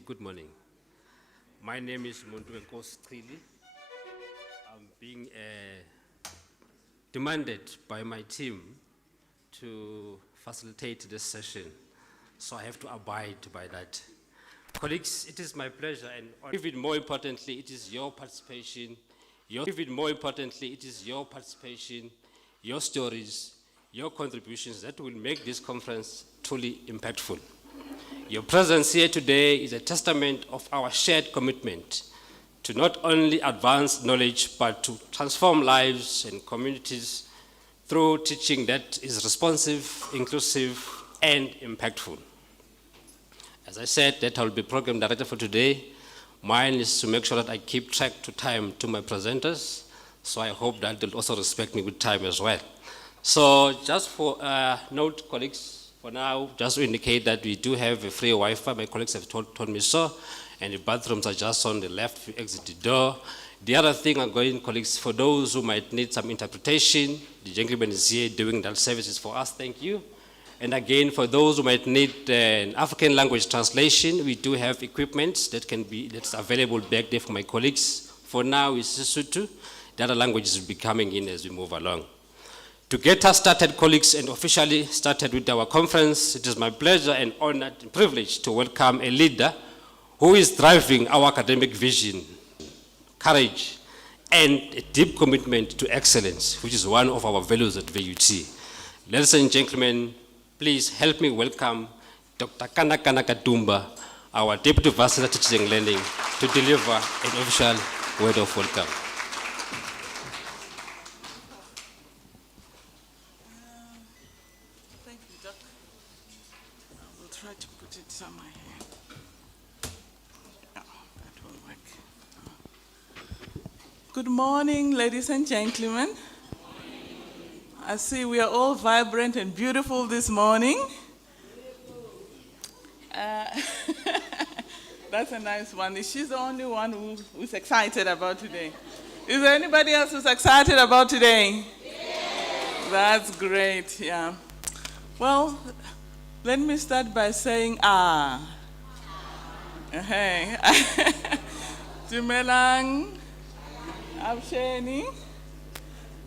speak good morning. My name is Montuekos Trili. I'm being demanded by my team to facilitate this session, so I have to abide by that. Colleagues, it is my pleasure, and even more importantly, it is your participation, your stories, your contributions that will make this conference truly impactful. Your presence here today is a testament of our shared commitment to not only advance knowledge, but to transform lives and communities through teaching that is responsive, inclusive, and impactful. As I said, that I will be program director for today. Mine is to make sure that I keep track to time to my presenters, so I hope that they'll also respect me with time as well. So just for note, colleagues, for now, just to indicate that we do have a free Wi-Fi. My colleagues have told me so, and the bathrooms are just on the left if you exit the door. The other thing I'm going, colleagues, for those who might need some interpretation, the gentleman is here doing that services for us, thank you. And again, for those who might need an African language translation, we do have equipment that's available back there for my colleagues. For now, it's Sesotho. The other languages will be coming in as we move along. To get us started, colleagues, and officially started with our conference, it is my pleasure and honor and privilege to welcome a leader who is driving our academic vision, courage, and a deep commitment to excellence, which is one of our values at VUT. Ladies and gentlemen, please help me welcome Dr. Kanakana Katumba, our Deputy Vice Chancellor Teaching and Learning, to deliver an official word of welcome. Good morning, ladies and gentlemen. I see we are all vibrant and beautiful this morning. That's a nice one. She's the only one who's excited about today. Is there anybody else who's excited about today? Yes. That's great, yeah. Well, let me start by saying Hey. Dumelang. Absheni?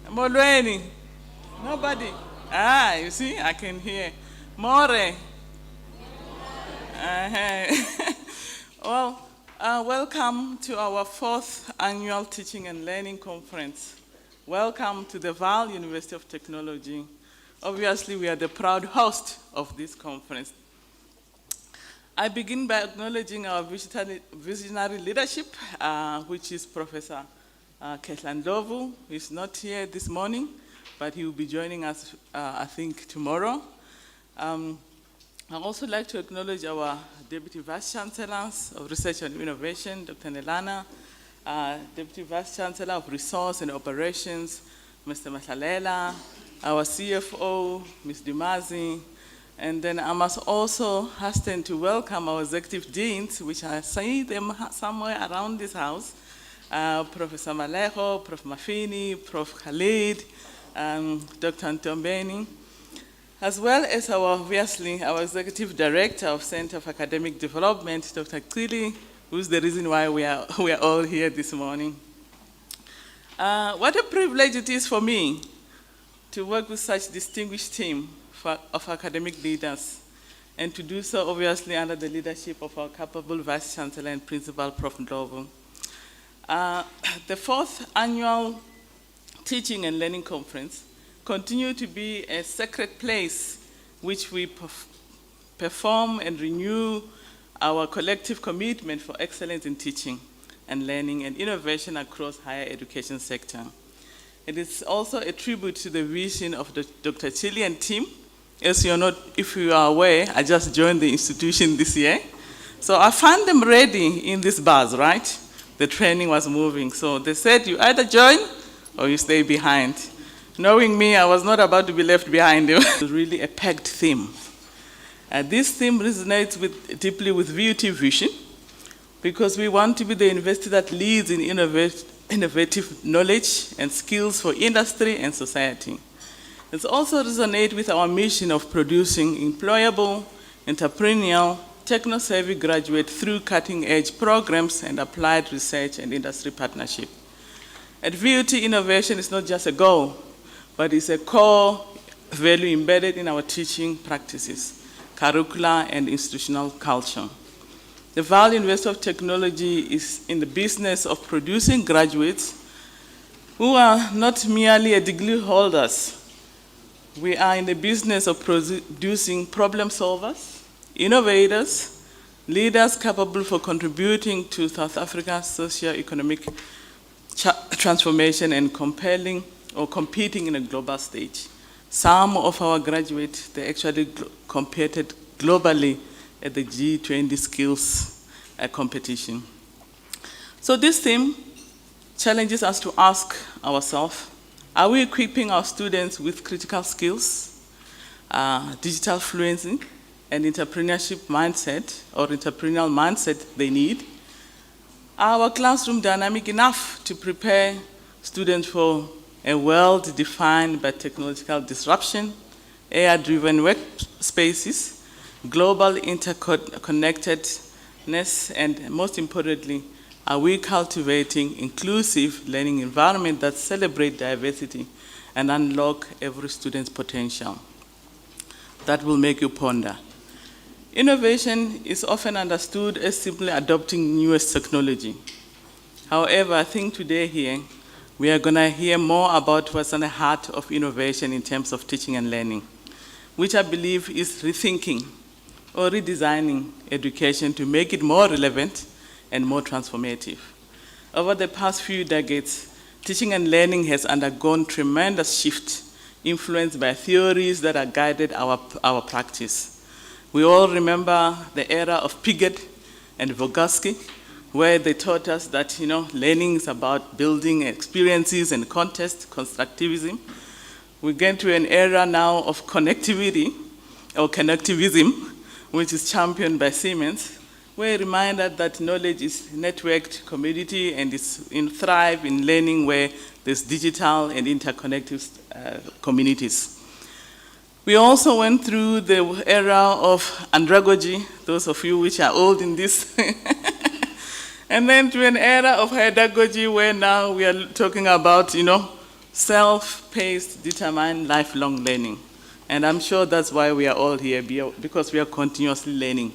Molweni? Nobody? You see, I can hear. More? Well, welcome to our 4th annual Teaching and Learning Conference. Welcome to the Vaal University of Technology. Obviously, we are the proud host of this conference. I begin by acknowledging our visionary leadership, which is Professor Kehlan Ndlovu, who is not here this morning, but he will be joining us, I think, tomorrow. I'd also like to acknowledge our Deputy Vice Chancellors of Research and Innovation, Dr. Nelana, Deputy Vice Chancellor of Resource and Operations, Mr. Mahlalela, our CFO, Ms. Dumazi, and then I must also hasten to welcome our executive deans, which I see them somewhere around this house, Professor Malejo, Prof. Mafini, Prof. Khalid, Dr. Ntombeni, as well as obviously our Executive Director of Center for Academic Development, Dr. Trili, who's the reason why we are all here this morning. What a privilege it is for me to work with such a distinguished team of academic leaders, and to do so obviously under the leadership of our capable Vice Chancellor and Principal, Prof. Ndlovu. The 4th annual Teaching and Learning Conference continue to be a sacred place which we perform and renew our collective commitment for excellence in teaching and learning and innovation across higher education sector. It is also a tribute to the vision of the Dr. Chili and team. As you're not, if you are aware, I just joined the institution this year. So I found them ready in this bus, right? The training was moving. So they said, you either join or you stay behind. Knowing me, I was not about to be left behind. It was really a packed theme. This theme resonates deeply with VUT vision, because we want to be the university that leads in innovative knowledge and skills for industry and society. It also resonates with our mission of producing employable, entrepreneurial, techno-savvy graduates through cutting-edge programs and applied research and industry partnership. At VUT, innovation is not just a goal, but it's a core value embedded in our teaching practices, curricula, and institutional culture. The Val University of Technology is in the business of producing graduates who are not merely degree holders. We are in the business of producing problem solvers, innovators, leaders capable for contributing to South Africa's socio-economic transformation and competing in a global stage. Some of our graduates, they actually competed globally at the G20 skills competition. So this theme challenges us to ask ourselves, are we equipping our students with critical skills, digital fluency, and entrepreneurship mindset or entrepreneurial mindset they need? Are our classroom dynamic enough to prepare students for a world defined by technological disruption, AI-driven workspaces, global interconnectedness, and most importantly, are we cultivating inclusive learning environment that celebrate diversity and unlock every student's potential? That will make you ponder. Innovation is often understood as simply adopting newest technology. However, I think today here, we are going to hear more about what's on the heart of innovation in terms of teaching and learning, which I believe is rethinking or redesigning education to make it more relevant and more transformative. Over the past few decades, teaching and learning has undergone tremendous shift, influenced by theories that have guided our practice. We all remember the era of Piaget and Vygotsky, where they taught us that learning is about building experiences and context, constructivism. We get to an era now of connectivity, or connectivism, which is championed by Siemens, where a reminder that knowledge is networked community and is thrive in learning where there's digital and interconnected communities. We also went through the era of andragogy, those of you which are old in this, and then to an era of pedagogy where now we are talking about, self-paced, determined, lifelong learning. And I'm sure that's why we are all here, because we are continuously learning,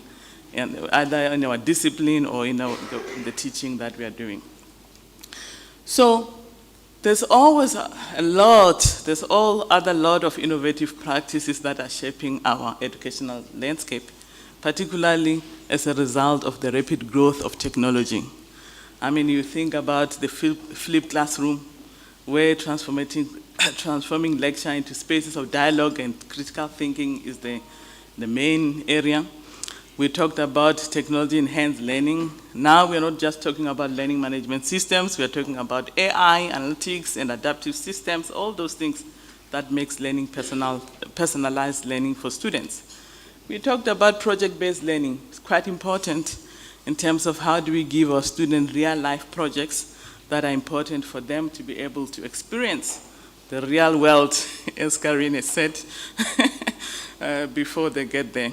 and either in our discipline or in the teaching that we are doing. So there's always there's all other lot of innovative practices that are shaping our educational landscape, particularly as a result of the rapid growth of technology. I mean, you think about the flipped classroom, where transforming lecture into spaces of dialogue and critical thinking is the main area. We talked about technology-enhanced learning. Now we're not just talking about learning management systems, we're talking about AI, analytics, and adaptive systems, all those things that makes learning personalized learning for students. We talked about project-based learning. It's quite important in terms of how do we give our students real-life projects that are important for them to be able to experience the real world, as Karine said, before they get there.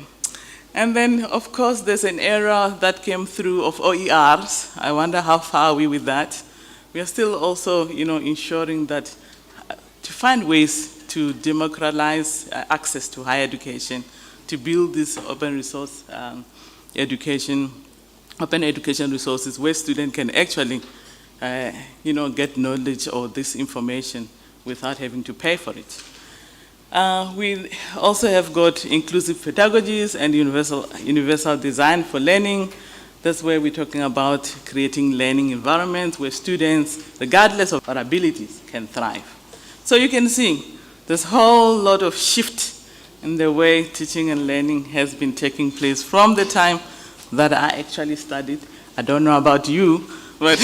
And then, of course, there's an era that came through of OERs. I wonder how far are we with that. We are still also, ensuring that to find ways to democratize access to higher education, to build this open resource open education resources where students can actually, get knowledge or this information without having to pay for it. We also have got inclusive pedagogies and universal design for learning. That's where we're talking about creating learning environments where students, regardless of their abilities, can thrive. So you can see this whole lot of shift in the way teaching and learning has been taking place from the time that I actually studied. I don't know about you, but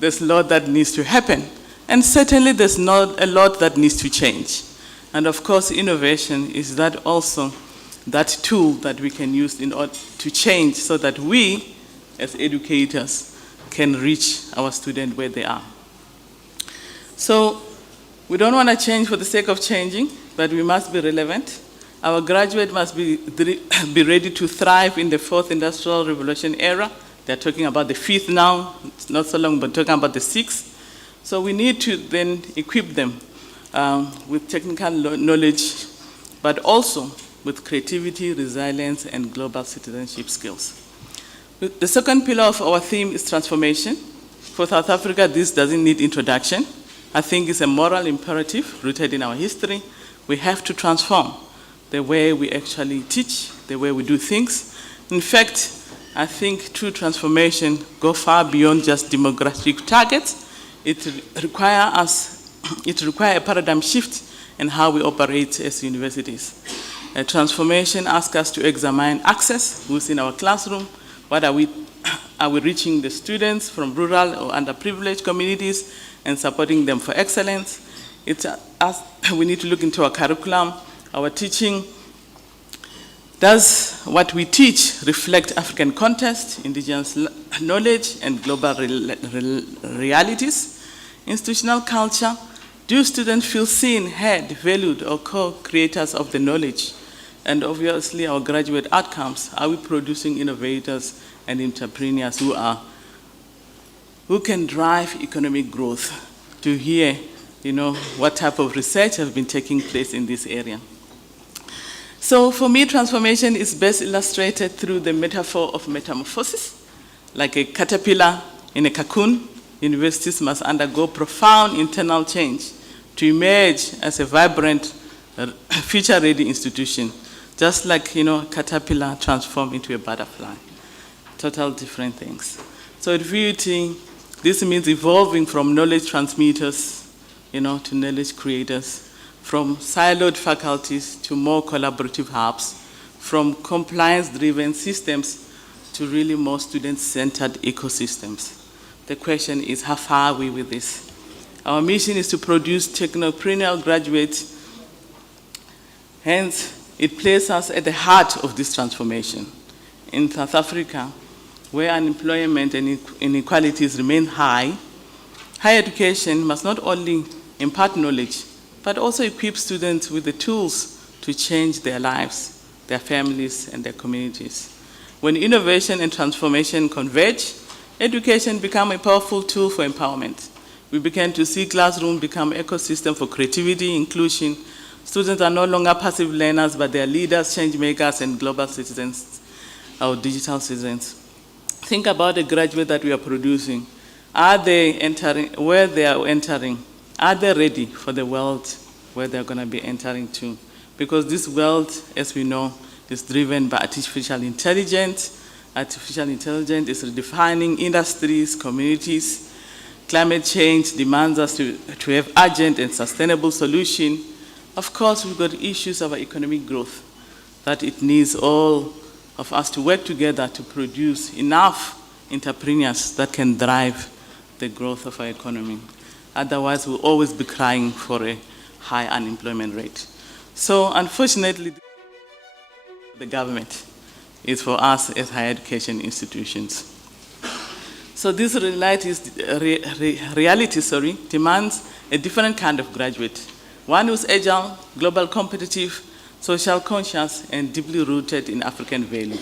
there's a lot that needs to happen. And certainly there's not a lot that needs to change. And of course, innovation is that also that tool that we can use in order to change so that we, as educators, can reach our students where they are. So we don't want to change for the sake of changing, but we must be relevant. Our graduates must be ready to thrive in the fourth industrial revolution era. They're talking about the fifth now, it's not so long, but talking about the sixth. So we need to then equip them with technical knowledge, but also with creativity, resilience, and global citizenship skills. The second pillar of our theme is transformation. For South Africa, this doesn't need introduction. I think it's a moral imperative rooted in our history. We have to transform the way we actually teach, the way we do things. In fact, I think true transformation goes far beyond just demographic targets. It requires a paradigm shift in how we operate as universities. A transformation asks us to examine access within our classroom. What are we reaching the students from rural or underprivileged communities and supporting them for excellence? We need to look into our curriculum, our teaching. Does what we teach reflect African context, indigenous knowledge, and global realities? Institutional culture. Do students feel seen, heard, valued, or co-creators of the knowledge? And obviously, our graduate outcomes. Are we producing innovators and entrepreneurs who can drive economic growth? To hear, what type of research has been taking place in this area. So for me, transformation is best illustrated through the metaphor of metamorphosis. Like a caterpillar in a cocoon, universities must undergo profound internal change to emerge as a vibrant, future-ready institution, just like, a caterpillar transformed into a butterfly. Total different things. So at VUT, this means evolving from knowledge transmitters, to knowledge creators, from siloed faculties to more collaborative hubs, from compliance-driven systems to really more student-centered ecosystems. The question is, how far are we with this? Our mission is to produce technopreneurial graduates. Hence, it places us at the heart of this transformation. In South Africa, where unemployment and inequalities remain high, higher education must not only impart knowledge, but also equip students with the tools to change their lives, their families, and their communities. When innovation and transformation converge, education becomes a powerful tool for empowerment. We begin to see classrooms become ecosystem for creativity, inclusion. Students are no longer passive learners, but they are leaders, changemakers, and global citizens, or digital citizens. Think about the graduates that we are producing. Are they entering, where they are entering? Are they ready for the world where they're going to be entering to? Because this world, as we know, is driven by artificial intelligence. Artificial intelligence is redefining industries, communities. Climate change demands us to have urgent and sustainable solutions. Of course, we've got issues of our economic growth that it needs all of us to work together to produce enough entrepreneurs that can drive the growth of our economy. Otherwise, we'll always be crying for a high unemployment rate. So unfortunately, the government is for us as higher education institutions. So this reality demands a different kind of graduate. One who's agile, global competitive, social conscious, and deeply rooted in African value.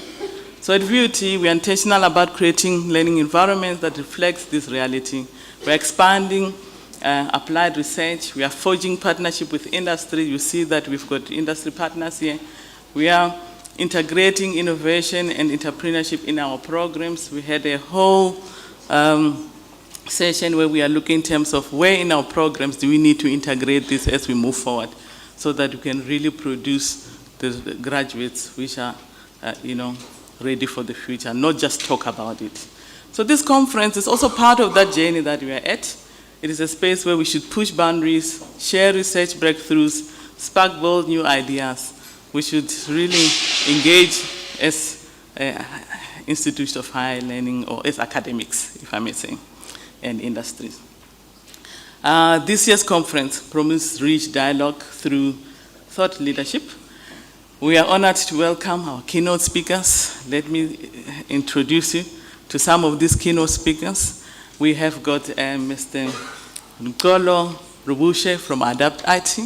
So at VUT, we are intentional about creating learning environments that reflects this reality. We're expanding applied research. We are forging partnership with industry. You see that we've got industry partners here. We are integrating innovation and entrepreneurship in our programs. We had a whole session where we are looking in terms of where in our programs do we need to integrate this as we move forward so that we can really produce the graduates which are, ready for the future, not just talk about it. So this conference is also part of that journey that we are at. It is a space where we should push boundaries, share research breakthroughs, spark bold new ideas. We should really engage as institutes of higher learning or as academics, if I may say, and industries. This year's conference promises rich dialogue through thought leadership. We are honored to welcome our keynote speakers. Let me introduce you to some of these keynote speakers. We have got Mr. Nkolo Rubushe from Adapt IT.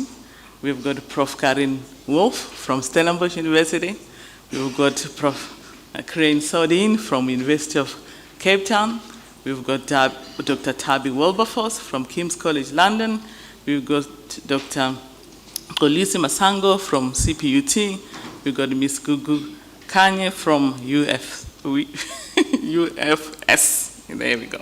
We've got Prof. Karin Wolf from Stellenbosch University. We've got Prof. Crane Sodin from University of Cape Town. We've got Dr. Tabi Wilberforce from King's College London. We've got Dr. Kolisi Masango from CPUT. We've got Ms. Gugu Kanye from UFS. There we go.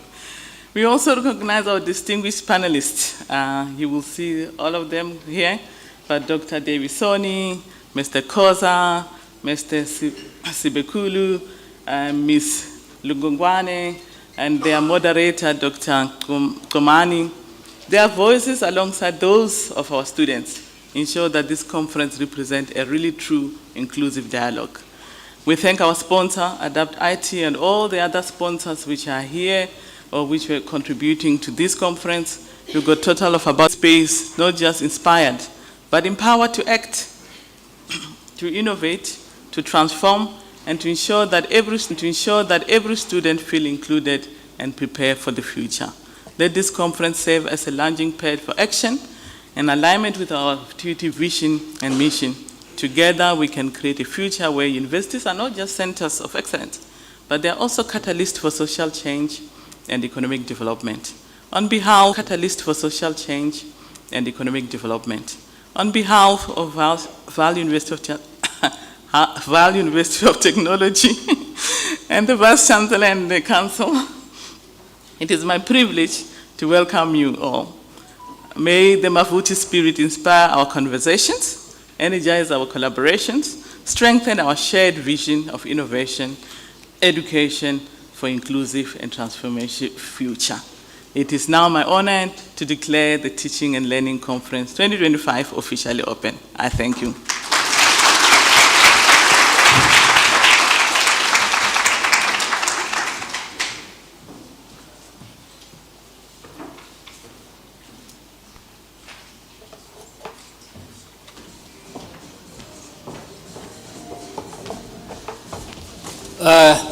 We also recognize our distinguished panelists. You will see all of them here, but Dr. Davisoni, Mr. Koza, Mr. Sibekulu, Ms. Lugungwane, and their moderator, Dr. Komani. Their voices, alongside those of our students, ensure that this conference represents a really true inclusive dialogue. We thank our sponsor, Adapt IT, and all the other sponsors which are here or which were contributing to this conference. We've got a total of about space, not just inspired, but empowered to act, to innovate, to transform, and to ensure that every student feel included and prepare for the future. Let this conference serve as a launching pad for action in alignment with our activity vision and mission. Together, we can create a future where universities are not just centers of excellence, but they are also catalysts for social change and economic development. On behalf of Val University of Technology and the Vice Chancellor and the Council, it is my privilege to welcome you all. May the Mavuti spirit inspire our conversations, energize our collaborations, strengthen our shared vision of innovation, education for inclusive and transformative future. It is now my honor to declare the Teaching and Learning Conference 2025 officially open. I thank you.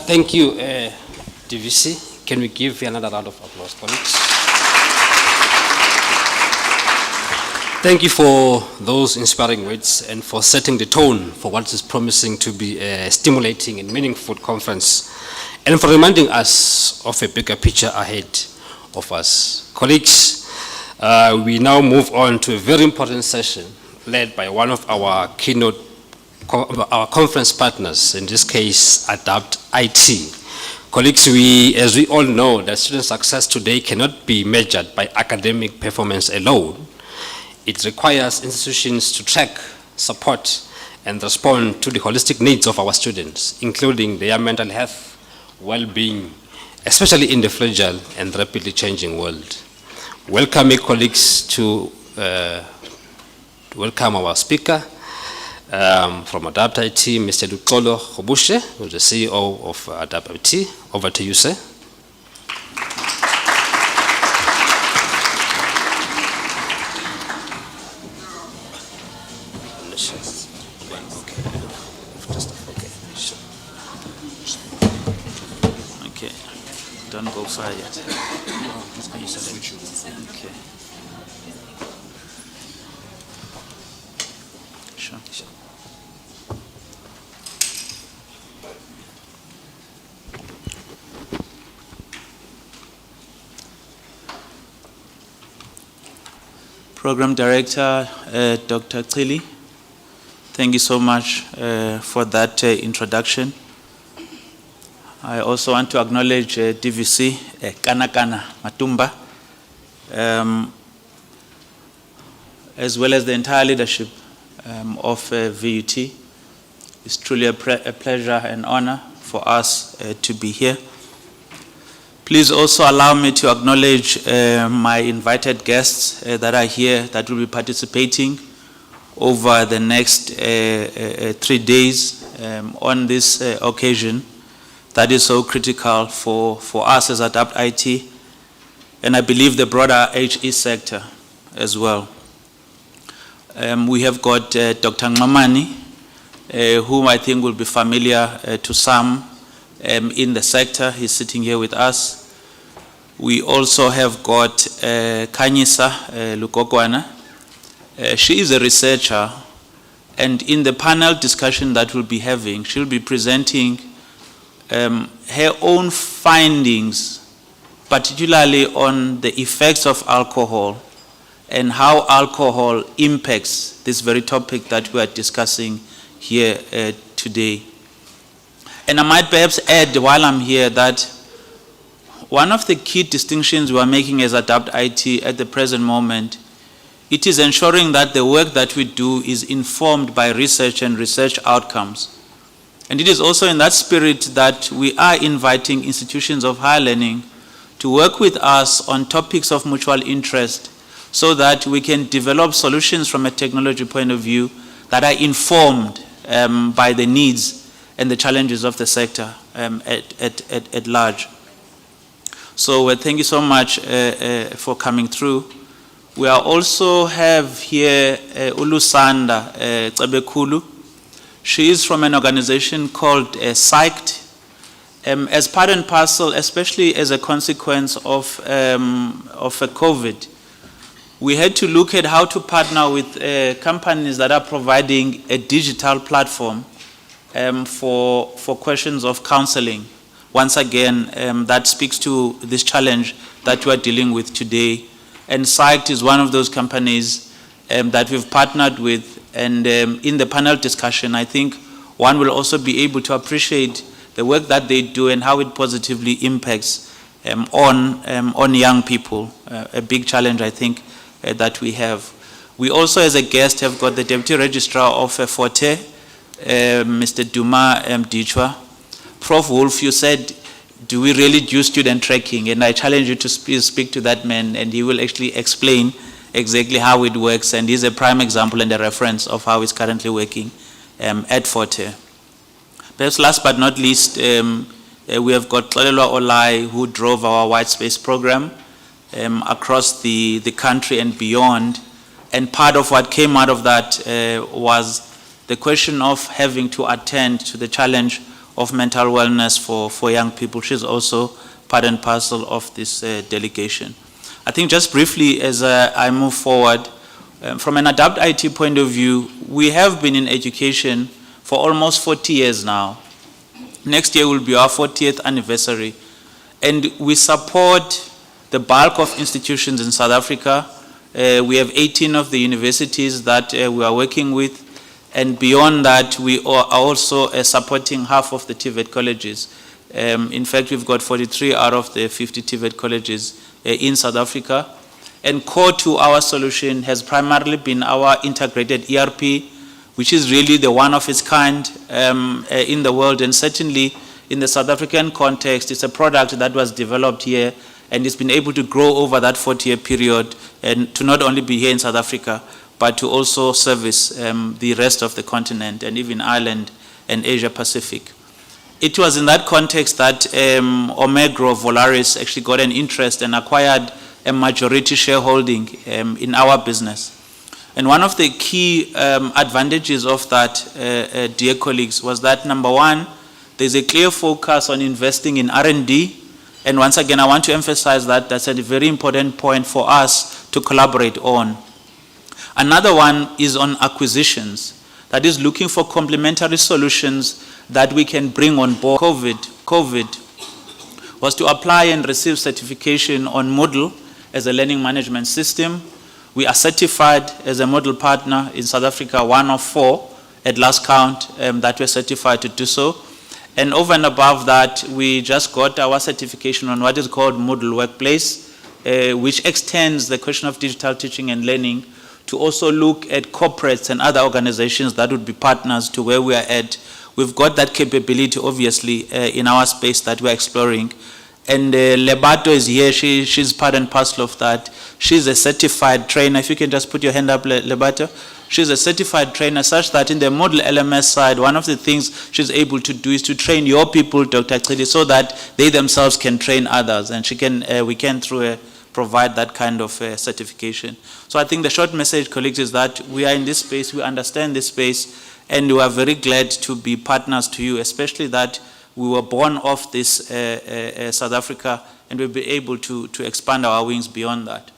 Thank you, DVC. Can we give another round of applause, colleagues? Thank you for those inspiring words and for setting the tone for what is promising to be a stimulating and meaningful conference, and for reminding us of a bigger picture ahead of us. Colleagues, we now move on to a very important session led by one of our our conference partners, in this case, Adapt IT. Colleagues, as we all know, that student success today cannot be measured by academic performance alone. It requires institutions to track, support, and respond to the holistic needs of our students, including their mental health, well-being, especially in the fragile and rapidly changing world. Welcoming colleagues to welcome our speaker, from Adapt IT, Mr. Lukolo Khobushe, who's the CEO of Adapt IT. Over to you, sir. Okay, don't go far yet. Okay. Sure. Program Director, Dr. Cili, thank you so much for that introduction. I also want to acknowledge DVC, Kanakana Matumba, as well as the entire leadership of VUT. It's truly a pleasure and honor for us to be here. Please also allow me to acknowledge my invited guests that are here that will be participating over the next 3 days on this occasion that is so critical for us as Adapt IT, and I believe the broader HE sector as well. We have got Dr. Ngamani, whom I think will be familiar to some in the sector. He's sitting here with us. We also have got Khanyisa Lukokwana, She is a researcher, and in the panel discussion that we'll be having, she'll be presenting her own findings, particularly on the effects of alcohol and how alcohol impacts this very topic that we are discussing here today. And I might perhaps add while I'm here that one of the key distinctions we are making as Adapt IT at the present moment, it is ensuring that the work that we do is informed by research and research outcomes. And it is also in that spirit that we are inviting institutions of higher learning to work with us on topics of mutual interest so that we can develop solutions from a technology point of view that are informed by the needs and the challenges of the sector at large. So thank you so much for coming through. We also have here Ulusanda Tsabekulu. She is from an organization called Psyched. As part and parcel, especially as a consequence of COVID, we had to look at how to partner with companies that are providing a digital platform for questions of counseling. Once again, that speaks to this challenge that we are dealing with today. And Psyched is one of those companies that we've partnered with. And in the panel discussion, I think one will also be able to appreciate the work that they do and how it positively impacts on young people. A big challenge, I think, that we have. We also, as a guest, have got the Deputy Registrar of Forte, Mr. Duma Dichwa. Prof. Wolf, you said, do we really do student tracking? And I challenge you to speak to that man, and he will actually explain exactly how it works, and he's a prime example and a reference of how it's currently working at Forte. Perhaps last but not least, we have got Tlalelwa Olai, who drove our white space program across the country and beyond. And part of what came out of that was the question of having to attend to the challenge of mental wellness for young people. She's also part and parcel of this delegation. I think just briefly as I move forward, from an Adapt IT point of view, we have been in education for almost 40 years now. Next year will be our 40th anniversary. And we support the bulk of institutions in South Africa. We have 18 of the universities that we are working with. And beyond that, we are also supporting half of the TVET colleges. In fact, we've got 43 out of the 50 TVET colleges in South Africa. And core to our solution has primarily been our integrated ERP, which is really the one of its kind in the world. And certainly in the South African context, it's a product that was developed here and it's been able to grow over that 40-year period and to not only be here in South Africa, but to also service the rest of the continent and even Ireland and Asia Pacific. It was in that context that Omegro Volaris actually got an interest and acquired a majority shareholding in our business. And one of the key advantages of that, dear colleagues, was that number one, there's a clear focus on investing in R&D. And once again, I want to emphasize that that's a very important point for us to collaborate on. Another one is on acquisitions, that is looking for complementary solutions that we can bring on board. COVID was to apply and receive certification on Moodle as a learning management system. We are certified as a Moodle partner in South Africa, one of 4 at last count that were certified to do so. And over and above that, we just got our certification on what is called Moodle Workplace, which extends the question of digital teaching and learning to also look at corporates and other organizations that would be partners to where we are at. We've got that capability, obviously, in our space that we're exploring. And Lebato is here. She's part and parcel of that. She's a certified trainer. If you can just put your hand up, Lebato. She's a certified trainer such that in the Moodle LMS side, one of the things she's able to do is to train your people, Dr. Chidi, so that they themselves can train others. And she can, we can, through provide that kind of certification. So I think the short message, colleagues, is that we are in this space, we understand this space, and we are very glad to be partners to you, especially that we were born off this South Africa, and we'll be able to expand our wings beyond that.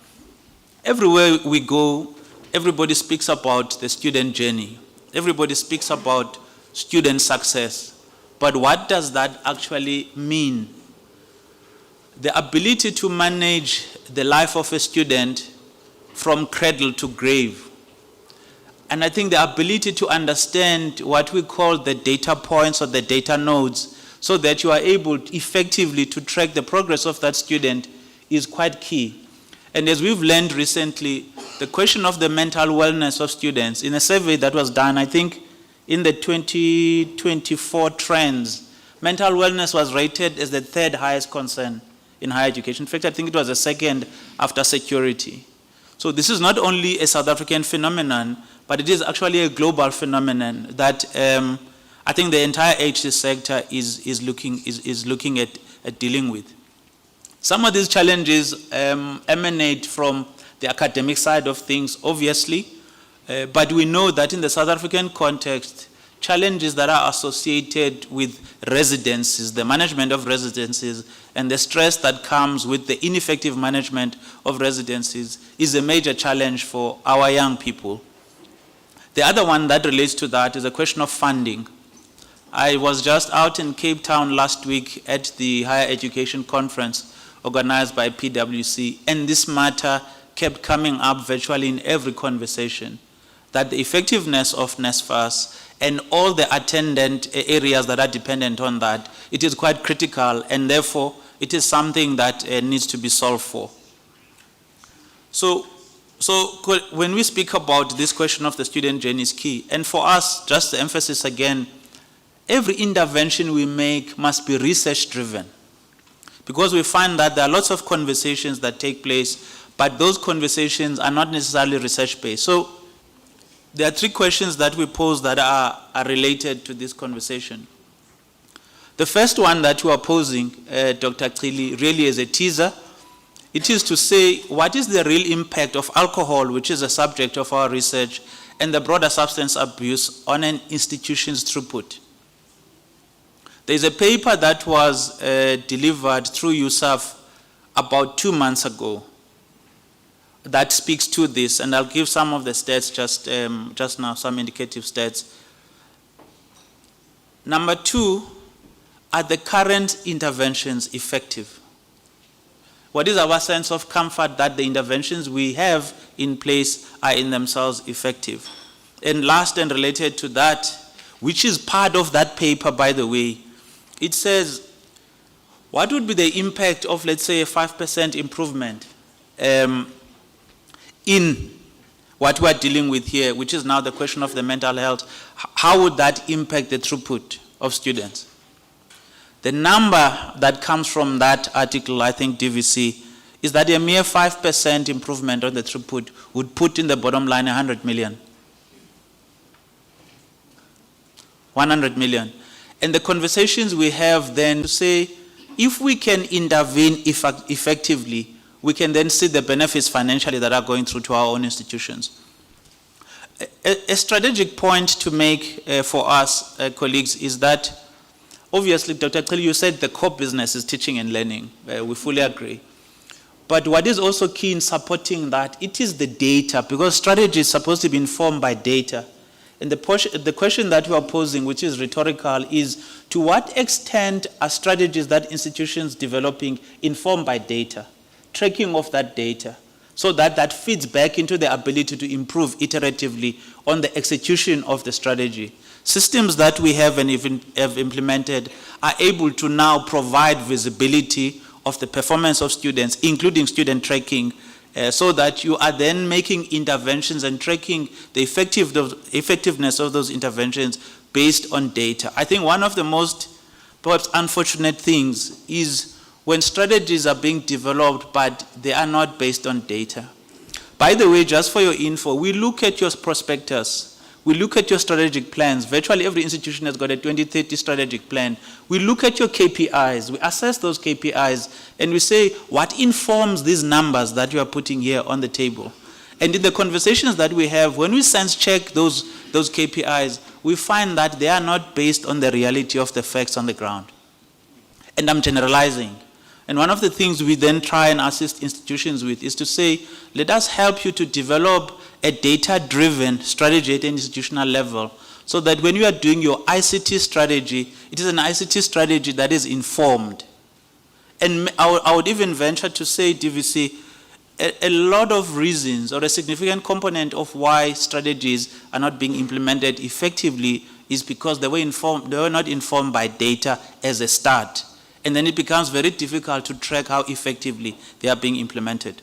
Everywhere we go, everybody speaks about the student journey. Everybody speaks about student success. But what does that actually mean? The ability to manage the life of a student from cradle to grave. And I think the ability to understand what we call the data points or the data nodes, so that you are able effectively to track the progress of that student, is quite key. And as we've learned recently, the question of the mental wellness of students, in a survey that was done, I think in the 2024 trends, mental wellness was rated as the third highest concern in higher education. In fact, I think it was the second after security. So this is not only a South African phenomenon, but it is actually a global phenomenon that I think the entire HC sector is looking at dealing with. Some of these challenges emanate from the academic side of things, obviously, but we know that in the South African context, challenges that are associated with residencies, the management of residencies, and the stress that comes with the ineffective management of residencies is a major challenge for our young people. The other one that relates to that is a question of funding. I was just out in Cape Town last week at the Higher Education Conference organized by PwC, and this matter kept coming up virtually in every conversation, that the effectiveness of NSFAS and all the attendant areas that are dependent on that, it is quite critical, and therefore it is something that needs to be solved for. So when we speak about this question of the student journey is key, and for us, just the emphasis again, every intervention we make must be research-driven, because we find that there are lots of conversations that take place, but those conversations are not necessarily research-based. So there are three questions that we pose that are related to this conversation. The first one that you are posing, Dr. Chili, really is a teaser. It is to say, what is the real impact of alcohol, which is a subject of our research, and the broader substance abuse on an institution's throughput? There's a paper that was delivered through USAF about 2 months ago that speaks to this, and I'll give some of the stats just now, some indicative stats. Number 2, are the current interventions effective? What is our sense of comfort that the interventions we have in place are in themselves effective? And last and related to that, which is part of that paper, by the way, it says, what would be the impact of, let's say, a 5% improvement in what we're dealing with here, which is now the question of the mental health? How would that impact the throughput of students? The number that comes from that article, I think DVC, is that a mere 5% improvement on the throughput would put in the bottom line 100 million. 100 million. And the conversations we have then to say, if we can intervene effectively, we can then see the benefits financially that are going through to our own institutions. A strategic point to make for us, colleagues, is that obviously, Dr. Chili, you said the core business is teaching and learning. We fully agree. But what is also key in supporting that, it is the data, because strategy is supposed to be informed by data. And the question that we are posing, which is rhetorical, is to what extent are strategies that institutions developing informed by data, tracking of that data, so that that feeds back into the ability to improve iteratively on the execution of the strategy. Systems that we have and even have implemented are able to now provide visibility of the performance of students, including student tracking, so that you are then making interventions and tracking the effectiveness of those interventions based on data. I think one of the most perhaps unfortunate things is when strategies are being developed but they are not based on data. By the way, just for your info, we look at your prospectus, we look at your strategic plans. Virtually every institution has got a 2030 strategic plan. We look at your KPIs, we assess those KPIs, and we say, what informs these numbers that you are putting here on the table? And in the conversations that we have, when we sense check those KPIs, we find that they are not based on the reality of the facts on the ground. And I'm generalizing. And one of the things we then try and assist institutions with is to say, let us help you to develop a data-driven strategy at an institutional level, so that when you are doing your ICT strategy, it is an ICT strategy that is informed. And I would even venture to say, DVC, a lot of reasons or a significant component of why strategies are not being implemented effectively is because they were not informed by data as a start. And then it becomes very difficult to track how effectively they are being implemented.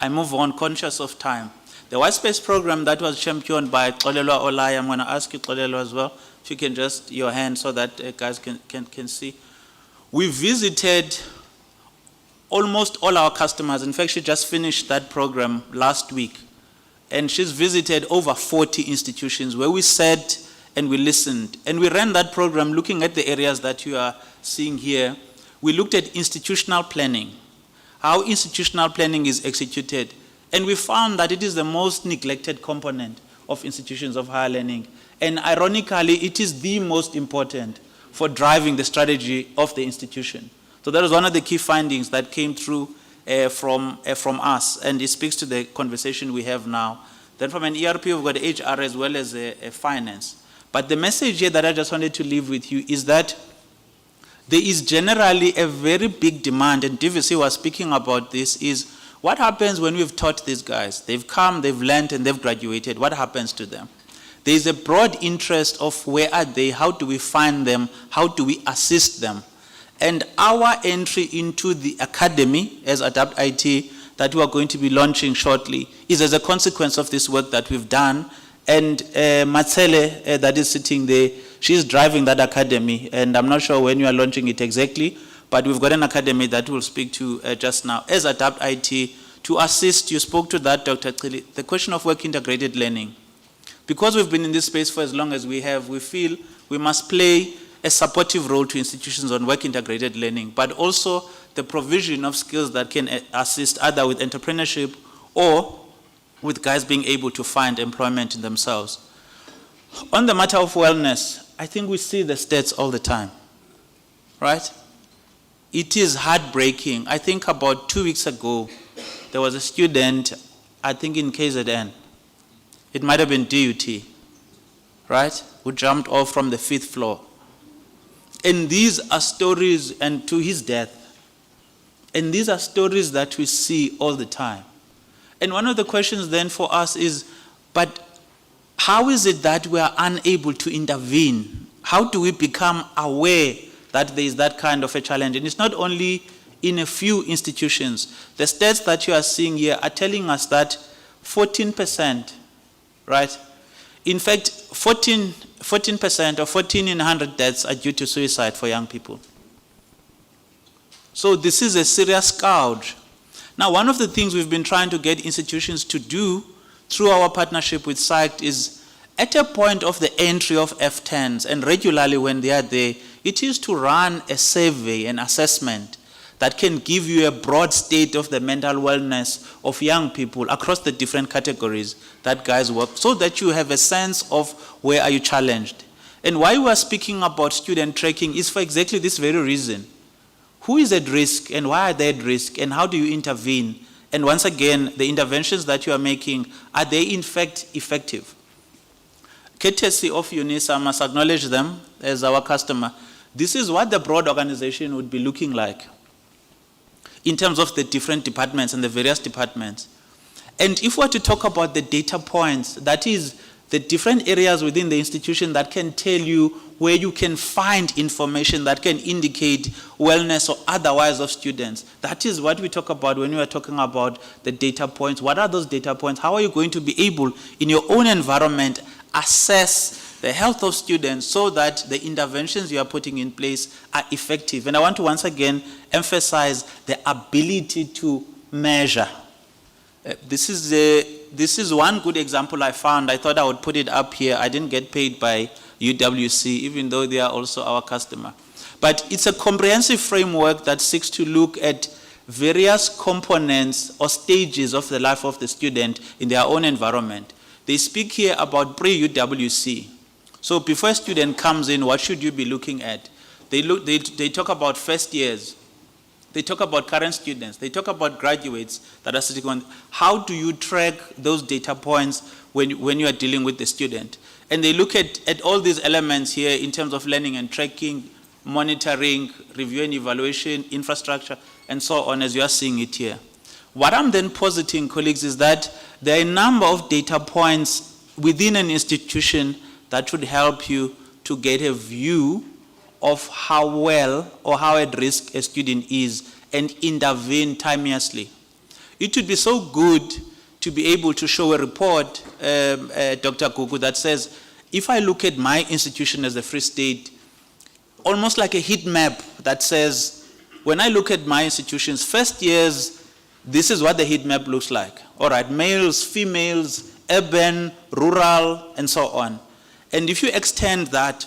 I move on, conscious of time. The White Space program that was championed by Xolelwa Olai, I'm going to ask you, Xolelwa, as well, if you can just, your hand so that guys can see. We visited almost all our customers. In fact, she just finished that program last week. And she's visited over 40 institutions where we sat and we listened. And we ran that program looking at the areas that you are seeing here. We looked at institutional planning, how institutional planning is executed. And we found that it is the most neglected component of institutions of higher learning. And ironically, it is the most important for driving the strategy of the institution. So that was one of the key findings that came through from us, and it speaks to the conversation we have now. Then from an ERP, we've got HR as well as a finance. But the message here that I just wanted to leave with you is that there is generally a very big demand, and DVC was speaking about this, is what happens when we've taught these guys? They've come, they've learned, and they've graduated. What happens to them? There is a broad interest of where are they, how do we find them, how do we assist them? And our entry into the academy as Adapt IT that we are going to be launching shortly is as a consequence of this work that we've done. And Matsele, that is sitting there, she's driving that academy. And I'm not sure when you are launching it exactly, but we've got an academy that we'll speak to just now as Adapt IT to assist. You spoke to that, Dr. Chili, the question of work integrated learning. Because we've been in this space for as long as we have, we feel we must play a supportive role to institutions on work integrated learning, but also the provision of skills that can assist either with entrepreneurship or with guys being able to find employment in themselves. On the matter of wellness, I think we see the stats all the time, right? It is heartbreaking. I think about 2 weeks ago, there was a student, I think in KZN, it might have been DUT, right, who jumped off from the 5th floor. And these are stories, and to his death. And these are stories that we see all the time. And one of the questions then for us is, but how is it that we are unable to intervene? How do we become aware that there is that kind of a challenge? And it's not only in a few institutions. The stats that you are seeing here are telling us that 14%, right? In fact, 14% or 14 in 100 deaths are due to suicide for young people. So this is a serious scourge. Now, one of the things we've been trying to get institutions to do through our partnership with SAICT is at a point of the entry of F10s and regularly when they are there, it is to run a survey, an assessment that can give you a broad state of the mental wellness of young people across the different categories that guys work, so that you have a sense of where are you challenged. And why we are speaking about student tracking is for exactly this very reason. Who is at risk and why are they at risk and how do you intervene? And once again, the interventions that you are making, are they in fact effective? Courtesy of UNISA, I must acknowledge them as our customer. This is what the broad organization would be looking like in terms of the different departments and the various departments. And if we're to talk about the data points, that is the different areas within the institution that can tell you where you can find information that can indicate wellness or otherwise of students. That is what we talk about when we are talking about the data points. What are those data points? How are you going to be able, in your own environment, assess the health of students so that the interventions you are putting in place are effective? And I want to once again emphasize the ability to measure. This is one good example I found. I thought I would put it up here. I didn't get paid by UWC, even though they are also our customer. But it's a comprehensive framework that seeks to look at various components or stages of the life of the student in their own environment. They speak here about pre-UWC. So before a student comes in, what should you be looking at? They talk about first years. They talk about current students. They talk about graduates that are sitting on. How do you track those data points when you are dealing with the student? And they look at all these elements here in terms of learning and tracking, monitoring, review and evaluation, infrastructure, and so on, as you are seeing it here. What I'm then positing, colleagues, is that there are a number of data points within an institution that should help you to get a view of how well or how at risk a student is and intervene timeously. It would be so good to be able to show a report, Dr. Gugu, that says, if I look at my institution as a Free State, almost like a heat map that says, when I look at my institutions, first years, this is what the heat map looks like. All right, males, females, urban, rural, and so on. And if you extend that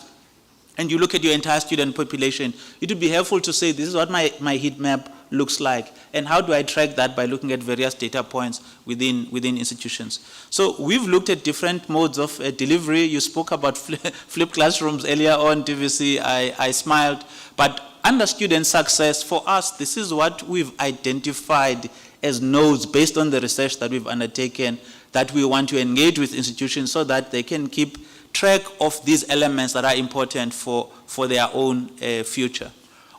and you look at your entire student population, it would be helpful to say, this is what my heat map looks like. And how do I track that? By looking at various data points within institutions. So we've looked at different modes of delivery. You spoke about flipped classrooms earlier on, TVC. I smiled. But under student success, for us, this is what we've identified as nodes based on the research that we've undertaken, that we want to engage with institutions so that they can keep track of these elements that are important for their own future.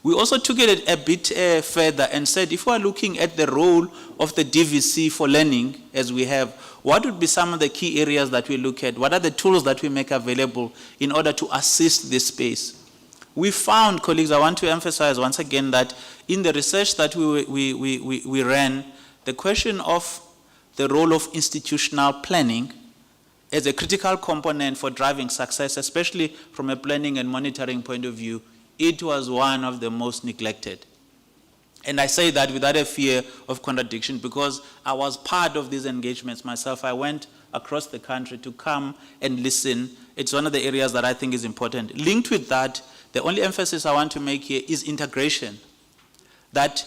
We also took it a bit further and said, if we are looking at the role of the DVC for learning, as we have, what would be some of the key areas that we look at? What are the tools that we make available in order to assist this space? We found, colleagues, I want to emphasize once again that in the research that we ran, the question of the role of institutional planning as a critical component for driving success, especially from a planning and monitoring point of view, it was one of the most neglected. And I say that without a fear of contradiction because I was part of these engagements myself. I went across the country to come and listen. It's one of the areas that I think is important. Linked with that, the only emphasis I want to make here is integration. That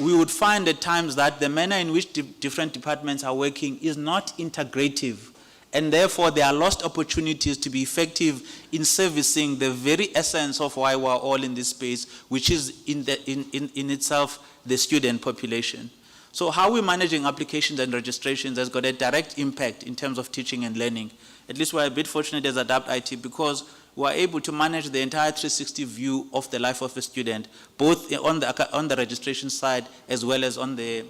we would find at times that the manner in which different departments are working is not integrative. And therefore, there are lost opportunities to be effective in servicing the very essence of why we're all in this space, which is in itself the student population. So how we're managing applications and registrations has got a direct impact in terms of teaching and learning. At least we're a bit fortunate as Adapt IT because we're able to manage the entire 360 view of the life of a student, both on the registration side as well as on the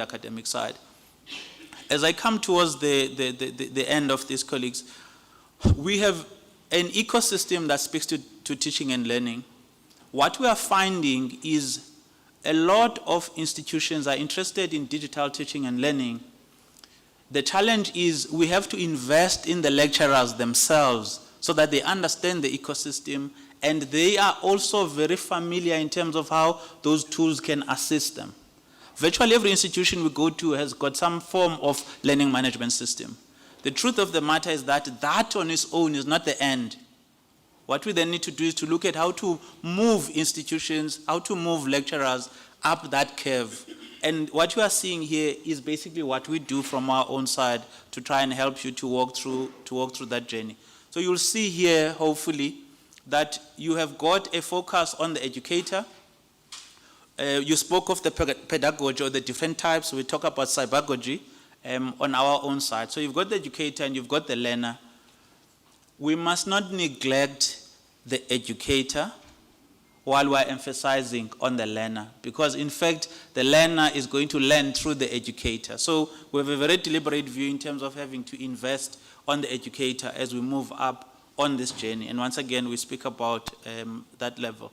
academic side. As I come towards the end of this, colleagues, we have an ecosystem that speaks to teaching and learning. What we are finding is a lot of institutions are interested in digital teaching and learning. The challenge is we have to invest in the lecturers themselves so that they understand the ecosystem and they are also very familiar in terms of how those tools can assist them. Virtually every institution we go to has got some form of learning management system. The truth of the matter is that that on its own is not the end. What we then need to do is to look at how to move institutions, how to move lecturers up that curve. And what you are seeing here is basically what we do from our own side to try and help you to walk through that journey. So you'll see here, hopefully, that you have got a focus on the educator. You spoke of the pedagogy or the different types. We talk about cybergogy on our own side. So you've got the educator and you've got the learner. We must not neglect the educator while we're emphasizing on the learner, because in fact, the learner is going to learn through the educator. So we have a very deliberate view in terms of having to invest on the educator as we move up on this journey. And once again, we speak about that level.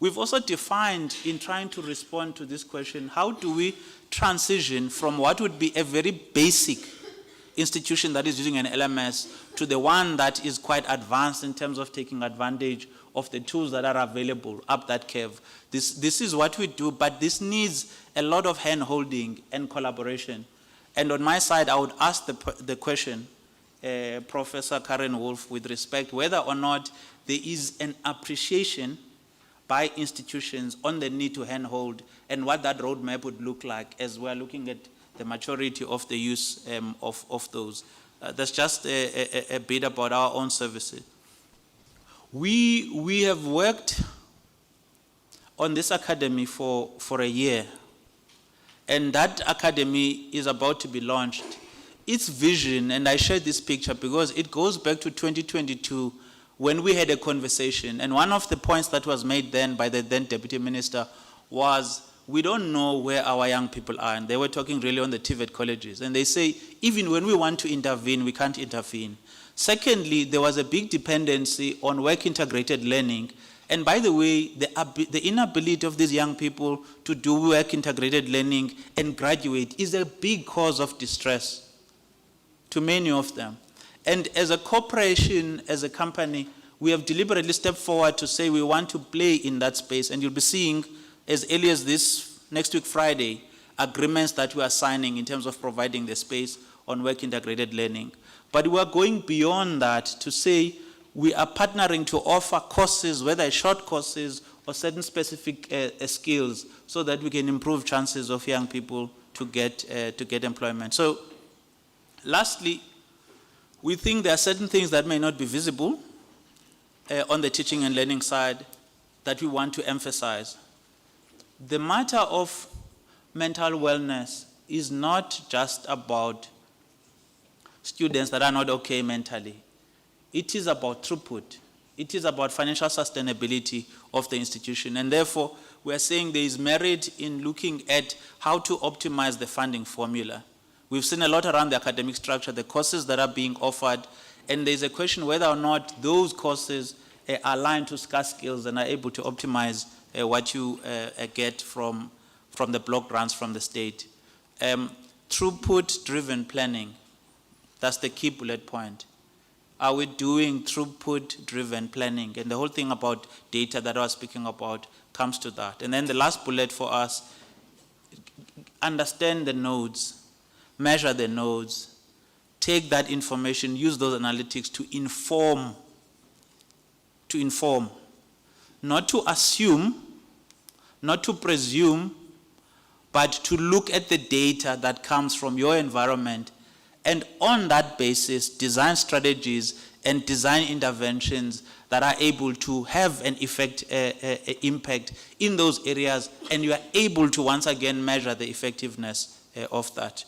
We've also defined, in trying to respond to this question, how do we transition from what would be a very basic institution that is using an LMS to the one that is quite advanced in terms of taking advantage of the tools that are available up that curve. This is what we do, but this needs a lot of hand-holding and collaboration. And on my side, I would ask the question, Professor Karen Wolf, with respect, whether or not there is an appreciation by institutions on the need to handhold and what that roadmap would look like as we're looking at the maturity of the use of those. That's just a bit about our own services. We have worked on this academy for a year. And that academy is about to be launched. Its vision, and I shared this picture because it goes back to 2022 when we had a conversation. And one of the points that was made then by the then Deputy Minister was, we don't know where our young people are. And they were talking really on the TVET colleges. And they say, even when we want to intervene, we can't intervene. Secondly, there was a big dependency on work-integrated learning. And by the way, the inability of these young people to do work-integrated learning and graduate is a big cause of distress to many of them. And as a corporation, as a company, we have deliberately stepped forward to say we want to play in that space. And you'll be seeing, as early as this next week, Friday, agreements that we are signing in terms of providing the space on work-integrated learning. But we are going beyond that to say we are partnering to offer courses, whether short courses or certain specific skills, so that we can improve chances of young people to get employment. So, lastly, we think there are certain things that may not be visible on the teaching and learning side that we want to emphasize. The matter of mental wellness is not just about students that are not okay mentally. It is about throughput. It is about financial sustainability of the institution. And therefore, we are saying there is merit in looking at how to optimize the funding formula. We've seen a lot around the academic structure, the courses that are being offered, and there's a question whether or not those courses are aligned to scarce skills and are able to optimize what you get from the block grants from the state. Throughput-driven planning, that's the key bullet point. Are we doing throughput-driven planning? And the whole thing about data that I was speaking about comes to that. And then the last bullet for us, understand the nodes, measure the nodes, take that information, use those analytics to inform, not to assume, not to presume, but to look at the data that comes from your environment, and on that basis, design strategies and design interventions that are able to have an impact in those areas, and you are able to once again measure the effectiveness of that.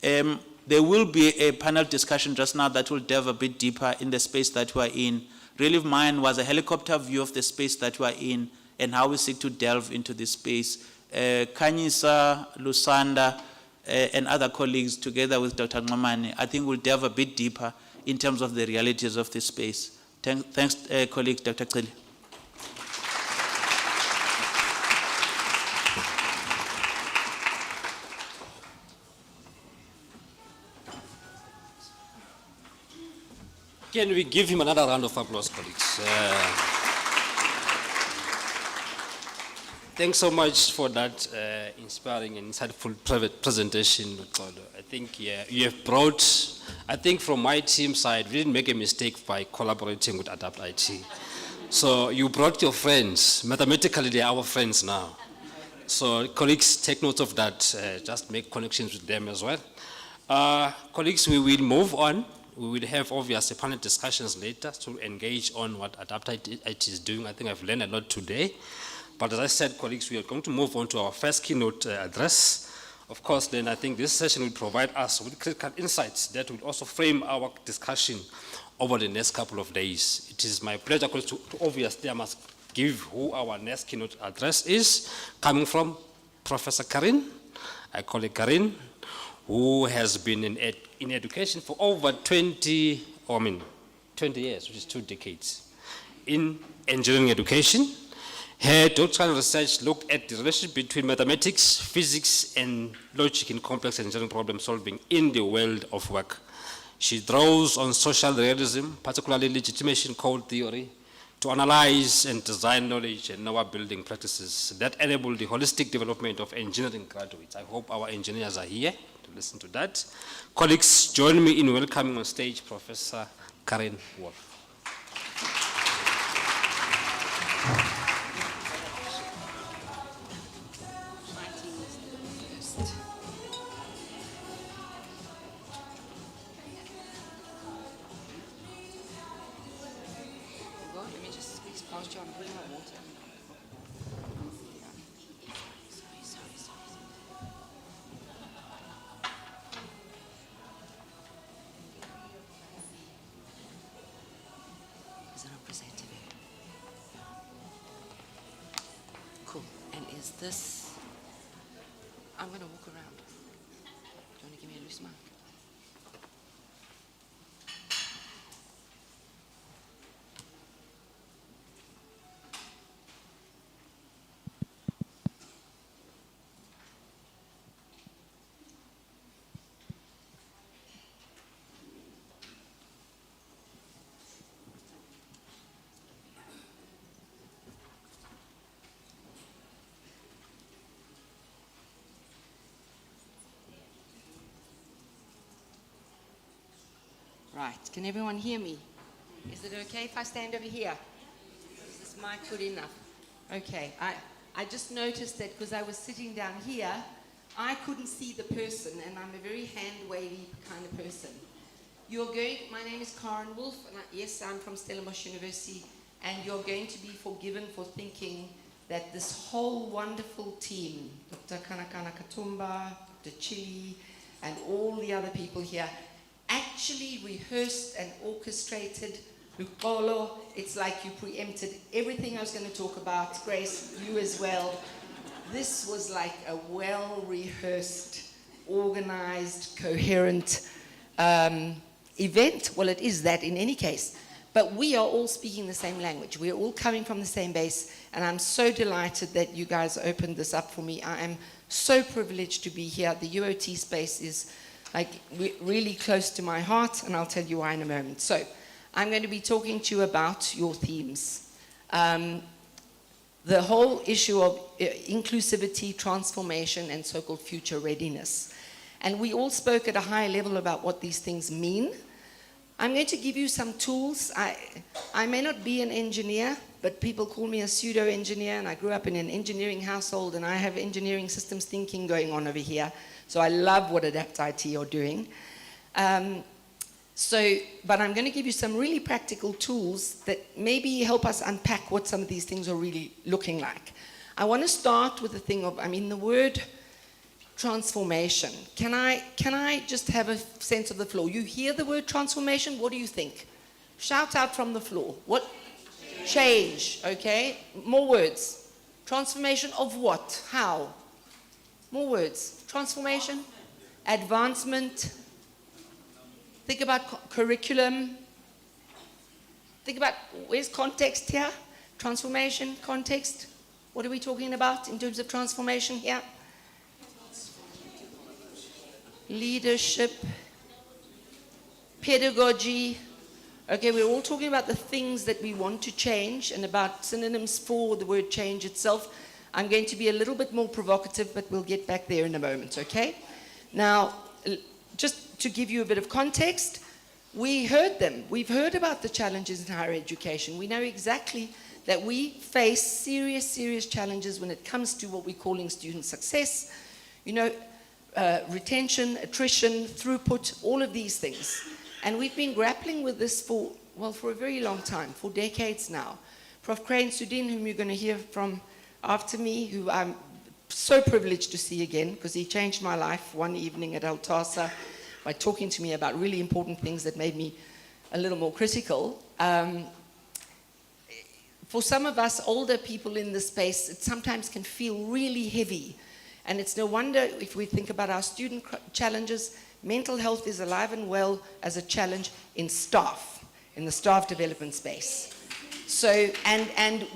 There will be a panel discussion just now that will delve a bit deeper in the space that we are in. Really, mine was a helicopter view of the space that we are in and how we seek to delve into this space. Kanyisa, Lusanda, and other colleagues, together with Dr. Ngomane, I think will delve a bit deeper in terms of the realities of this space. Thanks, colleagues. Dr. Cili. Can we give him another round of applause, colleagues? Thanks so much for that inspiring and insightful presentation, Xolo. I think you have brought, I think from my team side, we didn't make a mistake by collaborating with Adapt IT. So you brought your friends. Mathematically, they are our friends now. So colleagues, take note of that. Just make connections with them as well. Colleagues, we will move on. We will have obviously panel discussions later to engage on what Adapt IT is doing. I think I've learned a lot today. But as I said, colleagues, we are going to move on to our first keynote address. Of course, then I think this session will provide us with critical insights that will also frame our discussion over the next couple of days. It is my pleasure, colleagues, to obviously I must give who our next keynote address is, coming from Professor Karin. I call it Karin, who has been in education for over 20 years, which is 2 decades, in engineering education. Her doctoral research looked at the relationship between mathematics, physics, and logic in complex engineering problem solving in the world of work. She draws on social realism, particularly legitimation code theory, to analyze and design knowledge and our building practices that enable the holistic development of engineering graduates. I hope our engineers are here to listen to that. Colleagues, join me in welcoming on stage Professor Karin Wolf. Let me just squeeze past you and bring my water. is this. I'm going to walk around. Do you want to give me a loose mic? Right, can everyone hear me? Is it okay if I stand over here? Is this mic good enough? Okay, I just noticed that because I was sitting down here, I couldn't see the person, and I'm a very hand-wavy kind of person. My name is Karen Wolf, and yes, I'm from Stellenbosch University, and you're going to be forgiven for thinking that this whole wonderful team, Dr. Kanakana Katumba, Dr. Chili, and all the other people here, actually rehearsed and orchestrated. Lukolo, it's like you preempted everything I was going to talk about. Grace, you as well. This was like a well-rehearsed, organized, coherent event. Well, it is that in any case. But we are all speaking the same language. We're all coming from the same base. And I'm so delighted that you guys opened this up for me. I am so privileged to be here. The UOT space is like really close to my heart, and I'll tell you why in a moment. So I'm going to be talking to you about your themes. The whole issue of inclusivity, transformation, and so-called future readiness. And we all spoke at a high level about what these things mean. I'm going to give you some tools. I may not be an engineer, but people call me a pseudo-engineer, and I grew up in an engineering household, and I have engineering systems thinking going on over here. So I love what Adapt IT are doing. But I'm going to give you some really practical tools that maybe help us unpack what some of these things are really looking like. I want to start with the thing of, the word transformation. Can I just have a sense of the floor? You hear the word transformation, what do you think? Shout out from the floor. What? Change, okay? More words. Transformation of what? How? More words. Transformation, advancement. Think about curriculum. Think about, where's context here? Transformation, context. What are we talking about in terms of transformation here? Leadership, pedagogy. Okay, we're all talking about the things that we want to change and about synonyms for the word change itself. I'm going to be a little bit more provocative, but we'll get back there in a moment, okay? Now, just to give you a bit of context, we heard them. We've heard about the challenges in higher education. We know exactly that we face serious, serious challenges when it comes to what we're calling student success. Retention, attrition, throughput, all of these things. And we've been grappling with this for a very long time, for decades now. Prof. Crane Sudin, whom you're going to hear from after me, who I'm so privileged to see again, because he changed my life one evening at Altasa by talking to me about really important things that made me a little more critical. For some of us older people in this space, it sometimes can feel really heavy. And it's no wonder if we think about our student challenges, mental health is alive and well as a challenge in staff, in the staff development space. So, and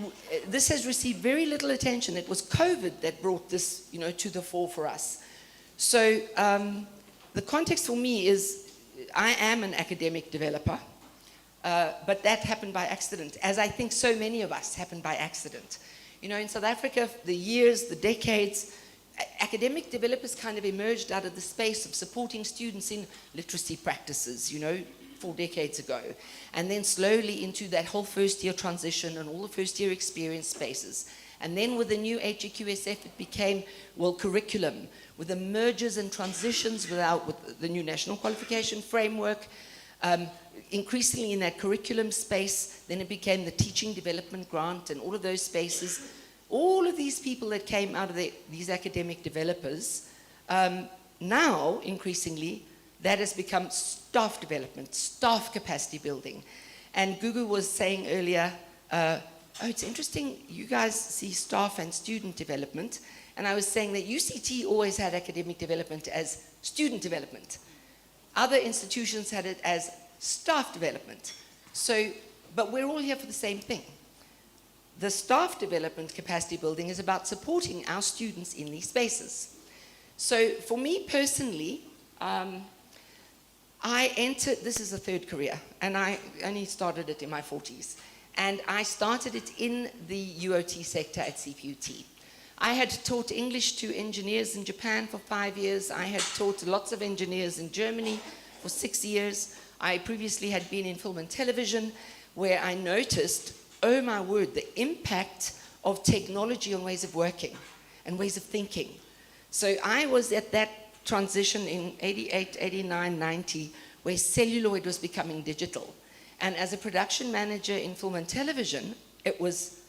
this has received very little attention. It was COVID that brought this, to the fore for us. So, the context for me is, I am an academic developer, but that happened by accident, as I think so many of us happened by accident. In South Africa, the years, the decades, academic developers kind of emerged out of the space of supporting students in literacy practices, 4 decades ago, and then slowly into that whole first-year transition and all the first-year experience spaces. And then with the new HEQSF, it became, curriculum, with the mergers and transitions with the new national qualification framework, increasingly in that curriculum space. Then it became the teaching development grant and all of those spaces. All of these people that came out of these academic developers, now, increasingly, that has become staff development, staff capacity building. And Gugu was saying earlier, oh, it's interesting, you guys see staff and student development, and I was saying that UCT always had academic development as student development. Other institutions had it as staff development. So, but we're all here for the same thing. The staff development capacity building is about supporting our students in these spaces. So for me personally, I entered, this is a third career, and I only started it in my 40s. And I started it in the UOT sector at CPUT. I had taught English to engineers in Japan for 5 years. I had taught lots of engineers in Germany for 6 years. I previously had been in film and television, where I noticed, oh my word, the impact of technology on ways of working and ways of thinking. So I was at that transition in 88, 89, 90, where celluloid was becoming digital. And as a production manager in film and television, it was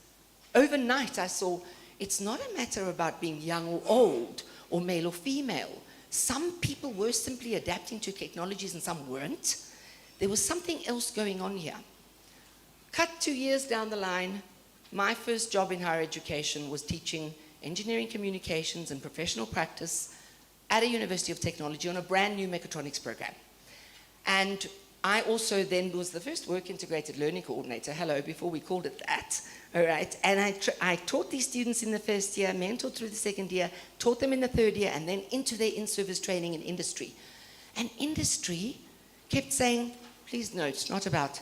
overnight I saw it's not a matter about being young or old, or male or female. Some people were simply adapting to technologies and some weren't. There was something else going on here. Cut 2 years down the line, my first job in higher education was teaching engineering communications and professional practice at a University of Technology on a brand new mechatronics program. And I also then was the first work integrated learning coordinator, hello, before we called it that, all right? And I taught these students in the first year, mentored through the second year, taught them in the third year, and then into their in-service training in industry. And industry kept saying, please note, not about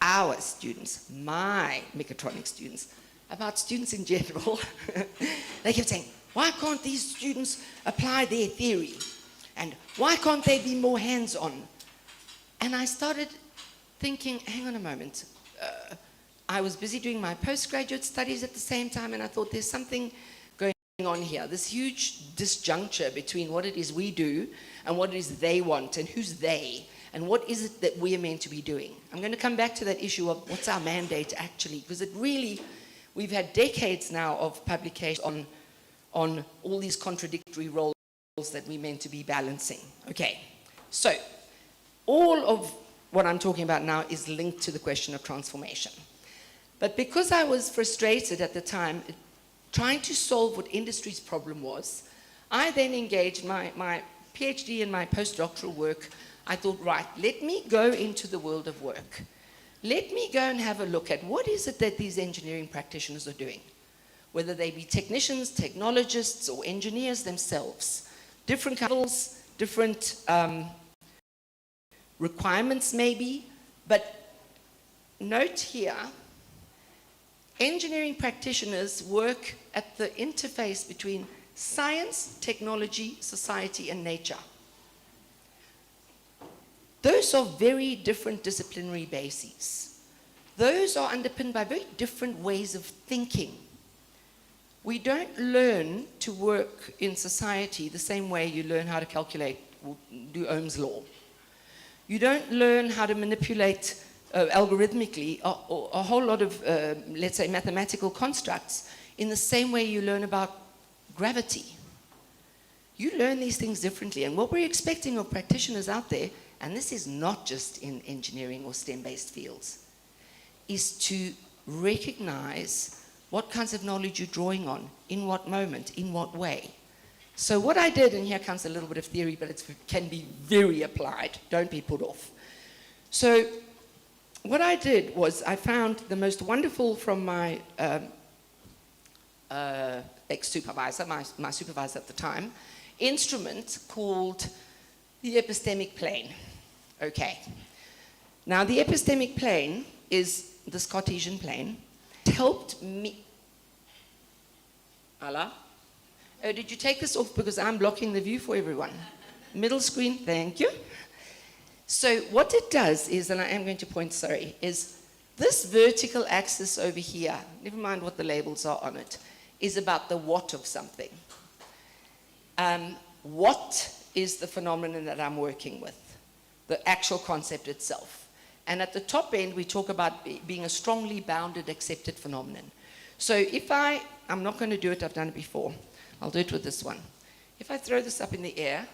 our students, my mechatronics students, about students in general. They kept saying, why can't these students apply their theory? And why can't they be more hands-on? And I started thinking, hang on a moment. I was busy doing my postgraduate studies at the same time, and I thought there's something going on here, this huge disjuncture between what it is we do and what it is they want, and who's they, and what is it that we are meant to be doing. I'm going to come back to that issue of what's our mandate actually, because it really, we've had decades now of publication on all these contradictory roles that we're meant to be balancing. Okay, so all of what I'm talking about now is linked to the question of transformation. But because I was frustrated at the time trying to solve what industry's problem was, I then engaged my PhD and my postdoctoral work. I thought, right, let me go into the world of work. Let me go and have a look at what is it that these engineering practitioners are doing, whether they be technicians, technologists, or engineers themselves. Different levels, different requirements maybe, but note here, engineering practitioners work at the interface between science, technology, society, and nature. Those are very different disciplinary bases. Those are underpinned by very different ways of thinking. We don't learn to work in society the same way you learn how to calculate or do Ohm's law. You don't learn how to manipulate algorithmically a whole lot of, let's say, mathematical constructs in the same way you learn about gravity. You learn these things differently, and what we're expecting of practitioners out there, and this is not just in engineering or STEM-based fields, is to recognize what kinds of knowledge you're drawing on, in what moment, in what way. So what I did, and here comes a little bit of theory, but it can be very applied, don't be put off. So what I did was I found the most wonderful from my ex-supervisor, my supervisor at the time, instrument called the epistemic plane. Okay. Now the epistemic plane is this Cartesian plane. It helped me. Allah? Oh, did you take this off because I'm blocking the view for everyone? Middle screen, thank you. So what it does is, and I am going to point, sorry, is this vertical axis over here, never mind what the labels are on it, is about the what of something. What is the phenomenon that I'm working with? The actual concept itself. And at the top end, we talk about being a strongly bounded, accepted phenomenon. So if I'm not going to do it, I've done it before. I'll do it with this one. If I throw this up in the air,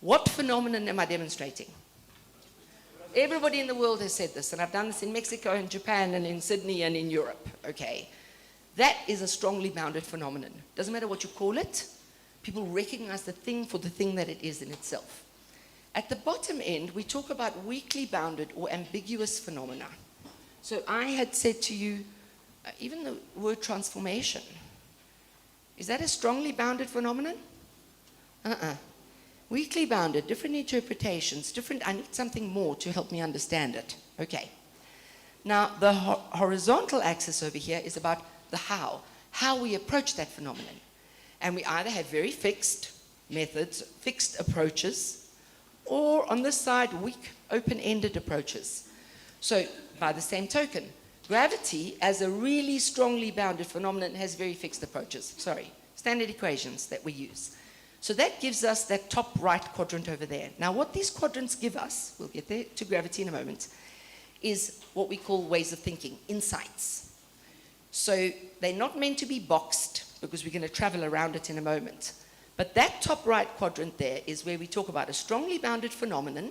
what phenomenon am I demonstrating? Everybody in the world has said this, and I've done this in Mexico and Japan and in Sydney and in Europe, okay? That is a strongly bounded phenomenon. Doesn't matter what you call it, people recognize the thing for the thing that it is in itself. At the bottom end, we talk about weakly bounded or ambiguous phenomena. So I had said to you, even the word transformation, is that a strongly bounded phenomenon? Weakly bounded, different interpretations, I need something more to help me understand it. Okay. Now, the horizontal axis over here is about the how we approach that phenomenon. And we either have very fixed methods, fixed approaches, or on this side, weak, open-ended approaches. So, by the same token, gravity, as a really strongly bounded phenomenon, has very fixed approaches. Standard equations that we use. So that gives us that top right quadrant over there. Now, what these quadrants give us, we'll get there to gravity in a moment, is what we call ways of thinking, insights. So they're not meant to be boxed, because we're going to travel around it in a moment. But that top right quadrant there is where we talk about a strongly bounded phenomenon.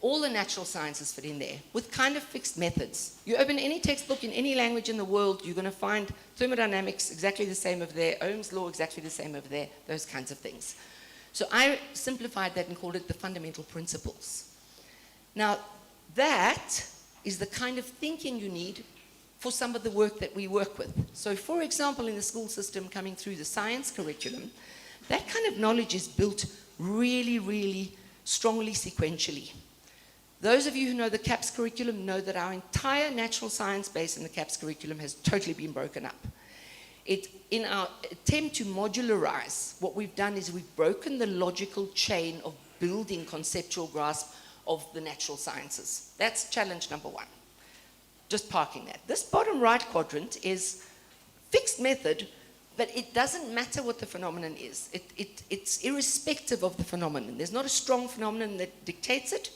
All the natural sciences fit in there with kind of fixed methods. You open any textbook in any language in the world, you're going to find thermodynamics exactly the same over there, Ohm's law exactly the same over there, those kinds of things. So I simplified that and called it the fundamental principles. Now, that is the kind of thinking you need for some of the work that we work with. So, for example, in the school system coming through the science curriculum, that kind of knowledge is built really, really strongly sequentially. Those of you who know the CAPS curriculum know that our entire natural science base in the CAPS curriculum has totally been broken up. In our attempt to modularize, what we've done is we've broken the logical chain of building conceptual grasp of the natural sciences. That's challenge number one. Just parking that. This bottom right quadrant is fixed method, but it doesn't matter what the phenomenon is. It's irrespective of the phenomenon. There's not a strong phenomenon that dictates it.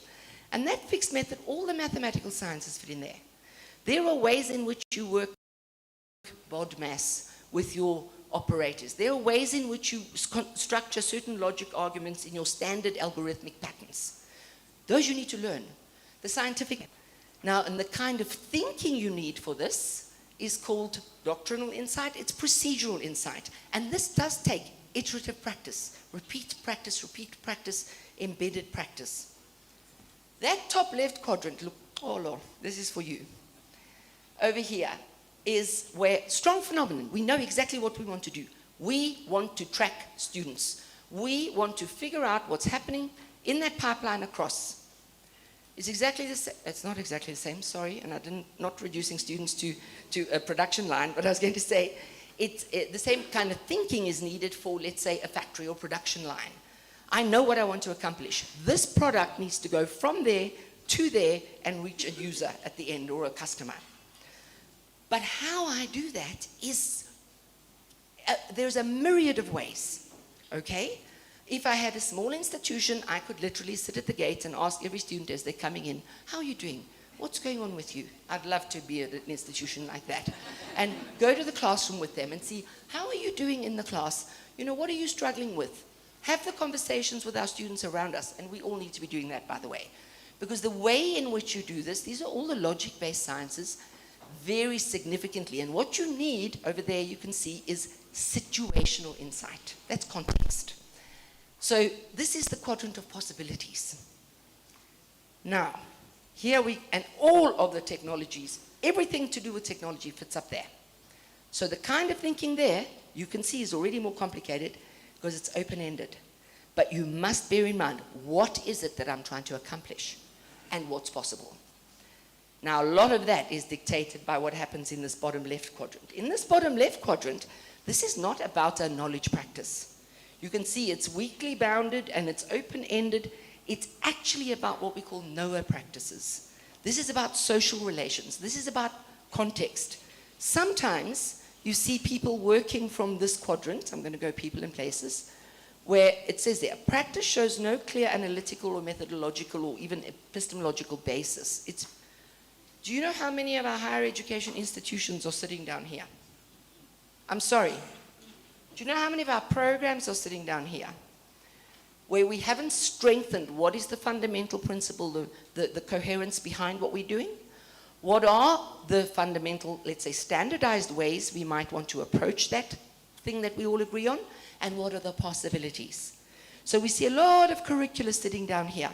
And that fixed method, all the mathematical sciences fit in there. There are ways in which you work BODMAS with your operators. There are ways in which you structure certain logic arguments in your standard algorithmic patterns. Those you need to learn. The scientific. Now, and the kind of thinking you need for this is called doctrinal insight. It's procedural insight. And this does take iterative practice, repeat practice, embedded practice. That top left quadrant, look, oh Lord, this is for you. Over here is where strong phenomenon, we know exactly what we want to do. We want to track students. We want to figure out what's happening in that pipeline across. It's exactly the same, it's not exactly the same, sorry, and not reducing students to a production line, but I was going to say, the same kind of thinking is needed for, let's say, a factory or production line. I know what I want to accomplish. This product needs to go from there to there and reach a user at the end or a customer. But how I do that is, there's a myriad of ways, okay? If I had a small institution, I could literally sit at the gate and ask every student as they're coming in, how are you doing? What's going on with you? I'd love to be at an institution like that. And go to the classroom with them and see, how are you doing in the class? You know, what are you struggling with? Have the conversations with our students around us, and we all need to be doing that, by the way. Because the way in which you do this, these are all the logic-based sciences, vary significantly. And what you need over there, you can see, is situational insight. That's context. So this is the quadrant of possibilities. Now, and all of the technologies, everything to do with technology fits up there. So the kind of thinking there, you can see, is already more complicated, because it's open-ended. But you must bear in mind, what is it that I'm trying to accomplish and what's possible? Now, a lot of that is dictated by what happens in this bottom left quadrant. In this bottom left quadrant, this is not about a knowledge practice. You can see it's weakly bounded and it's open-ended. It's actually about what we call knower practices. This is about social relations. This is about context. Sometimes you see people working from this quadrant, I'm going to go people and places, where it says there, practice shows no clear analytical or methodological or even epistemological basis. Do you know how many of our higher education institutions are sitting down here? I'm sorry. Do you know how many of our programs are sitting down here? where we haven't strengthened what is the fundamental principle, the coherence behind what we're doing. What are the fundamental, let's say, standardized ways we might want to approach that thing that we all agree on, and what are the possibilities? So we see a lot of curricula sitting down here,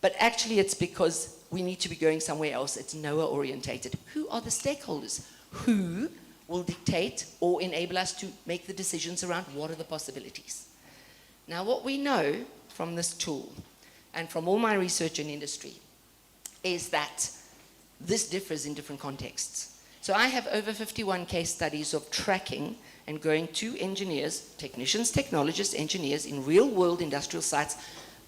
but actually it's because we need to be going somewhere else. It's NOAA orientated. Who are the stakeholders? Who will dictate or enable us to make the decisions around what are the possibilities? Now, what we know from this tool and from all my research in industry is that this differs in different contexts. So I have over 51 case studies of tracking and going to engineers, technicians, technologists, engineers in real-world industrial sites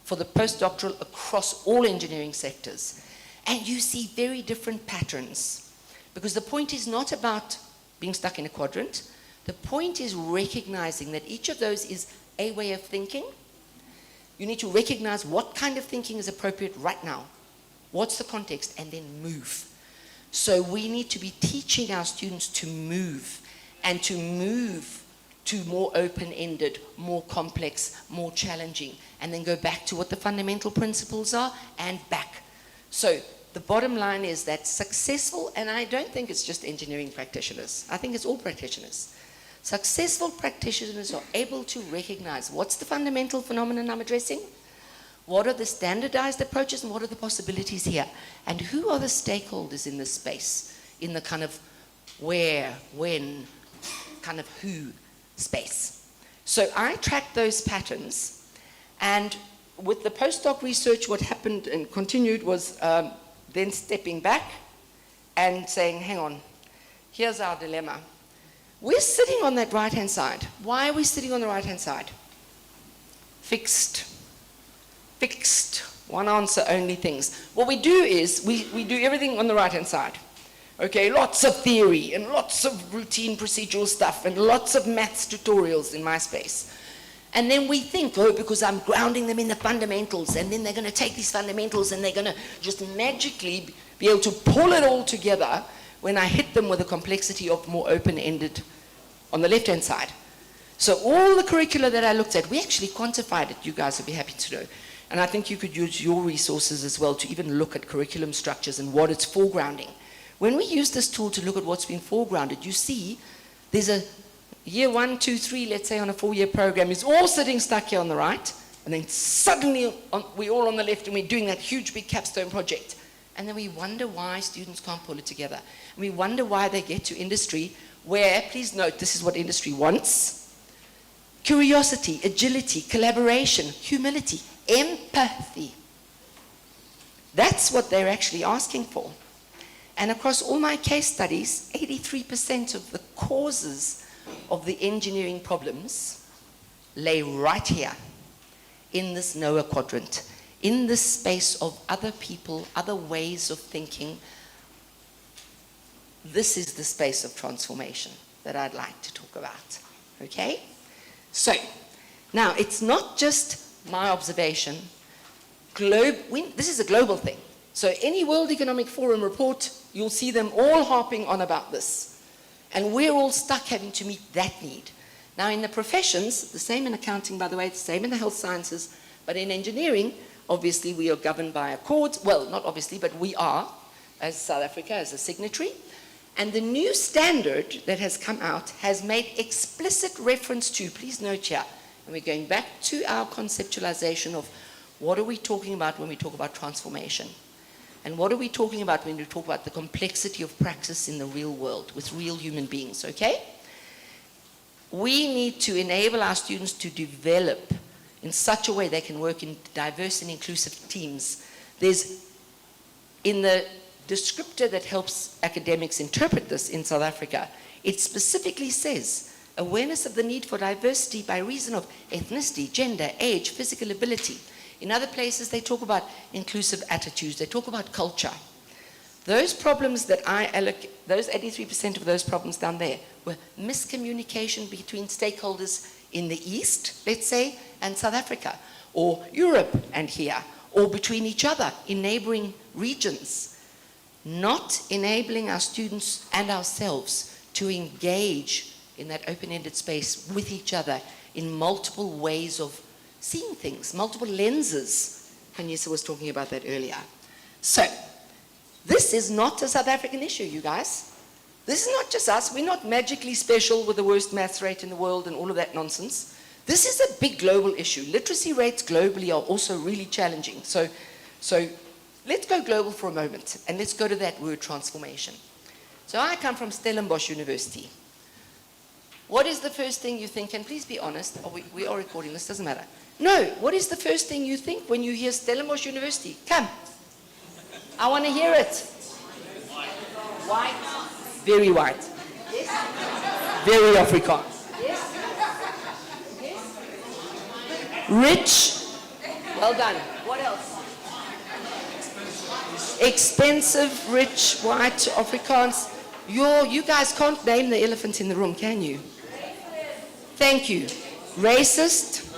for the postdoctoral across all engineering sectors. And you see very different patterns, because the point is not about being stuck in a quadrant. The point is recognizing that each of those is a way of thinking. You need to recognize what kind of thinking is appropriate right now. What's the context? And then move. So we need to be teaching our students to move, and to move to more open-ended, more complex, more challenging, and then go back to what the fundamental principles are and back. So the bottom line is that successful, and I don't think it's just engineering practitioners, I think it's all practitioners. Successful practitioners are able to recognize what's the fundamental phenomenon I'm addressing, what are the standardized approaches, and what are the possibilities here, and who are the stakeholders in this space, in the kind of where, when, kind of who space. So I tracked those patterns, and with the postdoc research, what happened and continued was then stepping back and saying, hang on, here's our dilemma. We're sitting on that right-hand side. Why are we sitting on the right-hand side? Fixed. Fixed. One answer only things. What we do is we do everything on the right-hand side. Okay, lots of theory and lots of routine procedural stuff and lots of maths tutorials in my space. And then we think, oh, because I'm grounding them in the fundamentals, and then they're going to take these fundamentals and they're going to just magically be able to pull it all together when I hit them with the complexity of more open-ended on the left-hand side. So all the curricula that I looked at, we actually quantified it, you guys would be happy to know. And I think you could use your resources as well to even look at curriculum structures and what it's foregrounding. When we use this tool to look at what's been foregrounded, you see there's a year 1, 2, 3, let's say on a 4-year program, is all sitting stuck here on the right, and then suddenly we're all on the left and we're doing that huge big capstone project. And then we wonder why students can't pull it together. And we wonder why they get to industry where, please note, this is what industry wants: curiosity, agility, collaboration, humility, empathy. That's what they're actually asking for. And across all my case studies, 83% of the causes of the engineering problems lay right here in this NOAA quadrant, in this space of other people, other ways of thinking. This is the space of transformation that I'd like to talk about, okay? So, now it's not just my observation. This is a global thing. So any World Economic Forum report, you'll see them all harping on about this. And we're all stuck having to meet that need. Now in the professions, the same in accounting, by the way, the same in the health sciences, but in engineering, obviously we are governed by accords. Well, not obviously, but we are, as South Africa, as a signatory. And the new standard that has come out has made explicit reference to, please note here, and we're going back to our conceptualization of what are we talking about when we talk about transformation? And what are we talking about when we talk about the complexity of praxis in the real world with real human beings, okay? We need to enable our students to develop in such a way they can work in diverse and inclusive teams. There's, in the descriptor that helps academics interpret this in South Africa, it specifically says awareness of the need for diversity by reason of ethnicity, gender, age, physical ability. In other places, they talk about inclusive attitudes. They talk about culture. Those problems that those 83% of those problems down there were miscommunication between stakeholders in the East, let's say, and South Africa, or Europe and here, or between each other in neighboring regions. Not enabling our students and ourselves to engage in that open-ended space with each other in multiple ways of seeing things, multiple lenses. Vanessa was talking about that earlier. So, this is not a South African issue, you guys. This is not just us. We're not magically special with the worst maths rate in the world and all of that nonsense. This is a big global issue. Literacy rates globally are also really challenging. So let's go global for a moment, and let's go to that word transformation. So I come from Stellenbosch University. What is the first thing you think? And please be honest. Oh, we are recording this, doesn't matter. No, what is the first thing you think when you hear Stellenbosch University? Come. I want to hear it. White. Very white. Yes. Very Afrikaans. Yes. Yes. Rich. Well done. What else? Expensive, rich, white, Afrikaans. You guys can't name the elephant in the room, can you? Thank you. Racist.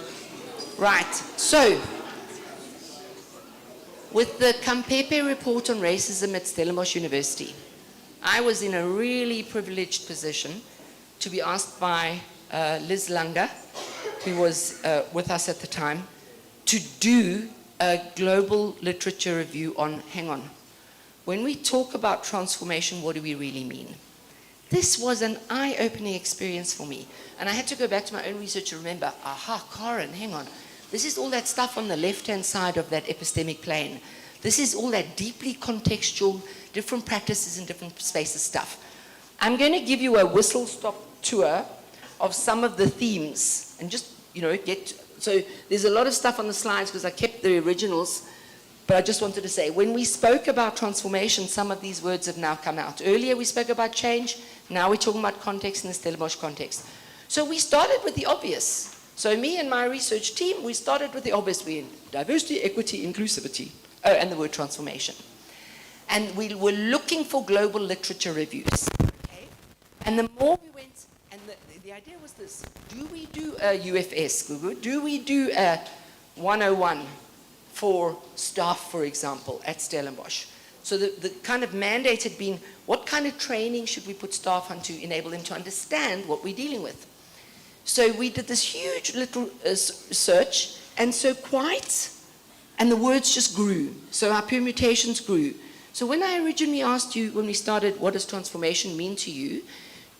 Right. So, with the Kampepe report on racism at Stellenbosch University, I was in a really privileged position to be asked by Liz Langer, who was with us at the time, to do a global literature review on, hang on, when we talk about transformation, what do we really mean? This was an eye-opening experience for me. And I had to go back to my own research to remember, aha, Karen, hang on. This is all that stuff on the left-hand side of that epistemic plane. This is all that deeply contextual, different practices in different spaces stuff. I'm going to give you a whistle-stop tour of some of the themes and just, so there's a lot of stuff on the slides because I kept the originals, but I just wanted to say, when we spoke about transformation, some of these words have now come out. Earlier we spoke about change, now we're talking about context in the Stellenbosch context. So we started with the obvious. So me and my research team, we started with the obvious. We're in diversity, equity, inclusivity, and the word transformation. And we were looking for global literature reviews. Okay? And the more we went, and the idea was this, do we do a UFS, Gugu? Do we do a 101 for staff, for example, at Stellenbosch? So the kind of mandate had been, what kind of training should we put staff on to enable them to understand what we're dealing with? So we did this huge little search, and so quite, and the words just grew. So our permutations grew. So when I originally asked you, when we started, what does transformation mean to you?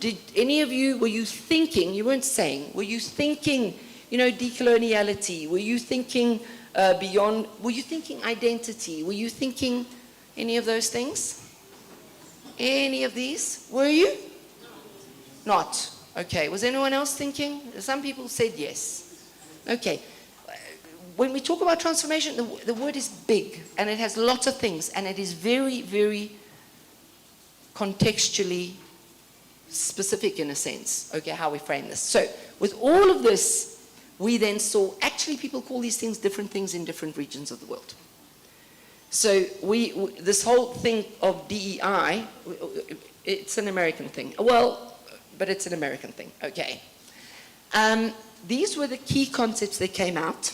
Did any of you, were you thinking, you weren't saying, were you thinking, decoloniality? Were you thinking beyond, were you thinking identity? Were you thinking any of those things? Any of these? Were you? Not. Okay. Was anyone else thinking? Some people said yes. Okay. When we talk about transformation, the word is big, and it has lots of things, and it is very, very contextually specific in a sense, okay, how we frame this. So with all of this, we then saw, actually people call these things different things in different regions of the world. So this whole thing of DEI, it's an American thing. Well, but it's an American thing, okay. These were the key concepts that came out.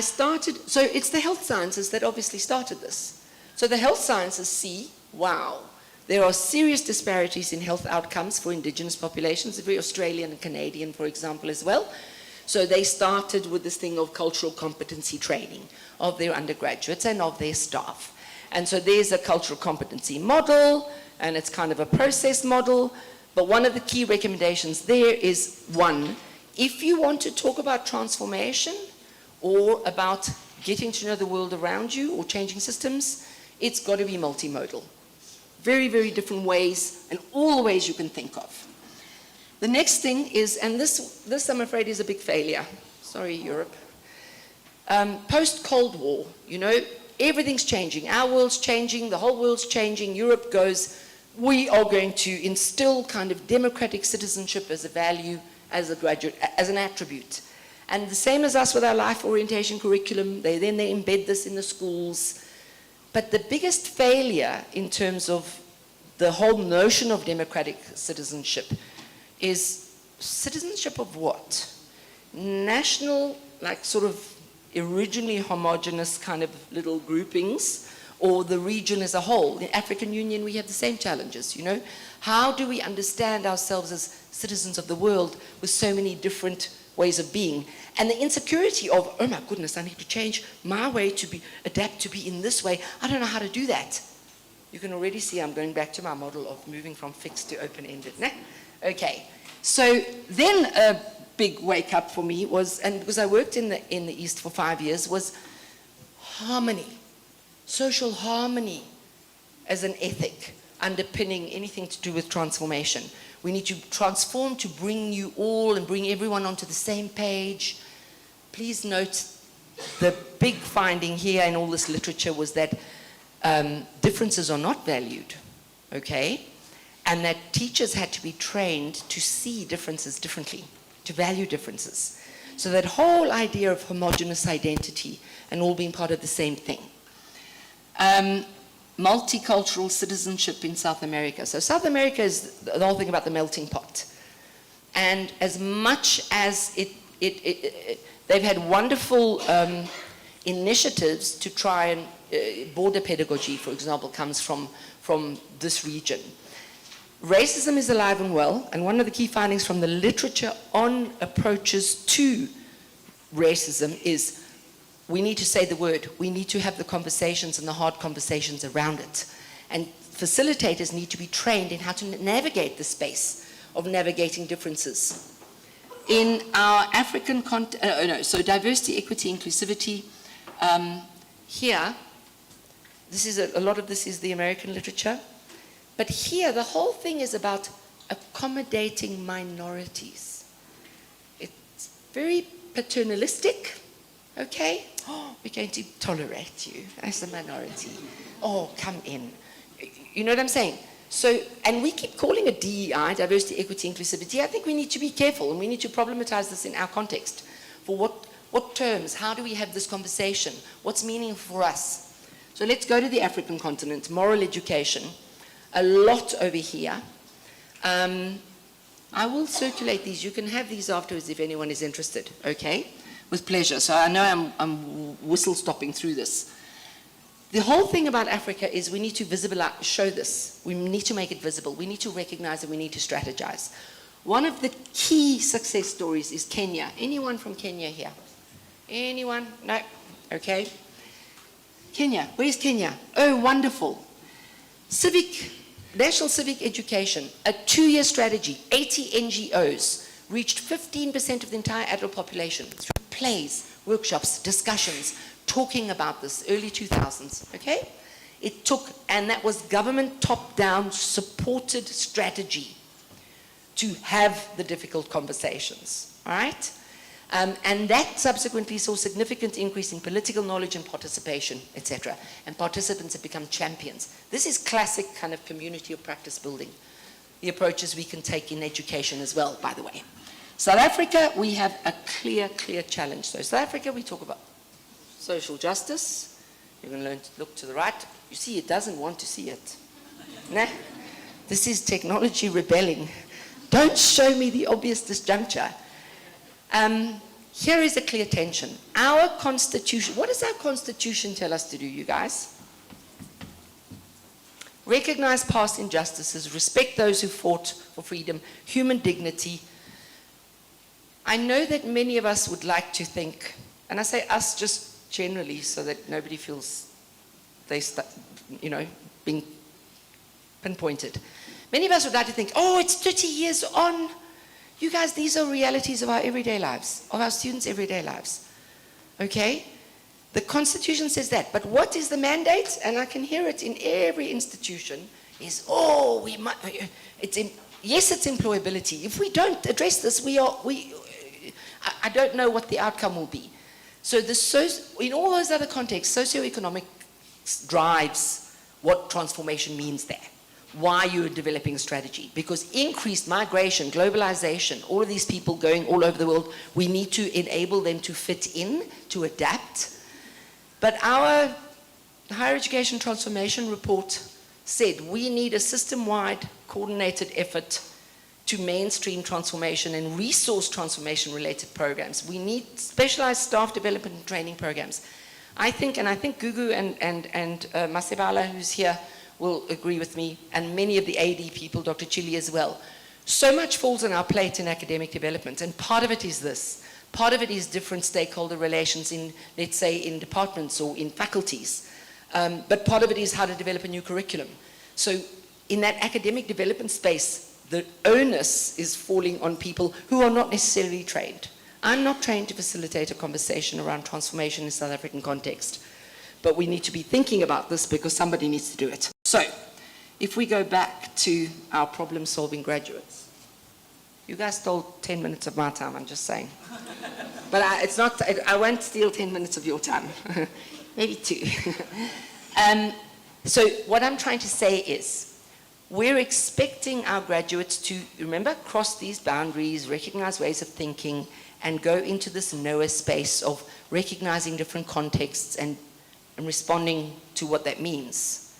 So it's the health sciences that obviously started this. So the health sciences see, wow, there are serious disparities in health outcomes for indigenous populations, very Australian and Canadian, for example, as well. So they started with this thing of cultural competency training of their undergraduates and of their staff. And so there's a cultural competency model, and it's kind of a process model. But one of the key recommendations there is, one, if you want to talk about transformation or about getting to know the world around you or changing systems, it's got to be multimodal. Very, very different ways, and all the ways you can think of. The next thing is, and this I'm afraid is a big failure. Sorry, Europe. Post-Cold War, everything's changing. Our world's changing, the whole world's changing. Europe goes, we are going to instill kind of democratic citizenship as a value, as a graduate, as an attribute. And the same as us with our life orientation curriculum, they embed this in the schools. But the biggest failure in terms of the whole notion of democratic citizenship is citizenship of what? National, like sort of originally homogenous kind of little groupings, or the region as a whole. In African Union, we have the same challenges, How do we understand ourselves as citizens of the world with so many different ways of being. And the insecurity of, oh my goodness, I need to change my way to adapt to be in this way. I don't know how to do that. You can already see I'm going back to my model of moving from fixed to open-ended. Nah? Okay, so then a big wake up for me was, and because I worked in the East for 5 years, was harmony, social harmony as an ethic underpinning anything to do with transformation. We need to transform to bring you all and bring everyone onto the same page. Please note the big finding here in all this literature was that differences are not valued, okay? And that teachers had to be trained to see differences differently, to value differences. So that whole idea of homogeneous identity and all being part of the same thing. Multicultural citizenship in South America. So South America is the whole thing about the melting pot. And as much as they've had wonderful initiatives to try and border pedagogy, for example, comes from this region. Racism is alive and well, and one of the key findings from the literature on approaches to racism is we need to say the word, we need to have the conversations and the hard conversations around it. And facilitators need to be trained in how to navigate the space of navigating differences. In our African so diversity, equity, inclusivity, here, this is a lot of this is the American literature, but here the whole thing is about accommodating minorities. It's very paternalistic, okay? Oh, we're going to tolerate you as a minority. Oh, come in. You know what I'm saying? So, and we keep calling it DEI, diversity, equity, inclusivity. I think we need to be careful and we need to problematize this in our context. For what terms? How do we have this conversation? What's meaningful for us? So let's go to the African continent, moral education. A lot over here. I will circulate these. You can have these afterwards if anyone is interested, okay? With pleasure. So I know I'm whistle stopping through this. The whole thing about Africa is we need to show this. We need to make it visible. We need to recognize and we need to strategize. One of the key success stories is Kenya. Anyone from Kenya here? Anyone? No? Okay. Kenya. Where's Kenya? Oh, wonderful. National civic education, a 2-year strategy, 80 NGOs, reached 15% of the entire adult population through plays, workshops, discussions, talking about this, early 2000s, okay? It took, and that was government top-down supported strategy to have the difficult conversations, all right? And that subsequently saw significant increase in political knowledge and participation, etc. And participants have become champions. This is classic kind of community of practice building. The approaches we can take in education as well, by the way. South Africa, we have a clear challenge. So South Africa, we talk about social justice. You're going to learn to look to the right. You see, it doesn't want to see it. Nah? This is technology rebelling. Don't show me the obvious disjuncture. Here is a clear tension. Our constitution, what does our constitution tell us to do, you guys? Recognize past injustices, respect those who fought for freedom, human dignity. I know that many of us would like to think, and I say us just generally so that nobody feels being pinpointed. Many of us would like to think, oh, it's 30 years on. You guys, these are realities of our everyday lives, of our students' everyday lives. Okay? The Constitution says that. But what is the mandate? And I can hear it in every institution, is, oh, yes, it's employability. If we don't address this, I don't know what the outcome will be. So in all those other contexts, socioeconomic drives what transformation means there. Why you're developing a strategy. Because increased migration, globalization, all of these people going all over the world, we need to enable them to fit in, to adapt. But our higher education transformation report said we need a system-wide coordinated effort to mainstream transformation and resource transformation related programs. We need specialized staff development and training programs. I think Gugu and Masebala, who's here, will agree with me, and many of the AD people, Dr. Chili as well. So much falls on our plate in academic development, and part of it is this. Part of it is different stakeholder relations in, let's say, in departments or in faculties. But part of it is how to develop a new curriculum. So in that academic development space, the onus is falling on people who are not necessarily trained. I'm not trained to facilitate a conversation around transformation in South African context. But we need to be thinking about this because somebody needs to do it. So, if we go back to our problem-solving graduates. You guys stole 10 minutes of my time, I'm just saying. But I won't steal 10 minutes of your time. Maybe 2. So what I'm trying to say is, we're expecting our graduates to, remember, cross these boundaries, recognize ways of thinking, and go into this knower space of recognizing different contexts and responding to what that means.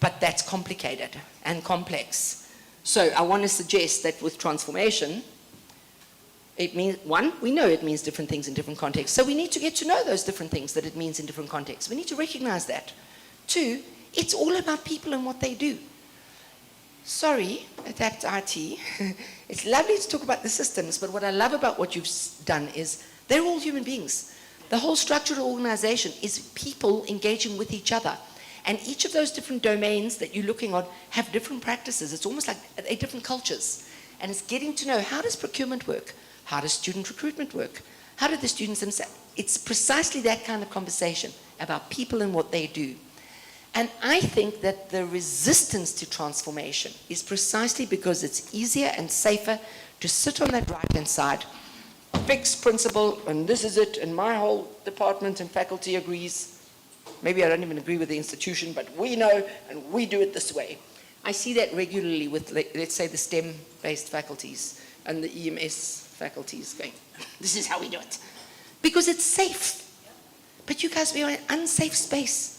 But that's complicated and complex. So I want to suggest that with transformation, it means, one, we know it means different things in different contexts. So we need to get to know those different things that it means in different contexts. We need to recognize that. 2, it's all about people and what they do. Sorry, Adapt IT. It's lovely to talk about the systems, but what I love about what you've done is they're all human beings. The whole structure of the organization is people engaging with each other. And each of those different domains that you're looking on have different practices. It's almost like different cultures. And it's getting to know, how does procurement work? How does student recruitment work? How do the students themselves? It's precisely that kind of conversation about people and what they do. And I think that the resistance to transformation is precisely because it's easier and safer to sit on that right-hand side, fixed principle, and this is it, and my whole department and faculty agrees. Maybe I don't even agree with the institution, but we know, and we do it this way. I see that regularly with, let's say, the STEM-based faculties and the EMS faculties going, this is how we do it. Because it's safe. But you guys, we are in an unsafe space.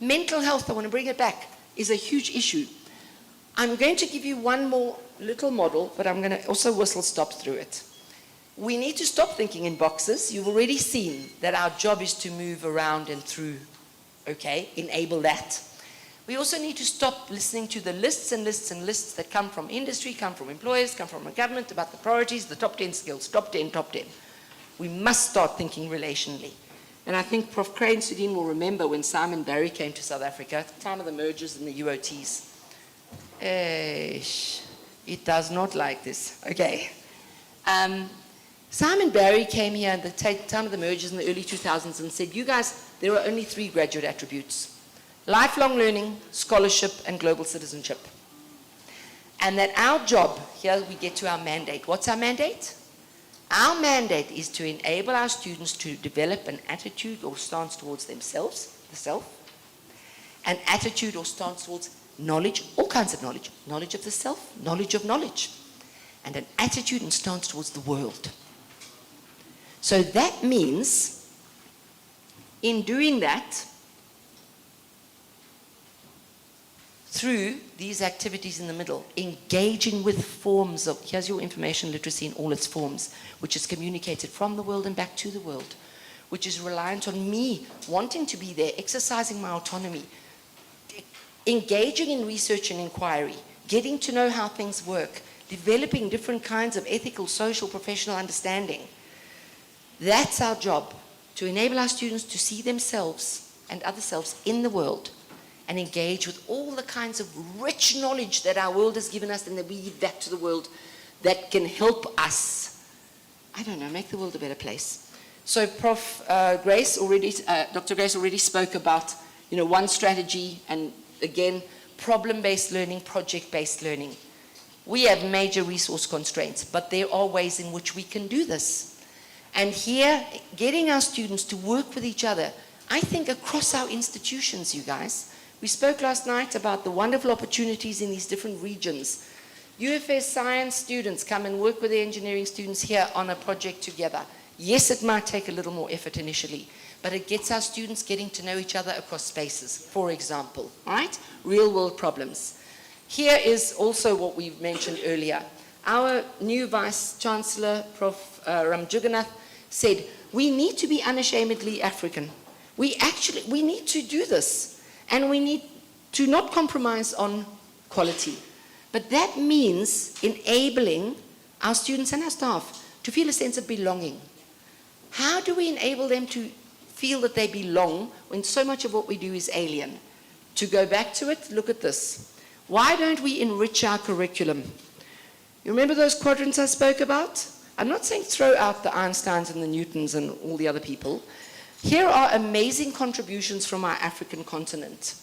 Mental health, I want to bring it back, is a huge issue. I'm going to give you one more little model, but I'm going to also whistle-stop through it. We need to stop thinking in boxes. You've already seen that our job is to move around and through. Okay, enable that. We also need to stop listening to the lists and lists and lists that come from industry, come from employers, come from the government about the priorities, the top 10 skills, top 10, top 10. We must start thinking relationally. And I think Prof. Crane-Sudin will remember when Simon Barry came to South Africa at the time of the mergers and the UOTs. It does not like this. Okay. Simon Barry came here at the time of the mergers in the early 2000s and said, you guys, there are only 3 graduate attributes: lifelong learning, scholarship, and global citizenship. And that our job, here we get to our mandate. What's our mandate? Our mandate is to enable our students to develop an attitude or stance towards themselves, the self, an attitude or stance towards knowledge, all kinds of knowledge, knowledge of the self, knowledge of knowledge, and an attitude and stance towards the world. So that means, in doing that, through these activities in the middle, engaging with forms of, here's your information literacy in all its forms, which is communicated from the world and back to the world, which is reliant on me wanting to be there, exercising my autonomy, engaging in research and inquiry, getting to know how things work, developing different kinds of ethical, social, professional understanding. That's our job, to enable our students to see themselves and other selves in the world and engage with all the kinds of rich knowledge that our world has given us and that we give back to the world that can help us, I don't know, make the world a better place. So Dr. Grace already spoke about, one strategy, and again, problem-based learning, project-based learning. We have major resource constraints, but there are ways in which we can do this. And here, getting our students to work with each other, I think across our institutions, you guys. We spoke last night about the wonderful opportunities in these different regions. UFS science students come and work with the engineering students here on a project together. Yes, it might take a little more effort initially, but it gets our students getting to know each other across spaces, for example, right? Real world problems. Here is also what we mentioned earlier. Our new Vice Chancellor, Prof. Ramjugganath, said, we need to be unashamedly African. We need to do this. And we need to not compromise on quality. But that means enabling our students and our staff to feel a sense of belonging. How do we enable them to feel that they belong when so much of what we do is alien? To go back to it, look at this. Why don't we enrich our curriculum? You remember those quadrants I spoke about? I'm not saying throw out the Einsteins and the Newtons and all the other people. Here are amazing contributions from our African continent.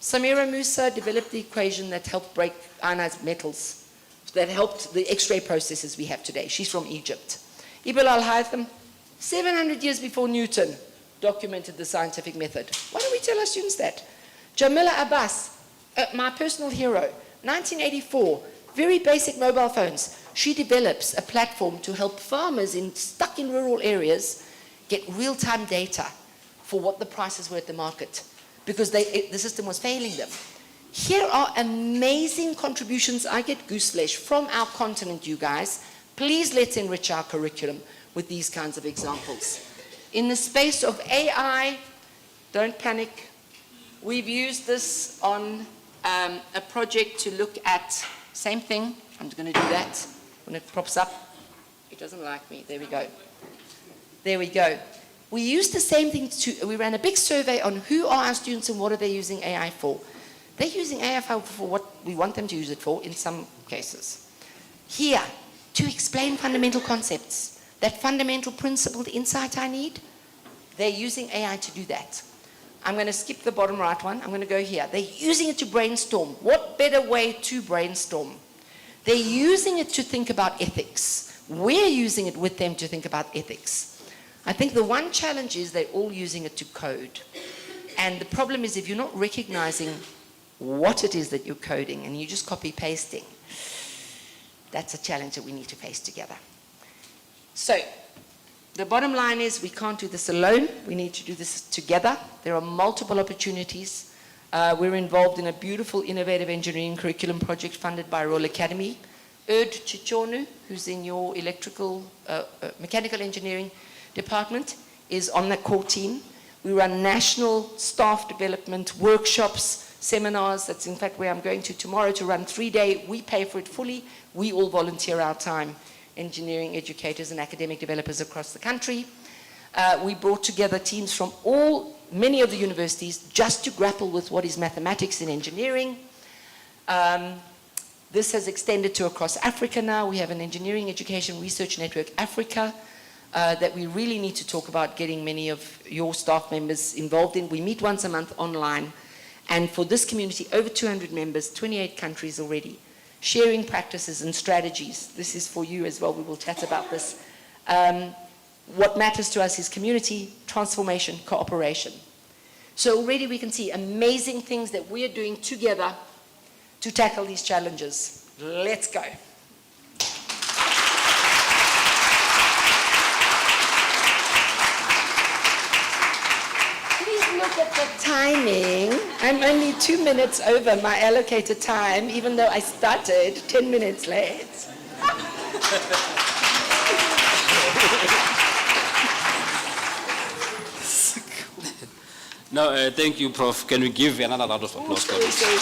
Samira Musa developed the equation that helped break ionized metals, that helped the X-ray processes we have today. She's from Egypt. Ibn al-Haytham, 700 years before Newton, documented the scientific method. Why don't we tell our students that? Jamila Abbas, my personal hero, 1984, very basic mobile phones. She develops a platform to help farmers stuck in rural areas get real-time data for what the prices were at the market, because the system was failing them. Here are amazing contributions. I get goose flesh from our continent, you guys. Please let's enrich our curriculum with these kinds of examples. In the space of AI, don't panic. We've used this on a project to look at, same thing, I'm going to do that. When it pops up, it doesn't like me, there we go. There we go. We used the same thing we ran a big survey on who are our students and what are they using AI for. They're using AI for what we want them to use it for in some cases. Here, to explain fundamental concepts, that fundamental principled insight I need, they're using AI to do that. I'm going to skip the bottom right one. I'm going to go here. They're using it to brainstorm. What better way to brainstorm? They're using it to think about ethics. We're using it with them to think about ethics. I think the one challenge is they're all using it to code. And the problem is if you're not recognizing what it is that you're coding and you're just copy-pasting, that's a challenge that we need to face together. So, the bottom line is we can't do this alone. We need to do this together. There are multiple opportunities. We're involved in a beautiful innovative engineering curriculum project funded by Royal Academy. Erd Chichonu, who's in your mechanical engineering department, is on that core team. We run national staff development workshops, seminars. That's in fact where I'm going to tomorrow to run 3-day. We pay for it fully. We all volunteer our time. Engineering educators and academic developers across the country. We brought together teams from many of the universities just to grapple with what is mathematics in engineering. This has extended to across Africa now. We have an Engineering Education Research Network Africa that we really need to talk about getting many of your staff members involved in. We meet once a month online. And for this community, over 200 members, 28 countries already. Sharing practices and strategies. This is for you as well. We will chat about this. What matters to us is community, transformation, cooperation. So already we can see amazing things that we are doing together to tackle these challenges. Let's go. Look at the timing. I'm only 2 minutes over my allocated time, even though I started 10 minutes late. No, thank you, Prof. Can we give another round of applause for this? Sorry.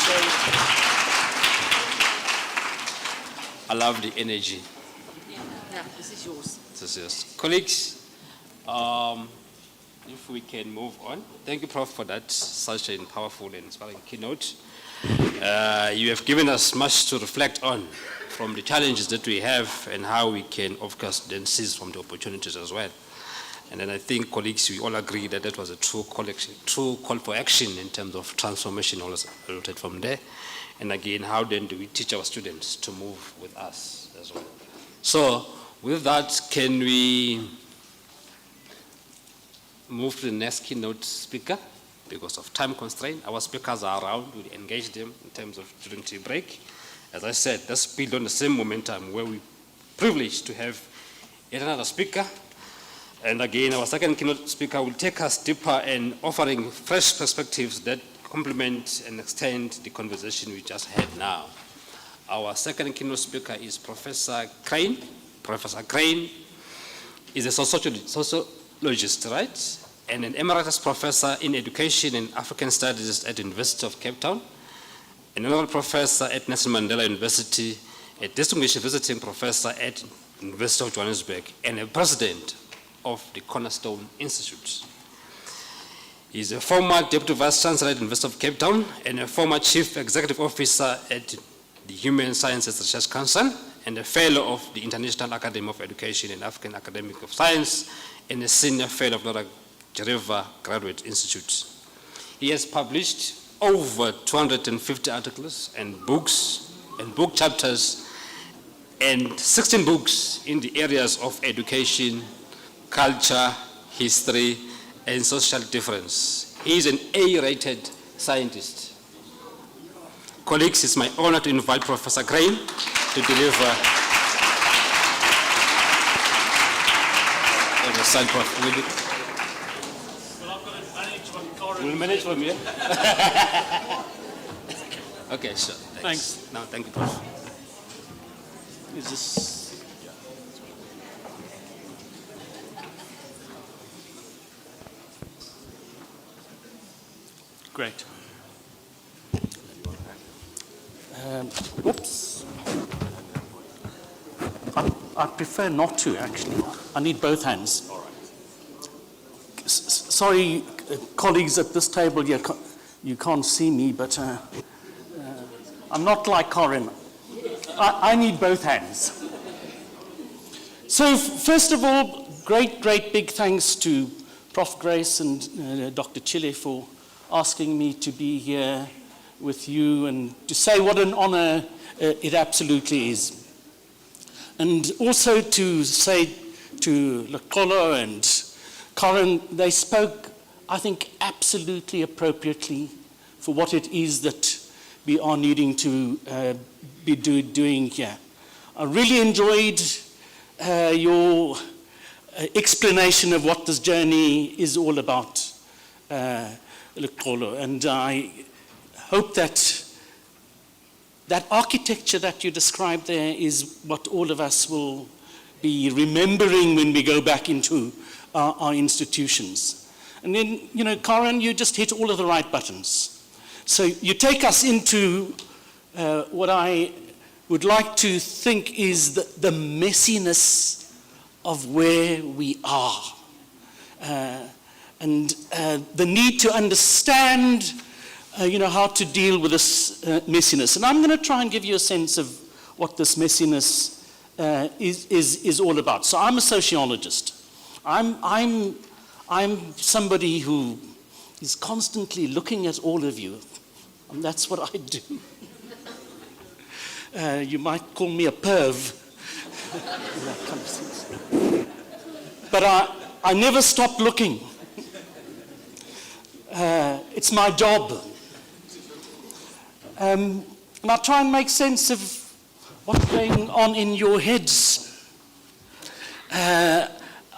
I love the energy. Yeah, this is yours. This is yours. Colleagues, if we can move on. Thank you, Prof, for that such a powerful and inspiring keynote. You have given us much to reflect on from the challenges that we have and how we can, of course, then seize from the opportunities as well. And then I think, colleagues, we all agree that that was a true call for action in terms of transformation also from there. And again, how then do we teach our students to move with us as well? So, with that, can we move to the next keynote speaker? Because of time constraint, our speakers are around. We engage them in terms of during tea break. As I said, let's build on the same momentum where we're privileged to have yet another speaker. And again, our second keynote speaker will take us deeper in offering fresh perspectives that complement and extend the conversation we just had now. Our second keynote speaker is Professor Crane. Professor Crane is a sociologist, right? And an emeritus professor in education and African studies at the University of Cape Town. an honorary professor at Nelson Mandela University, a distinguished visiting professor at University of Johannesburg, and a president of the Cornerstone Institute. He is a former Deputy Vice Chancellor at the University of Cape Town and a former Chief Executive Officer at the Human Sciences Research Council and a Fellow of the International Academy of Education and African Academy of Science and a Senior Fellow of Northern Geneva Graduate Institute. He has published over 250 articles and books and book chapters and 16 books in the areas of education, culture, history, and social difference. He is an A-rated scientist. Colleagues, it's my honor to invite Professor Crane to deliver the slide. We'll manage from here. Okay, sure. Thanks. No, thank you, Prof. Is this? Great. Oops. I prefer not to, actually. I need both hands. Sorry, colleagues at this table, you can't see me, but I'm not like Corinne. I need both hands. So first of all, great big thanks to Prof. Grace and Dr. Chile for asking me to be here with you and to say what an honor it absolutely is. And also to say to Lekolo and Corinne, they spoke, I think, absolutely appropriately for what it is that we are needing to be doing here. I really enjoyed your explanation of what this journey is all about, Lekolo, and I hope that architecture that you described there is what all of us will be remembering when we go back into our institutions. And then, you know, Corinne, you just hit all of the right buttons. So you take us into what I would like to think is the messiness of where we are. And the need to understand how to deal with this messiness. And I'm going to try and give you a sense of what this messiness is all about. So I'm a sociologist. I'm somebody who is constantly looking at all of you. And that's what I do. You might call me a perv. That kind of sense. But I never stop looking. It's my job. And I try and make sense of what's going on in your heads.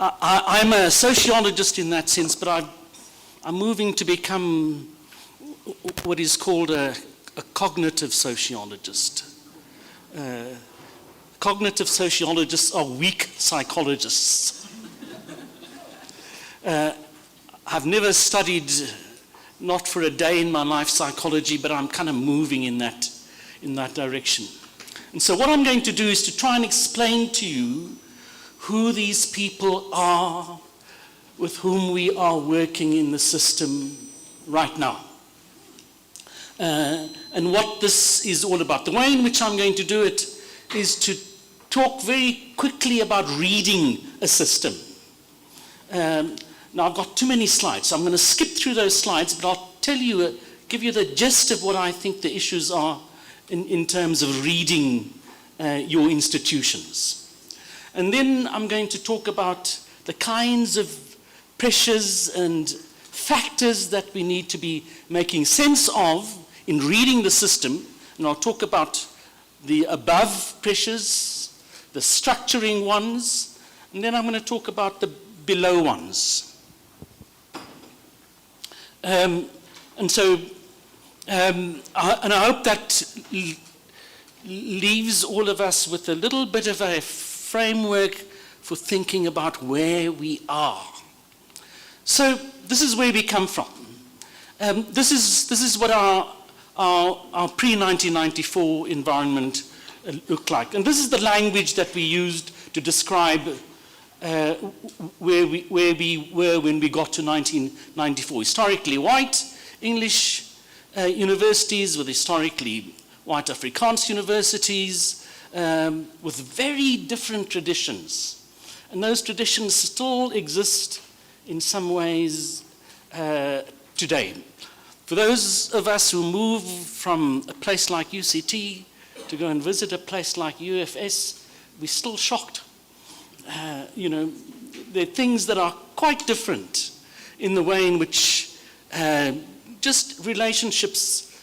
I'm a sociologist in that sense, but I'm moving to become what is called a cognitive sociologist. Cognitive sociologists are weak psychologists. I've never studied, not for a day in my life, psychology, but I'm kind of moving in that direction. And so what I'm going to do is to try and explain to you who these people are with whom we are working in the system right now. And what this is all about. The way in which I'm going to do it is to talk very quickly about reading a system. Now I've got too many slides, so I'm going to skip through those slides, but I'll tell you, give you the gist of what I think the issues are in terms of reading your institutions. And then I'm going to talk about the kinds of pressures and factors that we need to be making sense of in reading the system. And I'll talk about the above pressures, the structuring ones, and then I'm going to talk about the below ones. I hope that leaves all of us with a little bit of a framework for thinking about where we are. So this is where we come from. This is what our our pre-1994 environment looked like. And this is the language that we used to describe where we were when we got to 1994. Historically white English universities with historically white Afrikaans universities with very different traditions. And those traditions still exist in some ways today. For those of us who move from a place like UCT to go and visit a place like UFS, we're still shocked. You know, there are things that are quite different in the way in which just relationships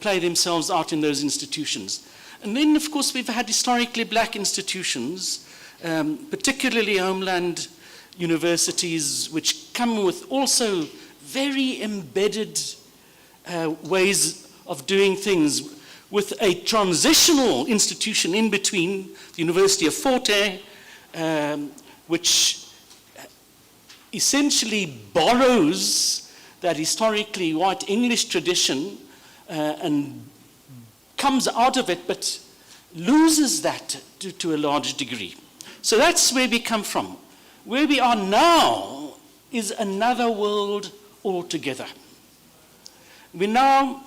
play themselves out in those institutions. And then, of course, we've had historically black institutions, particularly homeland universities, which come with also very embedded ways of doing things, with a transitional institution in between, the University of Fort Hare, which essentially borrows that historically white English tradition and comes out of it, but loses that to a large degree. So that's where we come from. Where we are now is another world altogether. We now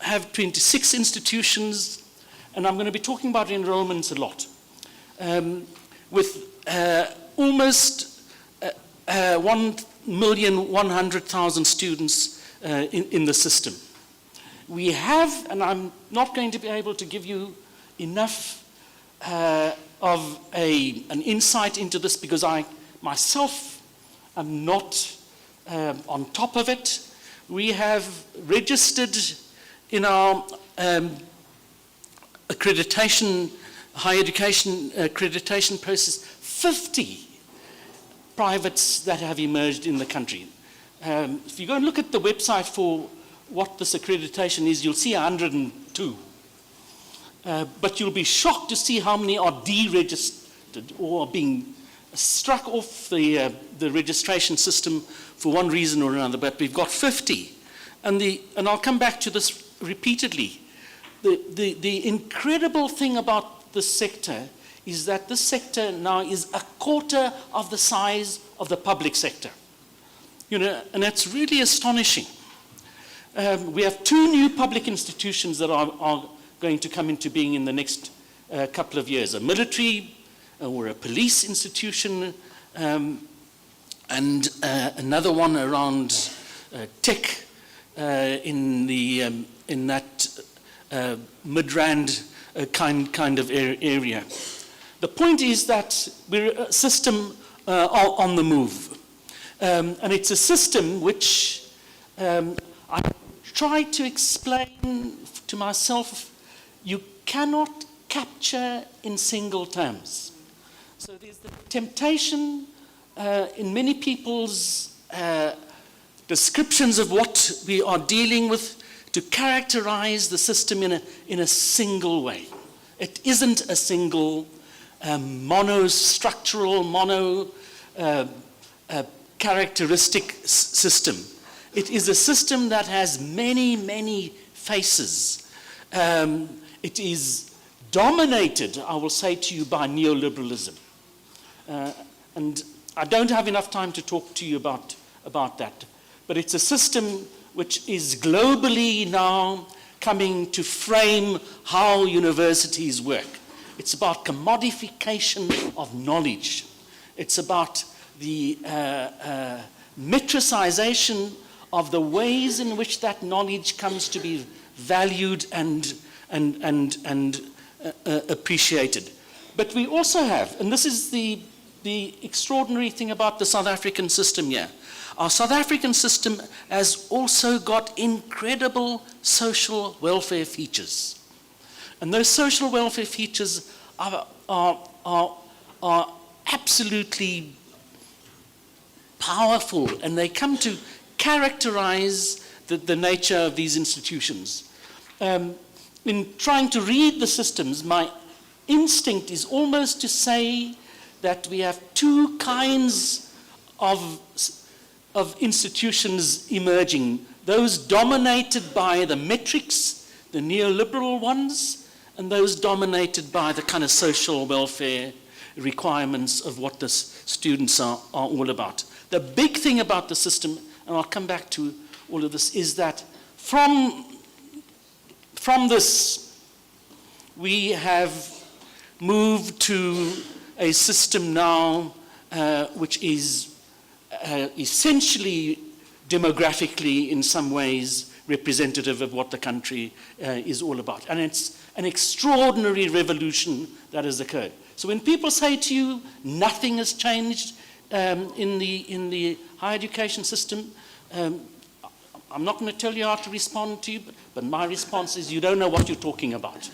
have 26 institutions, and I'm going to be talking about enrollments a lot, with almost 1,100,000 students in the system. We have, and I'm not going to be able to give you enough of an insight into this because I myself am not on top of it. We have registered in our accreditation, higher education accreditation process, 50 privates that have emerged in the country. If you go and look at the website for what this accreditation is, you'll see 102. But you'll be shocked to see how many are deregistered or are being struck off the registration system for one reason or another. But we've got 50. And I'll come back to this repeatedly. The incredible thing about this sector is that this sector now is a quarter of the size of the public sector. You know, and that's really astonishing. We have 2 new public institutions that are going to come into being in the next couple of years. A military or a police institution, and another one around tech in that Midrand kind of area. The point is that we're a system on the move. And it's a system which I try to explain to myself you cannot capture in single terms. So there's the temptation in many people's descriptions of what we are dealing with to characterize the system in a single way. It isn't a single monostructural, characteristic system. It is a system that has many, many faces. It is dominated, I will say to you, by neoliberalism. And I don't have enough time to talk to you about that. But it's a system which is globally now coming to frame how universities work. It's about commodification of knowledge. It's about the metricization of the ways in which that knowledge comes to be valued and appreciated. But we also have, and this is the extraordinary thing about the South African system here, our South African system has also got incredible social welfare features. And those social welfare features are absolutely powerful, and they come to characterize the nature of these institutions. In trying to read the systems, my instinct is almost to say that we have 2 kinds of institutions emerging. Those dominated by the metrics the neoliberal ones, and those dominated by the kind of social welfare requirements of what the students are all about. The big thing about the system, and I'll come back to all of this, is that from this, we have moved to a system now which is essentially demographically, in some ways, representative of what the country is all about. And it's an extraordinary revolution that has occurred. So when people say to you, nothing has changed in the higher education system, I'm not going to tell you how to respond to you, but my response is you don't know what you're talking about.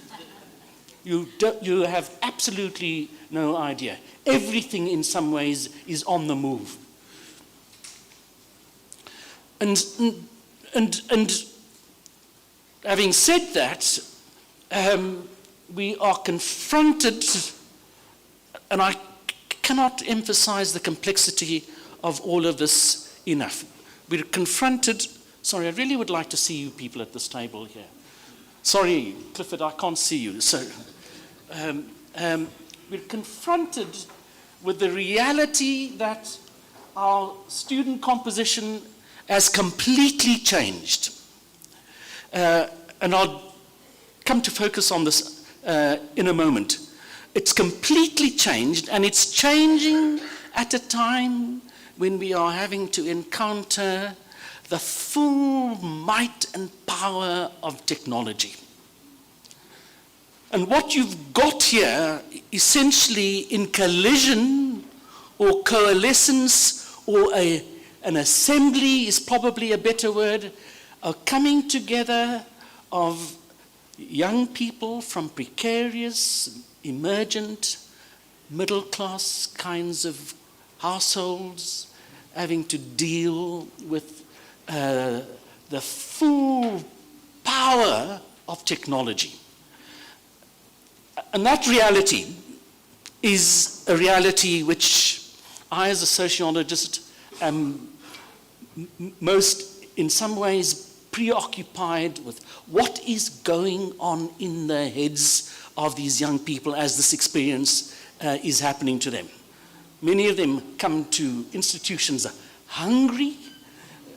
You have absolutely no idea. Everything in some ways is on the move. And having said that, we are confronted, and I cannot emphasize the complexity of all of this enough. We're confronted, sorry, I really would like to see you people at this table here. Sorry, Clifford, I can't see you. So, we're confronted with the reality that our student composition has completely changed. And I'll come to focus on this in a moment. It's completely changed, and it's changing at a time when we are having to encounter the full might and power of technology. And what you've got here, essentially in collision or coalescence, or an assembly is probably a better word, a coming together of young people from precarious, emergent, middle-class kinds of households having to deal with the full power of technology. And that reality is a reality which I, as a sociologist, am most, in some ways, preoccupied with what is going on in the heads of these young people as this experience is happening to them. Many of them come to institutions hungry,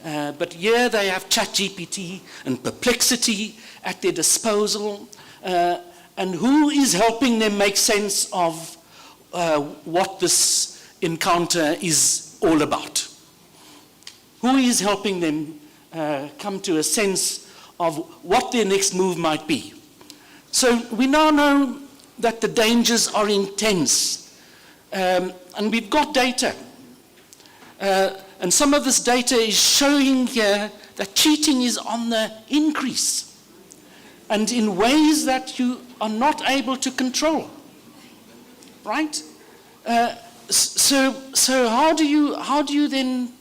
but here they have ChatGPT and Perplexity at their disposal, and who is helping them make sense of what this encounter is all about? Who is helping them come to a sense of what their next move might be? So we now know that the dangers are intense, and we've got data. And some of this data is showing here that cheating is on the increase, and in ways that you are not able to control, right? So how do you then,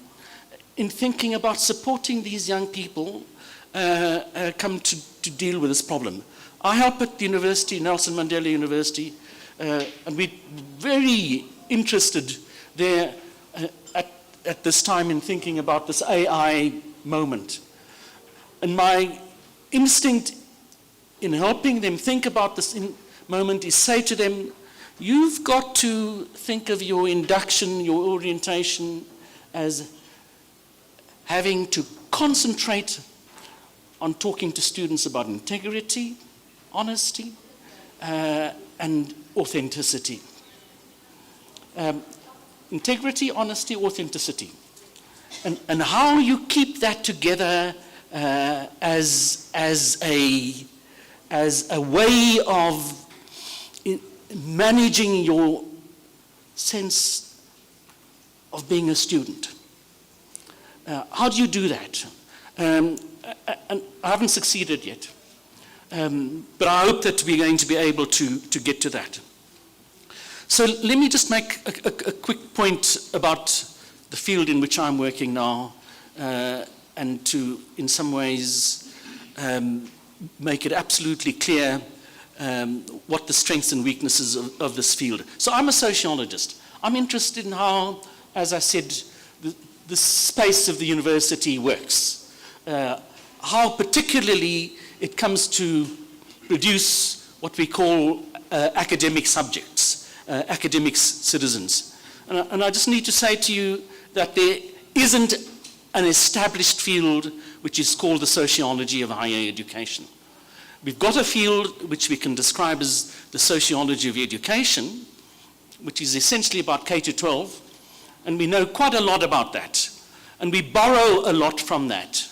in thinking about supporting these young people, come to deal with this problem? I help at the university, Nelson Mandela University, and we're very interested there at this time in thinking about this AI moment. And my instinct in helping them think about this moment is say to them, you've got to think of your induction, your orientation, as having to concentrate on talking to students about integrity, honesty, and authenticity. Integrity, honesty, authenticity. And how you keep that together as a way of managing your sense of being a student. How do you do that? And I haven't succeeded yet. But I hope that we're going to be able to get to that. So let me just make a quick point about the field in which I'm working now, and to, in some ways, make it absolutely clear what the strengths and weaknesses of this field. So I'm a sociologist. I'm interested in how, as I said, the space of the university works. How particularly it comes to produce what we call academic subjects, academic citizens. And I just need to say to you that there isn't an established field which is called the sociology of higher education. We've got a field which we can describe as the sociology of education, which is essentially about K to 12, and we know quite a lot about that, and we borrow a lot from that.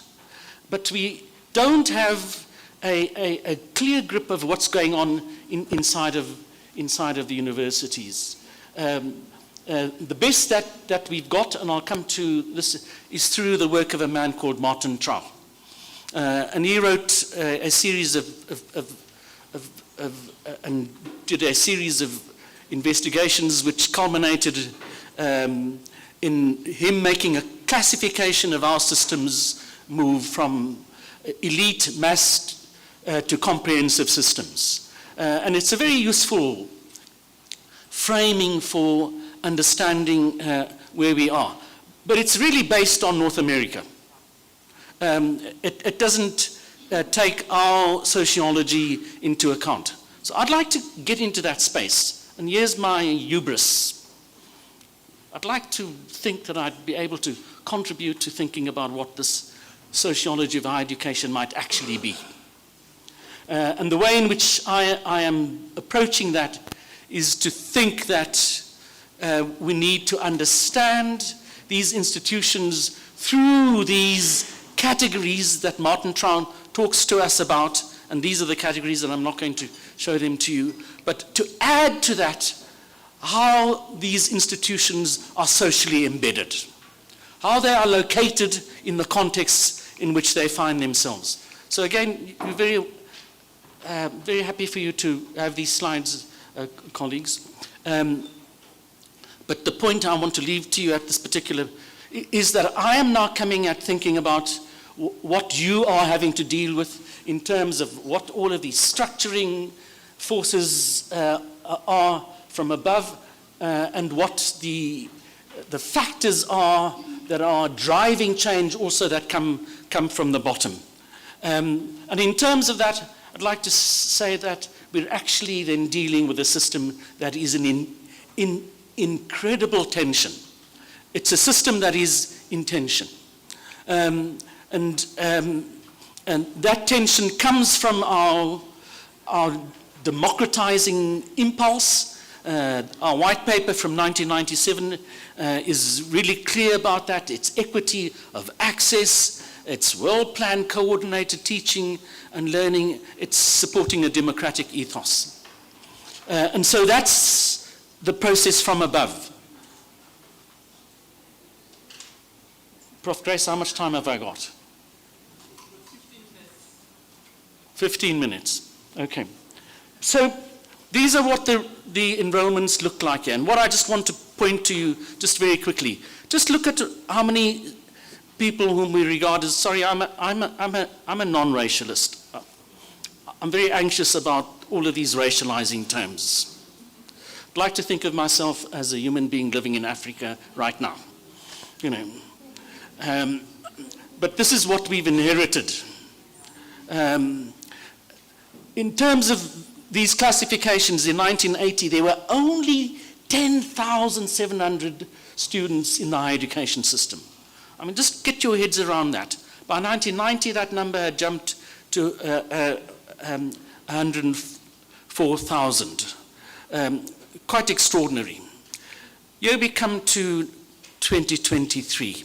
But we don't have a clear grip of what's going on inside of the universities. The best that we've got, and I'll come to this, is through the work of a man called Martin Trau. And he wrote a series and did a series of investigations which culminated in him making a classification of our systems move from elite, mass to comprehensive systems. And it's a very useful framing for understanding where we are. But it's really based on North America. It doesn't take our sociology into account. So I'd like to get into that space. And here's my hubris. I'd like to think that I'd be able to contribute to thinking about what this sociology of higher education might actually be. And the way in which I am approaching that is to think that we need to understand these institutions through these categories that Martin Trau talks to us about, and these are the categories, and I'm not going to show them to you, but to add to that how these institutions are socially embedded, how they are located in the context in which they find themselves. So again, we're very happy for you to have these slides, colleagues. But the point I want to leave to you at this particular is that I am now coming at thinking about what you are having to deal with in terms of what all of these structuring forces are from above and what the factors are that are driving change also that come from the bottom. And in terms of that, I'd like to say that we're actually then dealing with a system that is in incredible tension. It's a system that is in tension. And that tension comes from our democratizing impulse. Our white paper from 1997 is really clear about that. It's equity of access, it's well-planned, coordinated teaching and learning, it's supporting a democratic ethos. And so that's the process from above. Prof. Grace, how much time have I got? 15 minutes. Okay. So these are what the enrollments look like here. And what I just want to point to you just very quickly. Just look at how many people whom we regard as, sorry, I'm a non-racialist. I'm very anxious about all of these racializing terms. I'd like to think of myself as a human being living in Africa right now. You know. But this is what we've inherited. In terms of these classifications in 1980, there were only 10,700 students in the higher education system. I mean, just get your heads around that. By 1990, that number had jumped to 104,000. Quite extraordinary. Here we come to 2023.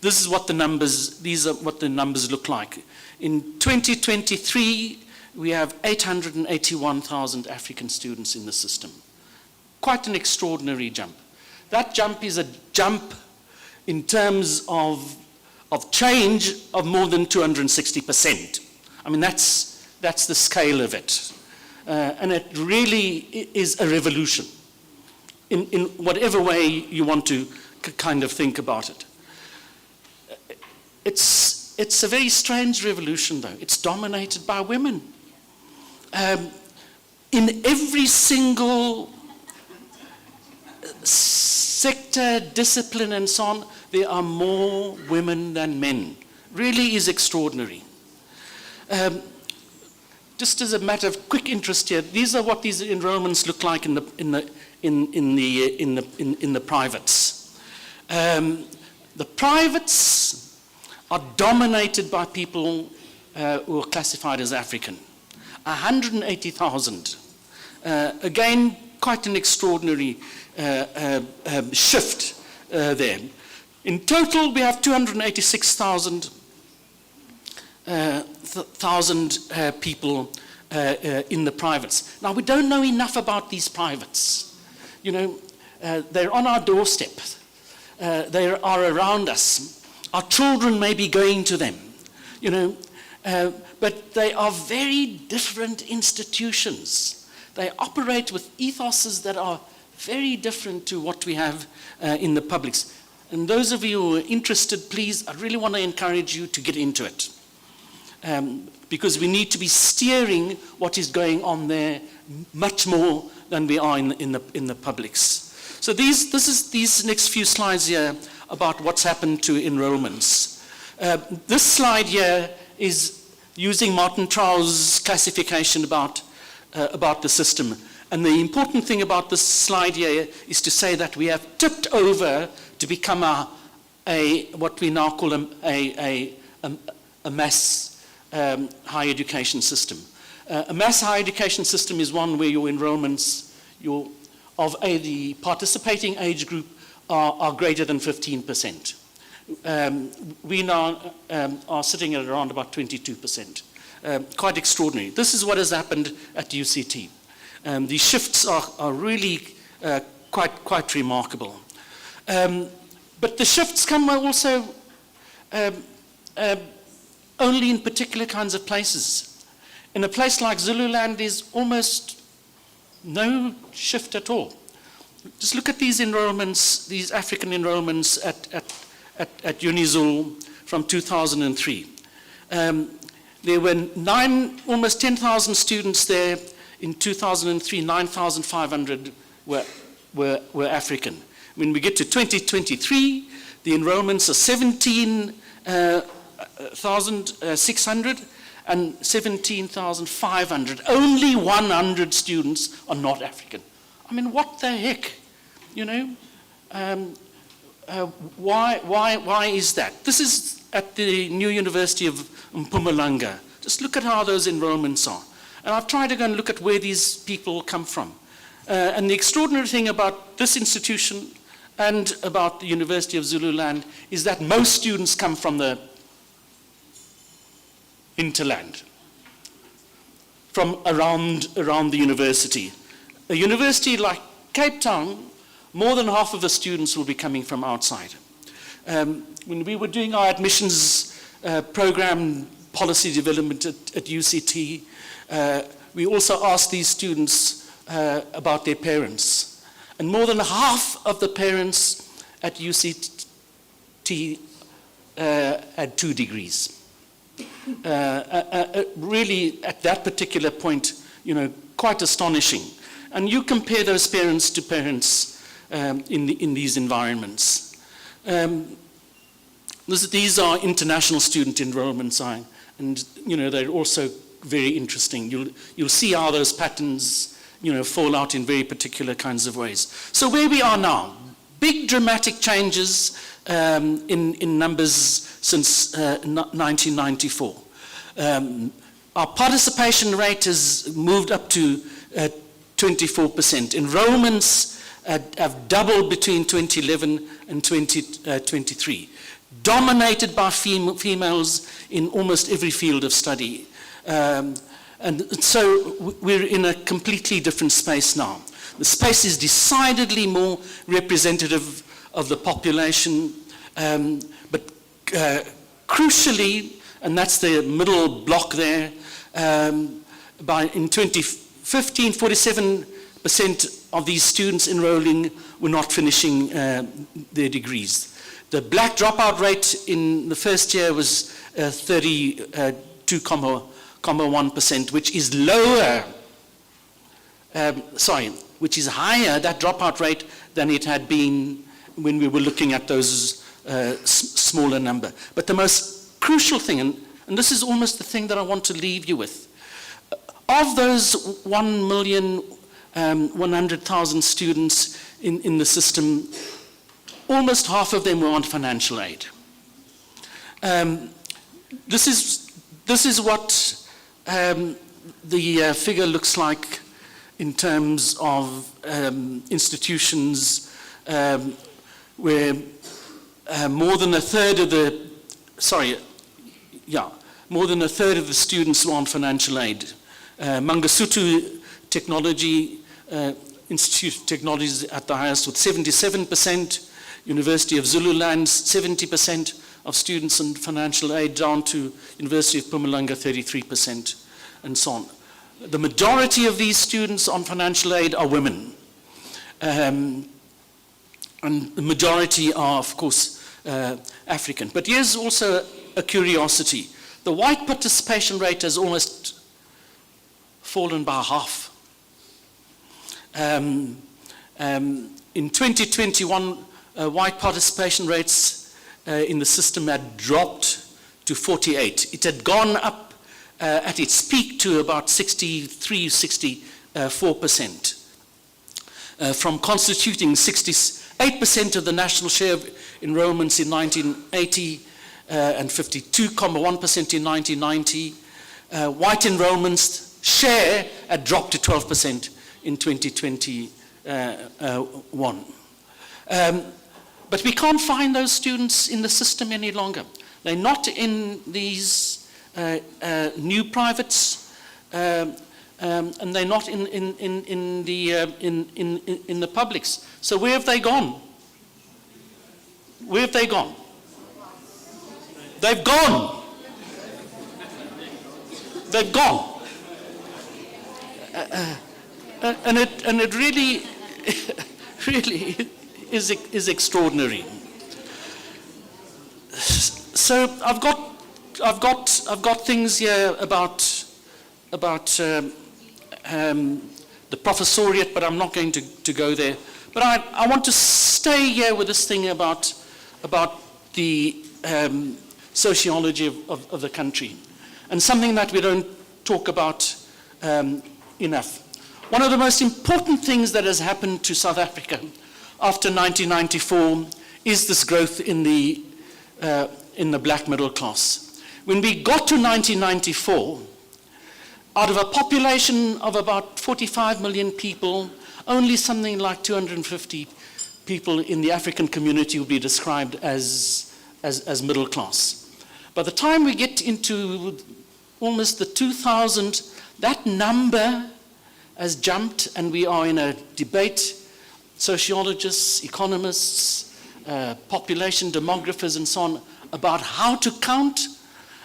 This is what the numbers, these are what the numbers look like. In 2023, we have 881,000 African students in the system. Quite an extraordinary jump. That jump is a jump in terms of change of more than 260%. I mean, that's the scale of it. And it really is a revolution in whatever way you want to kind of think about it. It's a very strange revolution, though. It's dominated by women. In every single sector, discipline, and so on, there are more women than men. Really is extraordinary. Just as a matter of quick interest here, these are what these enrollments look like in the privates. The privates are dominated by people who are classified as African. 180,000. Again, quite an extraordinary shift there. In total, we have 286,000 people in the privates. Now, we don't know enough about these privates. You know, they're on our doorstep. They are around us. Our children may be going to them, you know, but they are very different institutions. They operate with ethoses that are very different to what we have in the publics. And those of you who are interested, please, I really want to encourage you to get into it. Because we need to be steering what is going on there much more than we are in the publics. So these next few slides here about what's happened to enrollments. This slide here is using Martin Trow's classification about the system. And the important thing about this slide here is to say that we have tipped over to become what we now call a mass higher education system. A mass higher education system is one where your enrollments of the participating age group are greater than 15%. We now are sitting at around about 22%. Quite extraordinary. This is what has happened at UCT. These shifts are really quite remarkable. But the shifts come also only in particular kinds of places. In a place like Zululand, there's almost no shift at all. Just look at these enrollments, these African enrollments at UniZul from 2003. There were almost 10,000 students there. In 2003, 9,500 were African. When we get to 2023, the enrollments are 17,600 and 17,500. Only 100 students are not African. I mean, what the heck? You know, why is that? This is at the New University of Mpumalanga. Just look at how those enrollments are. And I've tried to go and look at where these people come from. And the extraordinary thing about this institution and about the University of Zululand is that most students come from the hinterland, from around the university. A university like Cape Town, more than half of the students will be coming from outside. When we were doing our admissions program policy development at UCT, we also asked these students about their parents. And more than half of the parents at UCT had 2 degrees. Really, at that particular point, you know, quite astonishing. And you compare those parents to parents in these environments. These are international student enrollments, and you know, they're also very interesting. You'll see how those patterns, you know, fall out in very particular kinds of ways. So where we are now, big dramatic changes in numbers since 1994. Our participation rate has moved up to 24%. Enrollments have doubled between 2011 and 2023, dominated by females in almost every field of study. And so we're in a completely different space now. The space is decidedly more representative of the population, but crucially, and that's the middle block there, in 2015, 47% of these students enrolling were not finishing their degrees. The black dropout rate in the first year was 32.1%, which is lower, which is higher, that dropout rate, than it had been when we were looking at those smaller number. But the most crucial thing, and And this is almost the thing that I want to leave you with. Of those 1,100,000 students in the system, almost half of them were on financial aid. This is what the figure looks like in terms of institutions where more than a third of the students were on financial aid. Mangosuthu Technology Institute of Technology is at the highest with 77%. University of Zululand, 70% of students on financial aid, down to University of Mpumalanga, 33%, and so on. The majority of these students on financial aid are women. And the majority are, of course, African. But here's also a curiosity. The white participation rate has almost fallen by half. In 2021, white participation rates in the system had dropped to 48. It had gone up at its peak to about 63, 64%, from constituting 68% of the national share of enrollments in 1980 and 52.1% in 1990. White enrollments share had dropped to 12% in 2021. But we can't find those students in the system any longer. They're not in these new privates, and they're not in the publics. So where have they gone? Where have they gone? They've gone. They've gone. And it really, really is extraordinary. So I've got things here about the professoriate, but I'm not going to go there. But I want to stay here with this thing about the sociology of the country, and something that we don't talk about enough. One of the most important things that has happened to South Africa after 1994 is this growth in the black middle class. When we got to 1994, out of a population of about 45 million people, only something like 250 people in the African community would be described as middle class. By the time we get into almost the 2000, that number has jumped, and we are in a debate, sociologists, economists, population demographers and so on, about how to count,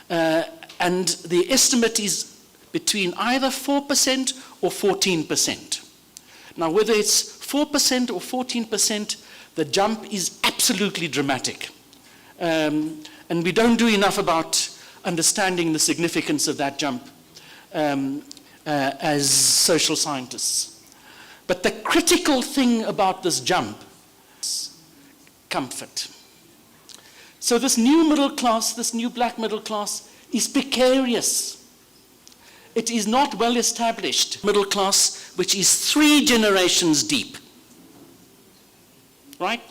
and the estimate is between either 4% or 14%. Now, whether it's 4% or 14%, the jump is absolutely dramatic. And we don't do enough about understanding the significance of that jump as social scientists. But the critical thing about this jump is comfort. So this new middle class, this new black middle class, is precarious. It is not well established middle class, which is 3 generations deep. Right?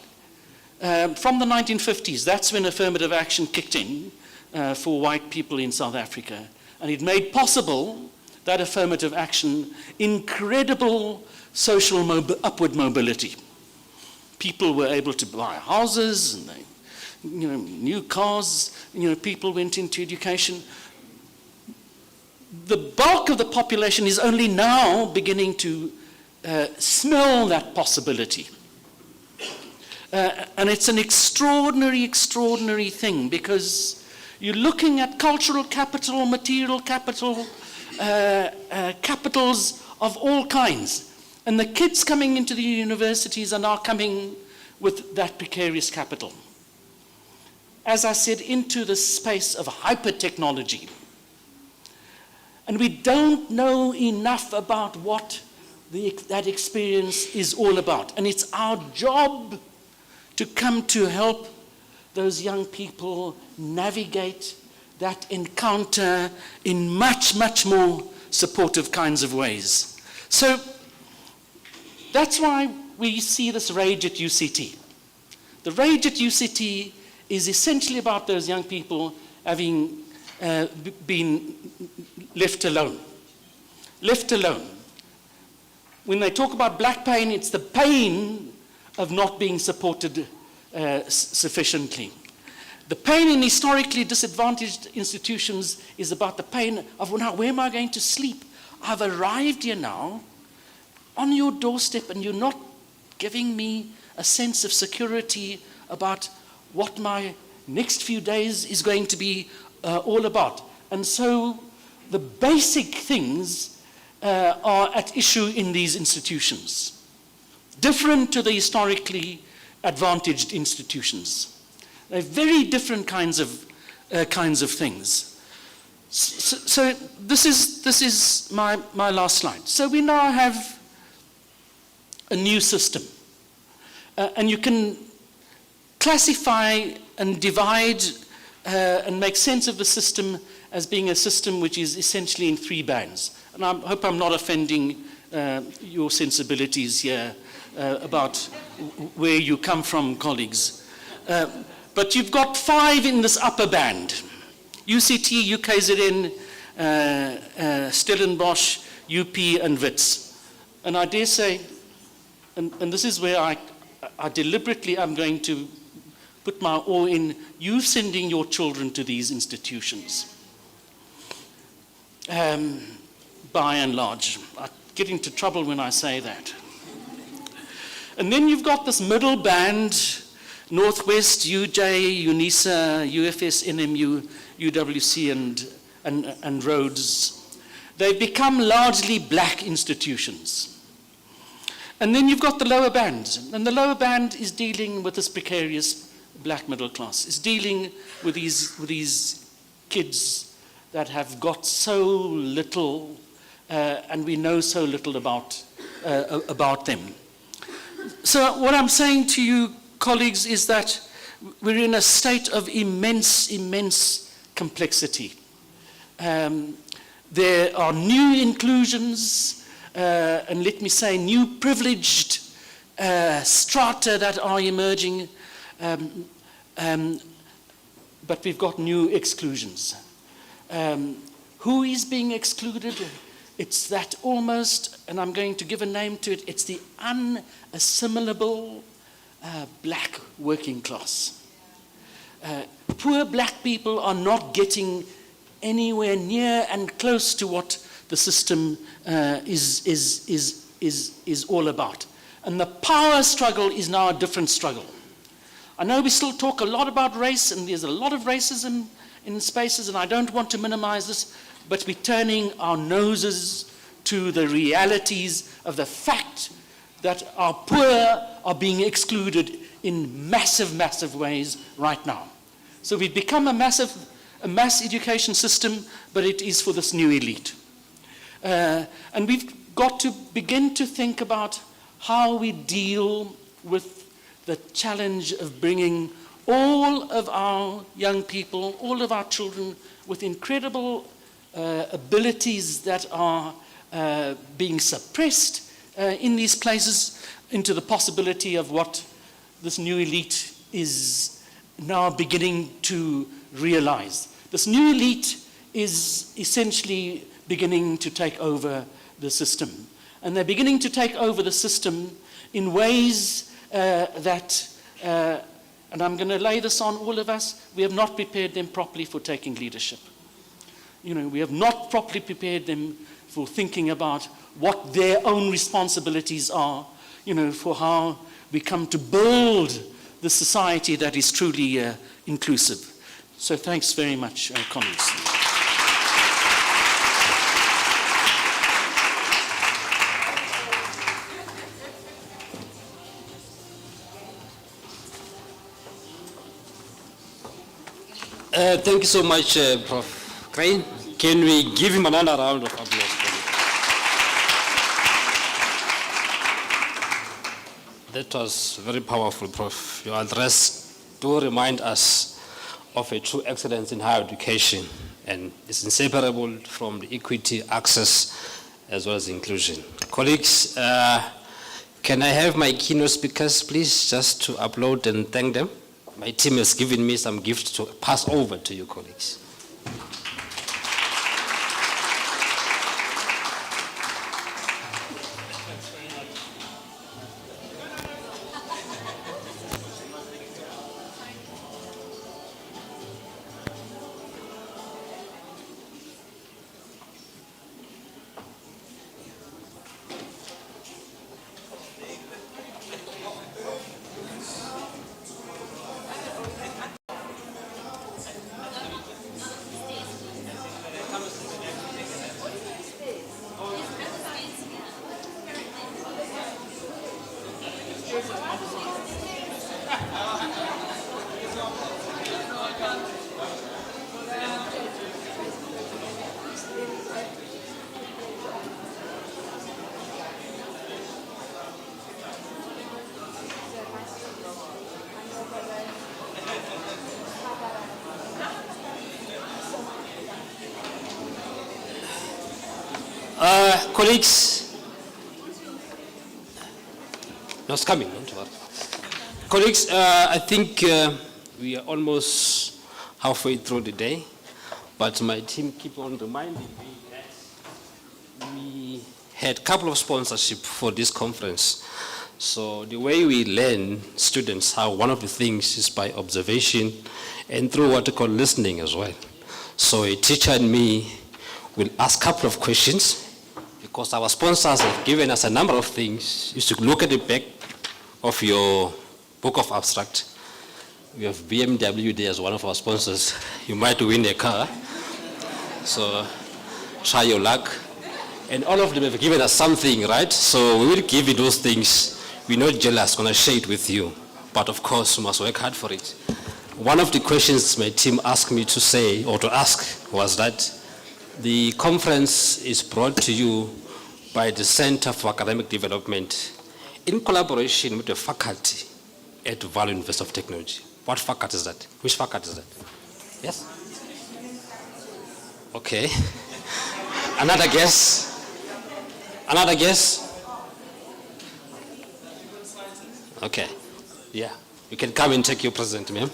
From the 1950s, that's when affirmative action kicked in for white people in South Africa. And it made possible, that affirmative action, incredible social upward mobility. People were able to buy houses, and they, new cars, people went into education. The bulk of the population is only now beginning to smell that possibility. And it's an extraordinary, extraordinary thing, because you're looking at cultural capital, material capital, capitals of all kinds. And the kids coming into the universities are now coming with that precarious capital. As I said, into the space of hyper-technology. And we don't know enough about what that experience is all about. And it's our job to come to help those young people navigate that encounter in much, much more supportive kinds of ways. So that's why we see this rage at UCT. The rage at UCT is essentially about those young people having been left alone. Left alone. When they talk about black pain, it's the pain of not being supported sufficiently. The pain in historically disadvantaged institutions is about the pain of, now, where am I going to sleep? I've arrived here now, on your doorstep, and you're not giving me a sense of security about what my next few days is going to be all about. And so the basic things are at issue in these institutions, different to the historically advantaged institutions. They're very different kinds of things. So this is my last slide. So we now have a new system, and you can classify and divide and make sense of the system as being a system which is essentially in 3 bands. And I hope I'm not offending your sensibilities here about where you come from, colleagues. But you've got 5 in this upper band: UCT, UKZN, Stellenbosch, UP, and WITS. And I dare say, and this is where I deliberately am going to put my all in, you sending your children to these institutions. By and large. I get into trouble when I say that. And then you've got this middle band: Northwest, UJ, UNISA, UFS, NMU, UWC, and Rhodes. They've become largely black institutions. And then you've got the lower band. And the lower band is dealing with this precarious black middle class. It's dealing with these kids that have got so little, and we know so little about them. So what I'm saying to you, colleagues, is that we're in a state of immense complexity. There are new inclusions, and let me say new privileged strata that are emerging, but we've got new exclusions. Who is being excluded? It's that almost, and I'm going to give a name to it, it's the unassimilable black working class. Poor black people are not getting anywhere near and close to what the system is all about. And the power struggle is now a different struggle. I know we still talk a lot about race, and there's a lot of racism in spaces, and I don't want to minimize this, but we're turning our noses to the realities of the fact that our poor are being excluded in massive ways right now. So we've become a mass education system, but it is for this new elite. And we've got to begin to think about how we deal with the challenge of bringing all of our young people, all of our children with incredible abilities that are being suppressed in these places into the possibility of what this new elite is now beginning to realize. This new elite is essentially beginning to take over the system. And they're beginning to take over the system in ways that, and I'm going to lay this on all of us, we have not prepared them properly for taking leadership. You know, we have not properly prepared them for thinking about what their own responsibilities are, you know, for how we come to build the society that is truly inclusive. So thanks very much, colleagues. Thank you so much, Prof. Crane. Can we give him another round of applause? That was very powerful, Prof. Your address do remind us of a true excellence in higher education, and is inseparable from the equity, access, as well as inclusion. Colleagues, can I have my keynote speakers, please, just to upload and thank them? My team has given me some gifts to pass over to you, colleagues. Colleagues, no, it's coming, don't worry. Colleagues, I think we are almost halfway through the day, but my team keep on reminding me that we had a couple of sponsorship for this conference. So the way we learn students how one of the things is by observation and through what we call listening as well. So a teacher and me will ask a couple of questions, because our sponsors have given us a number of things. You should look at the back of your book of abstract. We have BMW there as one of our sponsors. You might win a car. So try your luck. And all of them have given us something, right? So we will give you those things. We're not jealous, going to share it with you. But of course, we must work hard for it. One of the questions my team asked me to say or to ask was that the conference is brought to you by the Center for Academic Development in collaboration with the faculty at Value University of Technology. What faculty is that? Which faculty is that? Yes? Okay. Another guess? Another guess? Okay. Yeah. You can come and take your present, ma'am.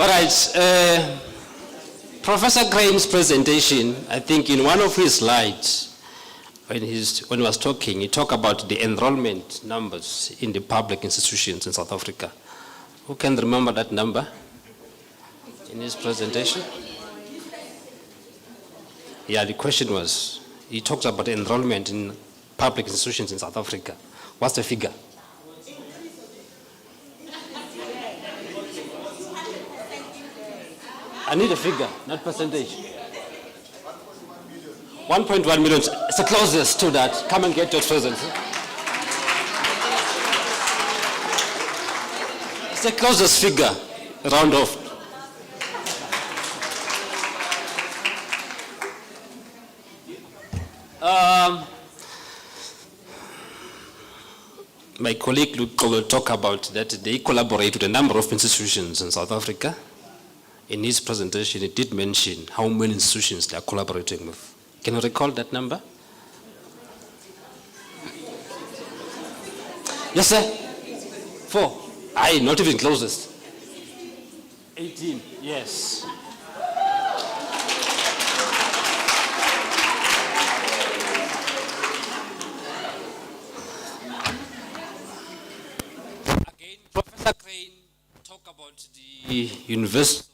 All right, Professor Graham's presentation, I think in one of his slides, when he was talking, he talked about the enrollment numbers in the public institutions in South Africa. Who can remember that number in his presentation? Yeah, the question was, he talks about enrollment in public institutions in South Africa. What's the figure? I need a figure, not percentage. 1.1 million. It's the closest to that. Come and get your presents. It's the closest figure. Round off. My colleague will talk about that they collaborate with a number of institutions in South Africa. In his presentation, he did mention how many institutions they are collaborating with. Can you recall that number? Yes, sir? 4. Aye, not even closest. 18, yes. Again, Professor Crane talked about the University.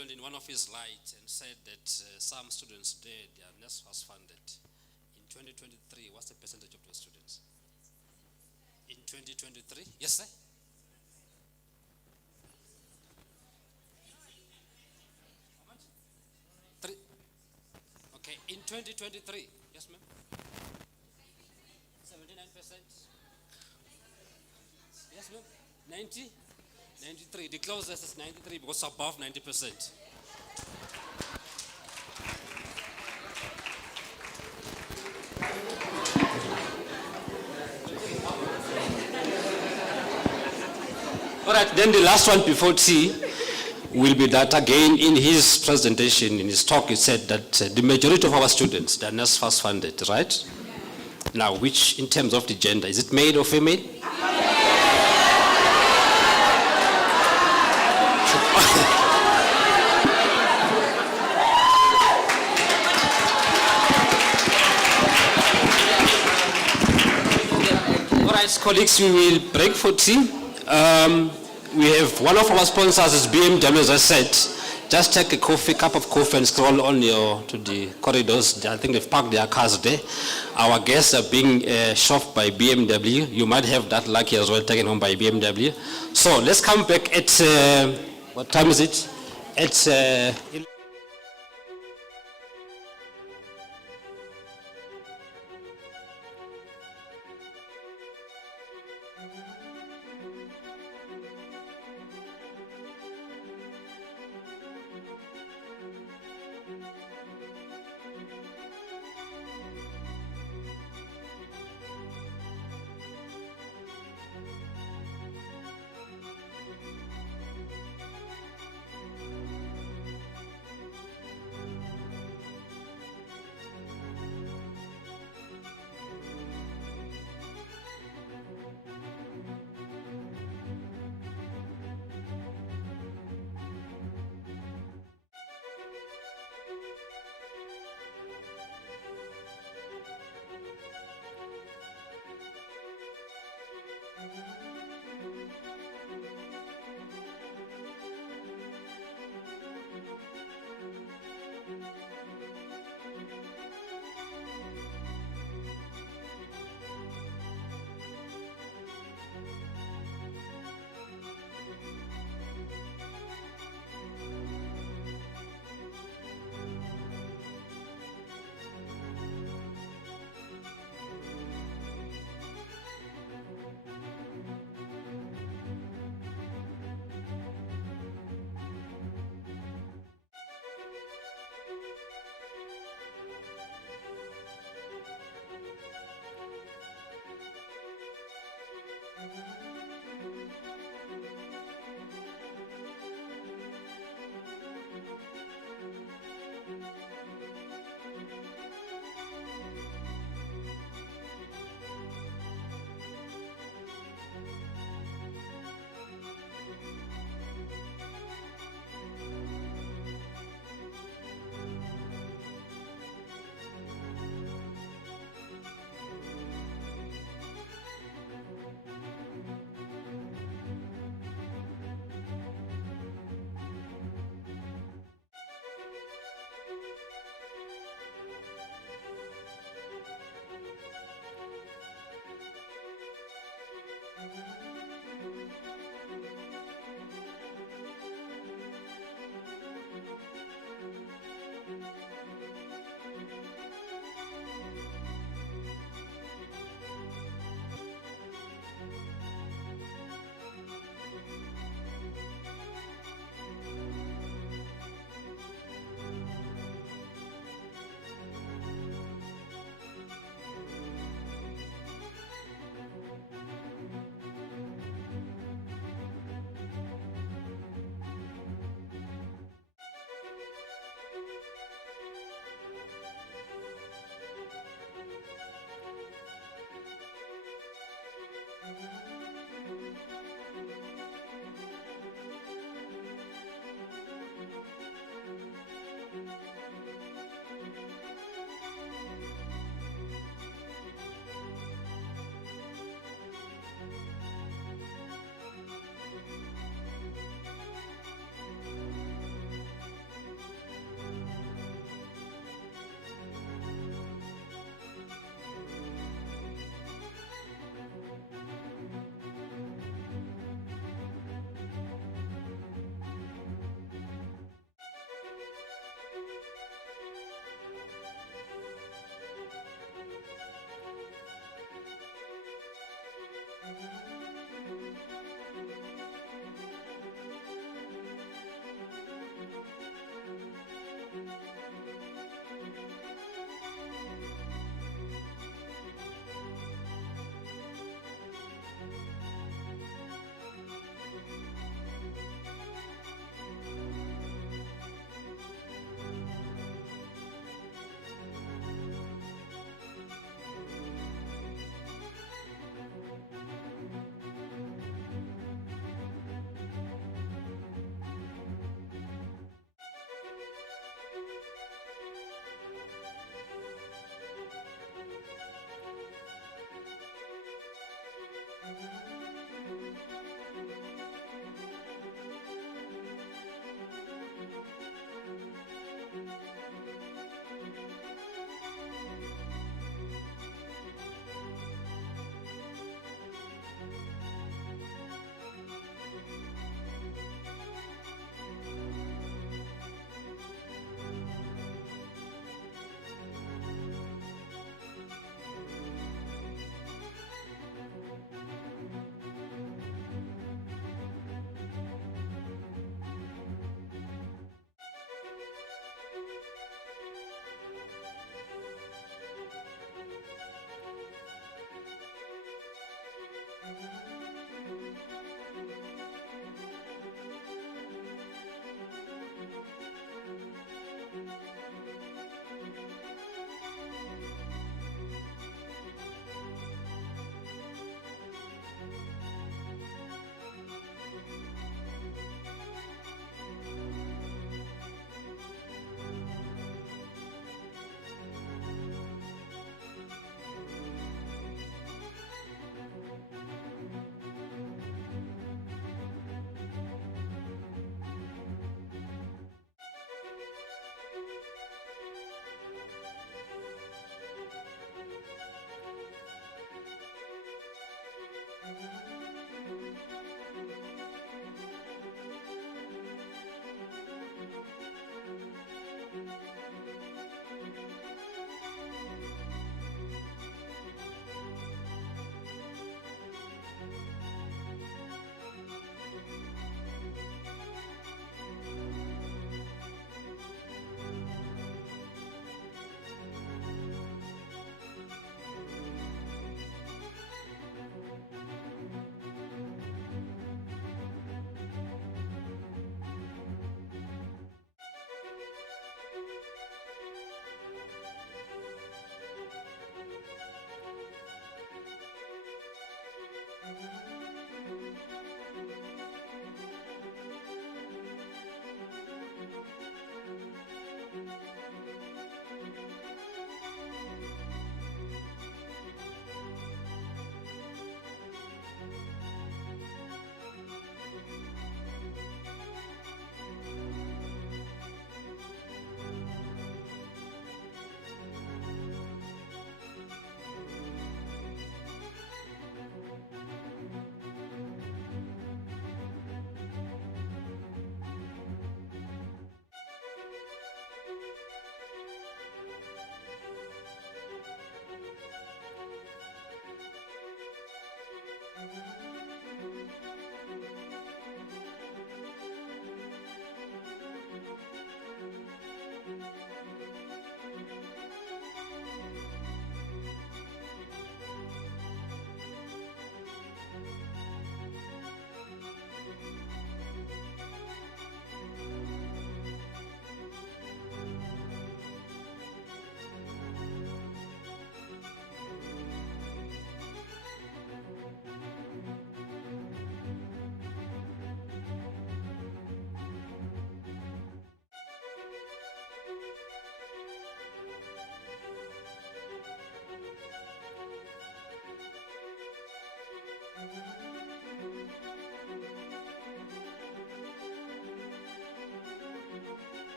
In one of his slides and said that some students there, their nest was funded. In 2023, what's the percentage of those students? In 2023? Yes, sir? How much? 3. Okay, in 2023, yes, ma'am? 79%. Yes, ma'am? 90? 93. The closest is 93 because above 90%. All right, then the last one before T will be that again in his presentation, in his talk, he said that the majority of our students, they are NSFAS funded, right? Now, which in terms of the gender, is it male or female? All right, colleagues, we will break for tea. We have one of our sponsors is BMW, as I said. Just take a cup of coffee and scroll on to the corridors. I think they've parked their cars there. Our guests are being chauffeured by BMW. You might have that lucky as well, taken home by BMW. So let's come back at, what time is it? At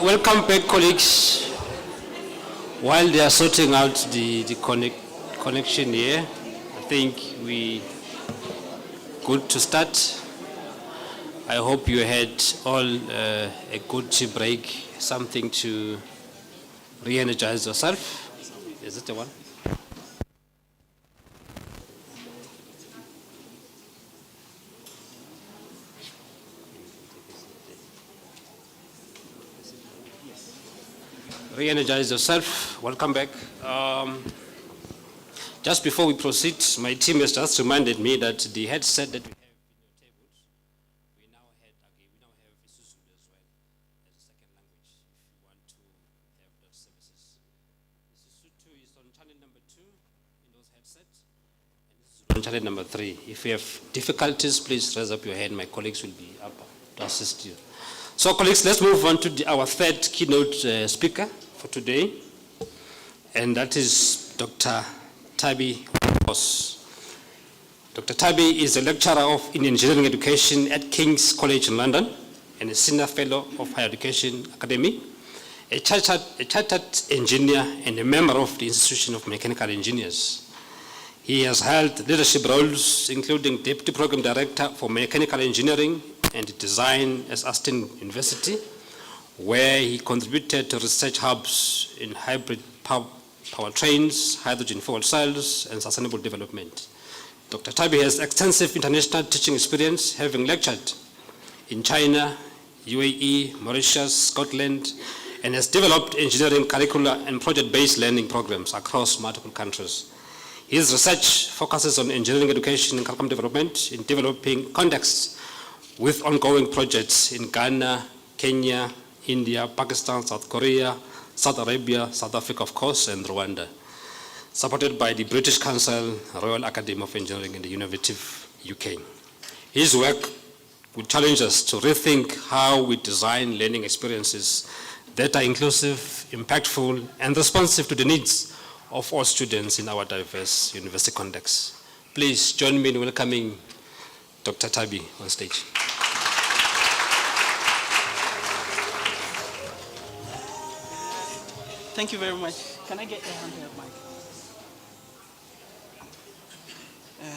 Welcome back, colleagues. While they are sorting out the connection here, I think we good to start. I hope you had all a good tea break, something to re-energize yourself. Is it the one? Re-energize yourself. Welcome back. Just before we proceed, my team has just reminded me that the headset that we have in your tables, we now have Isizulu as well as a second language if you want to have those services. Isizulu is on channel number 2 in those headsets, and this is on channel number 3. If you have difficulties, please raise up your hand. My colleagues will be up to assist you. So colleagues, let's move on to our third keynote speaker for today, and that is Dr. Tabi Boss. Dr. Tabi is a lecturer in engineering education at King's College in London and a senior fellow of Higher Education Academy, a chartered engineer and a member of the Institution of Mechanical Engineers. He has held leadership roles, including Deputy Program Director for Mechanical Engineering and Design at Aston University, where he contributed to research hubs in hybrid powertrains, hydrogen fuel cells, and sustainable development. Dr. Tabi has extensive international teaching experience, having lectured in China, UAE, Mauritius, Scotland, and has developed engineering curricula and project-based learning programs across multiple countries. His research focuses on engineering education and curriculum development in developing contexts with ongoing projects in Ghana, Kenya, India, Pakistan, South Korea, Saudi Arabia, South Africa, of course, and Rwanda, supported by the British Council, Royal Academy of Engineering, and the innovative UK. His work will challenge us to rethink how we design learning experiences that are inclusive, impactful, and responsive to the needs of all students in our diverse university context. Please join me in welcoming Dr. Tabi on stage. Thank you very much. Can I get your hand here, Mike?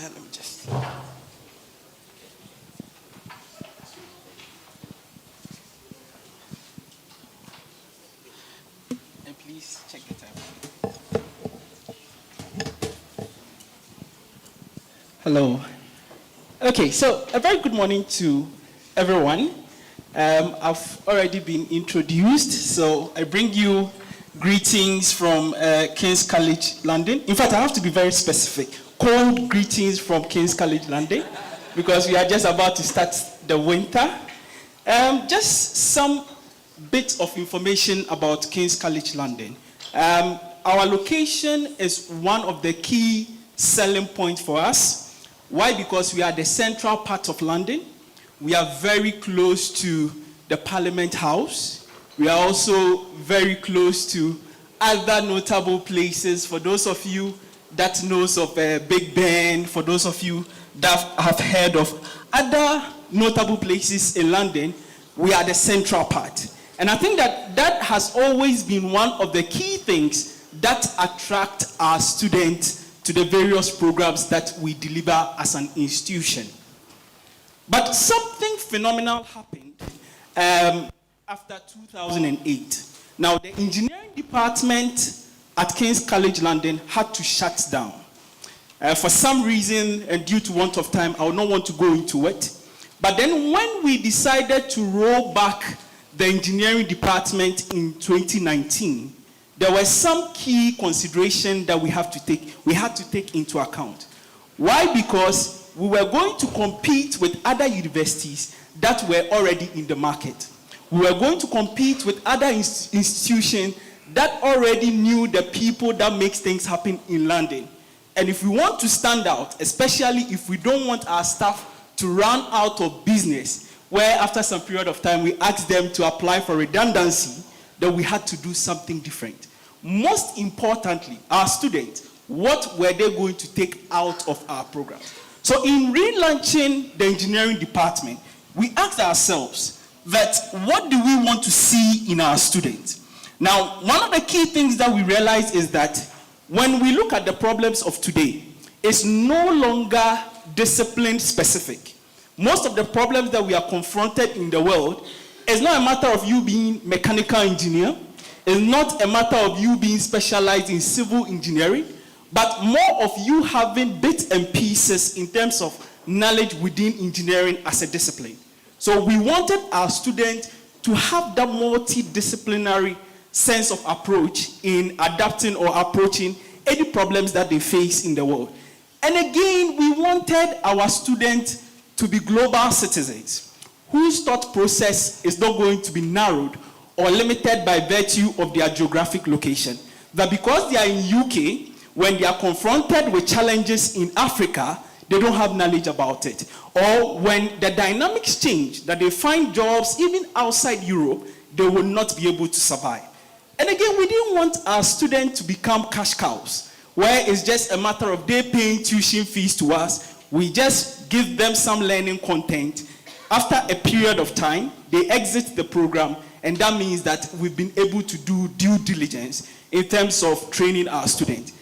Let me just... And please check the time. Hello. Okay, so a very good morning to everyone. I've already been introduced, so I bring you greetings from King's College London. In fact, I have to be very specific. Cold greetings from King's College London, because we are just about to start the winter. Just some bits of information about King's College London. Our location is one of the key selling points for us. Why? Because we are the central part of London. We are very close to the Parliament House. We are also very close to other notable places. For those of you that knows of Big Ben, for those of you that have heard of other notable places in London, we are the central part. And I think that has always been one of the key things that attract our students to the various programs that we deliver as an institution. But something phenomenal happened after 2008. Now, the engineering department at King's College London had to shut down. For some reason, and due to want of time, I would not want to go into it. But then when we decided to roll back the engineering department in 2019, there were some key consideration that we had to take into account. Why? Because we were going to compete with other universities that were already in the market. We were going to compete with other institutions that already knew the people that makes things happen in London. And if we want to stand out, especially if we don't want our staff to run out of business, where after some period of time we asked them to apply for redundancy, then we had to do something different. Most importantly, our students, what were they going to take out of our program? So in relaunching the engineering department, we asked ourselves that what do we want to see in our students? Now, one of the key things that we realized is that when we look at the problems of today, it's no longer discipline specific. Most of the problems that we are confronted in the world is not a matter of you being mechanical engineer. It's not a matter of you being specialized in civil engineering, but more of you having bits and pieces in terms of knowledge within engineering as a discipline. So we wanted our students to have that multidisciplinary sense of approach in adapting or approaching any problems that they face in the world. And again, we wanted our students to be global citizens whose thought process is not going to be narrowed or limited by virtue of their geographic location. That because they are in UK, when they are confronted with challenges in Africa, they don't have knowledge about it. Or when the dynamics change, that they find jobs even outside Europe, they will not be able to survive. And again, we didn't want our students to become cash cows, where it's just a matter of they paying tuition fees to us. We just give them some learning content. After a period of time, they exit the program, and that means that we've been able to do due diligence in terms of training our students.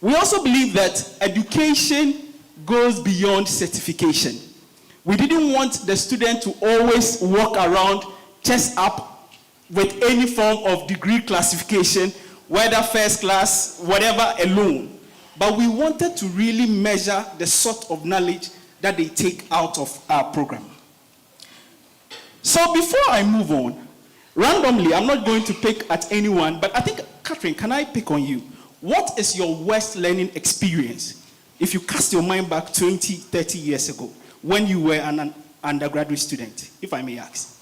We also believe that education goes beyond certification. We didn't want the student to always walk around chest up with any form of degree classification, whether first class, whatever, alone. But we wanted to really measure the sort of knowledge that they take out of our program. So before I move on, randomly, I'm not going to pick at anyone, but I think, Catherine, can I pick on you? What is your worst learning experience? If you cast your mind back 20, 30 years ago, when you were an undergraduate student, if I may ask.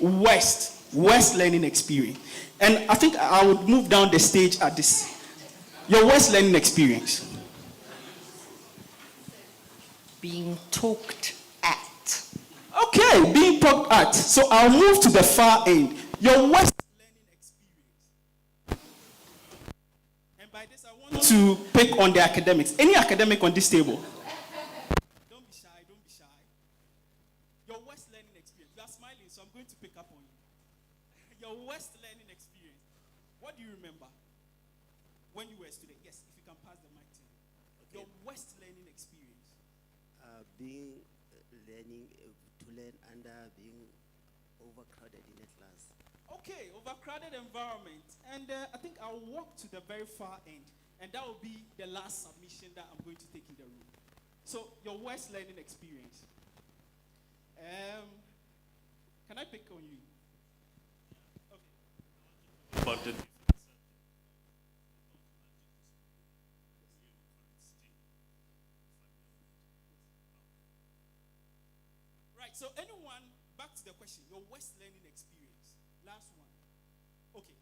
Worst learning experience. And I think I would move down the stage at this. Your worst learning experience. Being talked at. Okay, being talked at. So I'll move to the far end. Your worst learning experience. And by this, I want to pick on the academics. Any academic on this table? Don't be shy, don't be shy. Your worst learning experience. You are smiling, so I'm going to pick up on you. Your worst learning experience. What do you remember when you were a student? Yes, if you can pass the mic to me. Okay. Your worst learning experience. To learn under being overcrowded in a class. Okay, overcrowded environment. And I think I'll walk to the very far end. And that will be the last submission that I'm going to take in the room. So, your worst learning experience. Can I pick on you? Okay. About the Right, so anyone, back to the question, your worst learning experience. Last one. Okay.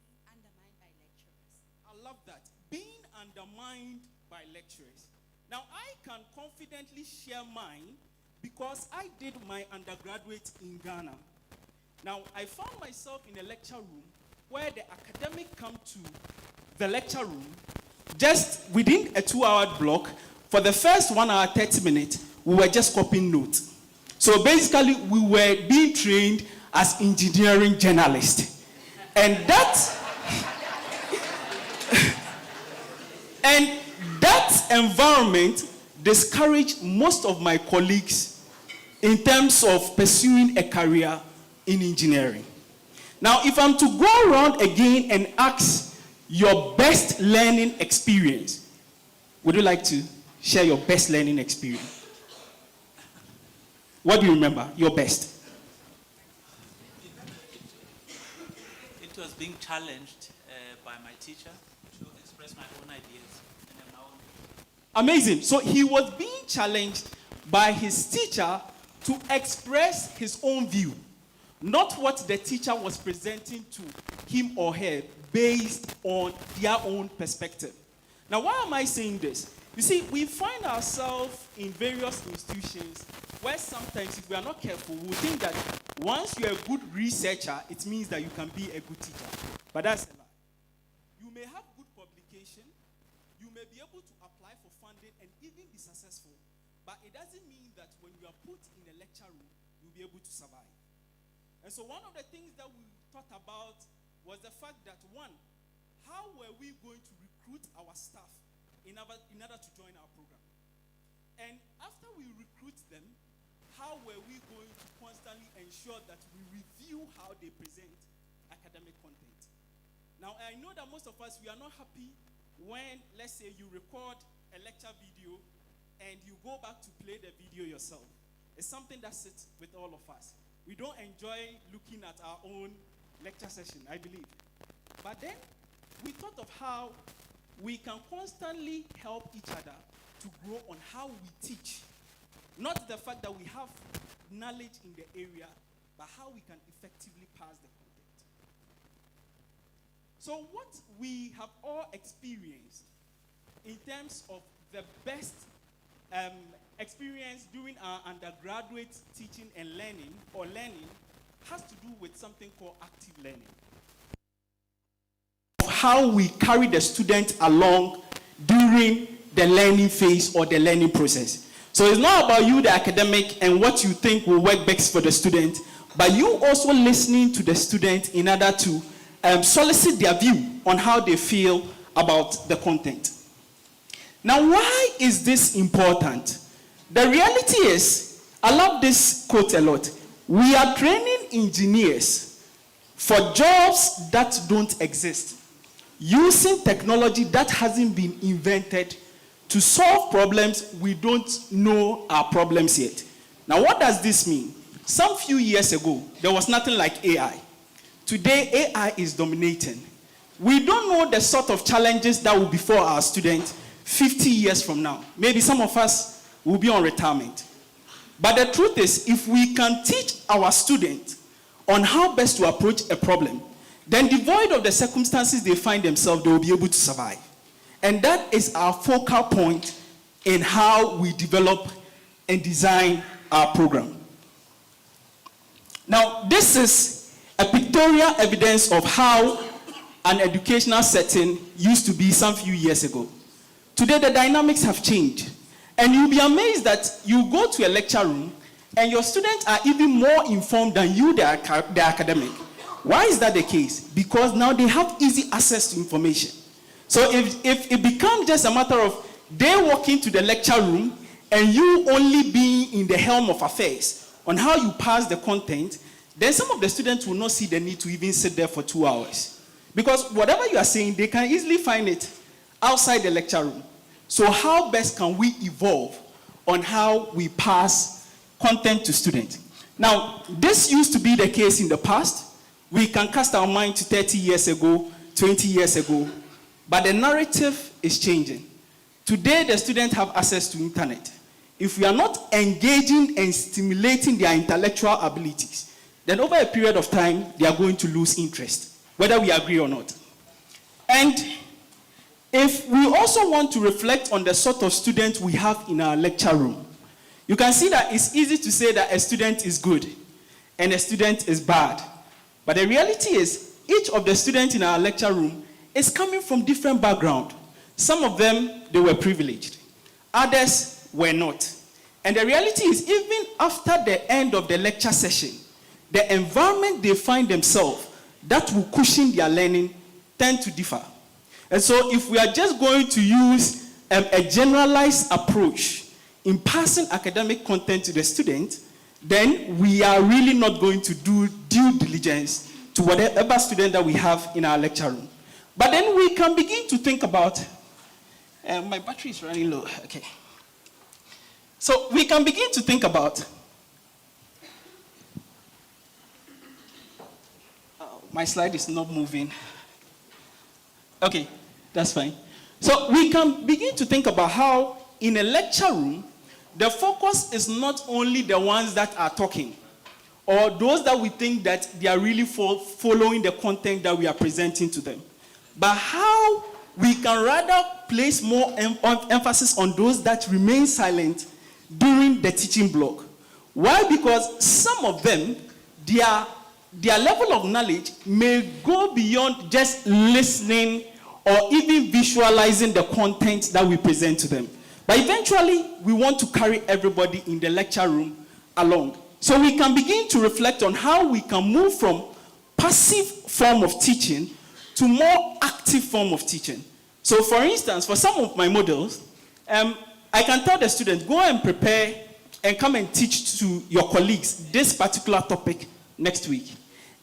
Being undermined by lecturers. I love that. Being undermined by lecturers. Now, I can confidently share mine because I did my undergraduate in Ghana. Now, I found myself in a lecture room where the academic come to the lecture room just within a 2-hour block. For the first 1 hour, 30 minutes, we were just copying notes. So basically, we were being trained as engineering journalists. And that environment discouraged most of my colleagues in terms of pursuing a career in engineering. Now, if I'm to go around again and ask your best learning experience, would you like to share your best learning experience? What do you remember? Your best. It was being challenged by my teacher to express my own ideas. And my own. Amazing. So he was being challenged by his teacher to express his own view, not what the teacher was presenting to him or her based on their own perspective. Now, why am I saying this? You see, we find ourselves in various institutions where sometimes, if we are not careful, we think that once you're a good researcher, it means that you can be a good teacher. But that's a lie. You may have good publication, you may be able to apply for funding and even be successful, but it doesn't mean that when you are put in a lecture room, you'll be able to survive. And so one of the things that we thought about was the fact that, one, how were we going to recruit our staff in order to join our program? And after we recruit them, how were we going to constantly ensure that we review how they present academic content? Now, I know that most of us, we are not happy when, let's say, you record a lecture video and you go back to play the video yourself. It's something that sits with all of us. We don't enjoy looking at our own lecture session, I believe. But then, we thought of how we can constantly help each other to grow on how we teach. Not the fact that we have knowledge in the area, but how we can effectively pass the content. So what we have all experienced in terms of the best experience during our undergraduate teaching and learning, has to do with something called active learning. How we carry the student along during the learning phase or the learning process. So it's not about you, the academic, and what you think will work best for the student, but you also listening to the student in order to solicit their view on how they feel about the content. Now, why is this important? The reality is, I love this quote a lot. We are training engineers for jobs that don't exist, using technology that hasn't been invented to solve problems we don't know are problems yet. Now, what does this mean? Some few years ago, there was nothing like AI. Today, AI is dominating. We don't know the sort of challenges that will be before our students 50 years from now. Maybe some of us will be on retirement. But the truth is, if we can teach our students on how best to approach a problem, then devoid of the circumstances they find themselves, they will be able to survive. And that is our focal point in how we develop and design our program. Now, this is a pictorial evidence of how an educational setting used to be some few years ago. Today, the dynamics have changed. And you'll be amazed that you go to a lecture room and your students are even more informed than you, the academic. Why is that the case? Because now they have easy access to information. So if it becomes just a matter of they walk into the lecture room and you only being in the helm of affairs on how you pass the content, then some of the students will not see the need to even sit there for 2 hours. Because whatever you are saying, they can easily find it outside the lecture room. So how best can we evolve on how we pass content to students? Now, this used to be the case in the past. We can cast our mind to 30 years ago, 20 years ago, but the narrative is changing. Today, the students have access to internet. If we are not engaging and stimulating their intellectual abilities, then over a period of time, they are going to lose interest, whether we agree or not. And if we also want to reflect on the sort of students we have in our lecture room, you can see that it's easy to say that a student is good and a student is bad. But the reality is, each of the students in our lecture room is coming from different backgrounds. Some of them, they were privileged. Others were not. And the reality is, even after the end of the lecture session, the environment they find themselves that will cushion their learning tend to differ. And so if we are just going to use a generalized approach in passing academic content to the student, then we are really not going to do due diligence to whatever student that we have in our lecture room. But then we can begin to think about, my battery is running low, okay. So we can begin to think about, my slide is not moving. Okay, that's fine. So we can begin to think about how in a lecture room, the focus is not only the ones that are talking, or those that we think that they are really following the content that we are presenting to them, but how we can rather place more emphasis on those that remain silent during the teaching block. Why? Because some of them, their level of knowledge may go beyond just listening or even visualizing the content that we present to them. But eventually, we want to carry everybody in the lecture room along. So we can begin to reflect on how we can move from passive form of teaching to more active form of teaching. So for instance, for some of my models, I can tell the students, go and prepare and come and teach to your colleagues this particular topic next week.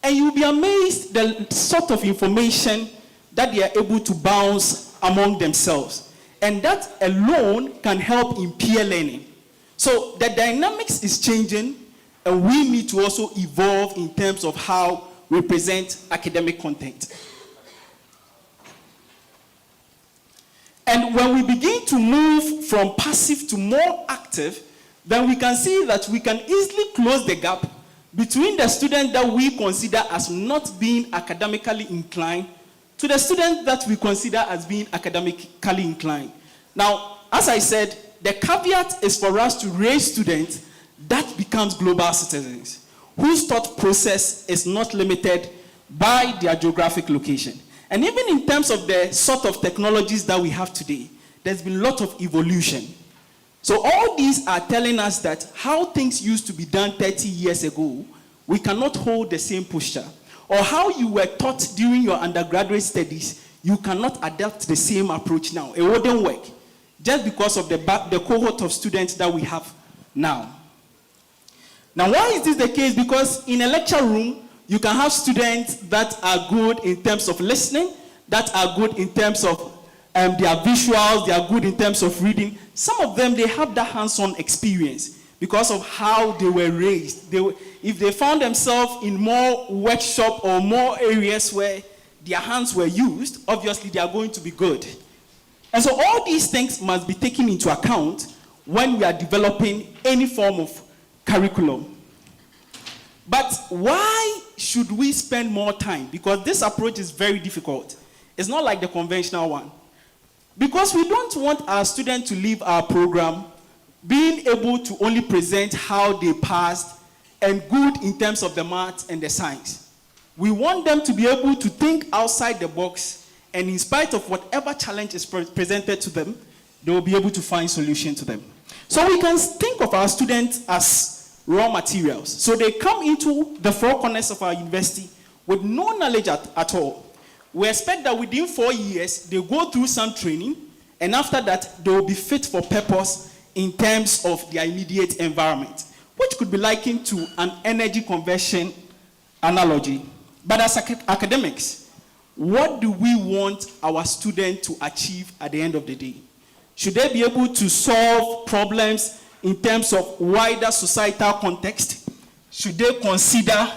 And you'll be amazed the sort of information that they are able to bounce among themselves. And that alone can help in peer learning. So the dynamics is changing, and we need to also evolve in terms of how we present academic content. And when we begin to move from passive to more active, then we can see that we can easily close the gap between the student that we consider as not being academically inclined to the student that we consider as being academically inclined. Now, as I said, the caveat is for us to raise students that becomes global citizens, whose thought process is not limited by their geographic location. And even in terms of the sort of technologies that we have today, there's been a lot of evolution. So all these are telling us that how things used to be done 30 years ago, we cannot hold the same posture. Or how you were taught during your undergraduate studies, you cannot adapt the same approach now. It wouldn't work, just because of the cohort of students that we have now. Now, why is this the case? Because in a lecture room, you can have students that are good in terms of listening, that are good in terms of their visuals, they are good in terms of reading. Some of them, they have that hands-on experience because of how they were raised. If they found themselves in more workshop or more areas where their hands were used, obviously they are going to be good. And so all these things must be taken into account when we are developing any form of curriculum. But why should we spend more time? Because this approach is very difficult. It's not like the conventional one. Because we don't want our students to leave our program being able to only present how they passed and good in terms of the maths and the science. We want them to be able to think outside the box, and in spite of whatever challenge is presented to them, they will be able to find solution to them. So we can think of our students as raw materials. So they come into the four corners of our university with no knowledge at all. We expect that within 4 years, they go through some training, and after that, they will be fit for purpose in terms of their immediate environment, which could be likened to an energy conversion analogy. But as academics, what do we want our students to achieve at the end of the day? Should they be able to solve problems in terms of wider societal context? Should they consider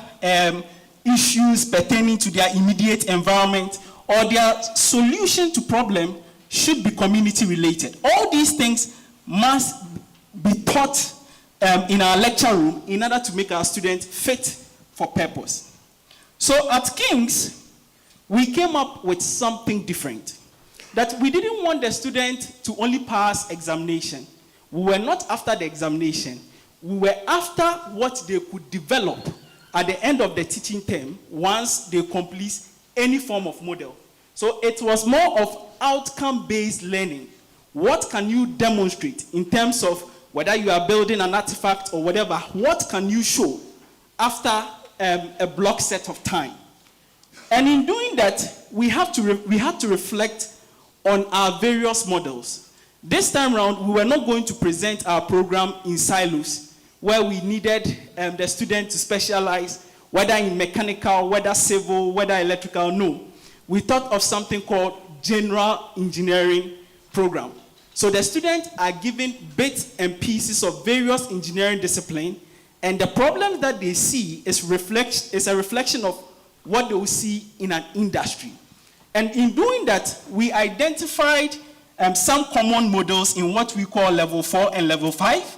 issues pertaining to their immediate environment, or their solution to problem should be community related? All these things must be taught in our lecture room in order to make our students fit for purpose. So at King's, we came up with something different. That we didn't want the student to only pass examination. We were not after the examination. We were after what they could develop at the end of the teaching term once they complete any form of model. So it was more of outcome-based learning. What can you demonstrate in terms of whether you are building an artifact or whatever? What can you show after a block set of time? And in doing that, we had to reflect on our various models. This time around, we were not going to present our program in silos, where we needed the student to specialize, whether in mechanical, whether civil, whether electrical. No. We thought of something called general engineering program. So the students are given bits and pieces of various engineering disciplines, and the problems that they see is a reflection of what they will see in an industry. And in doing that, we identified some common models in what we call level 4 and level 5.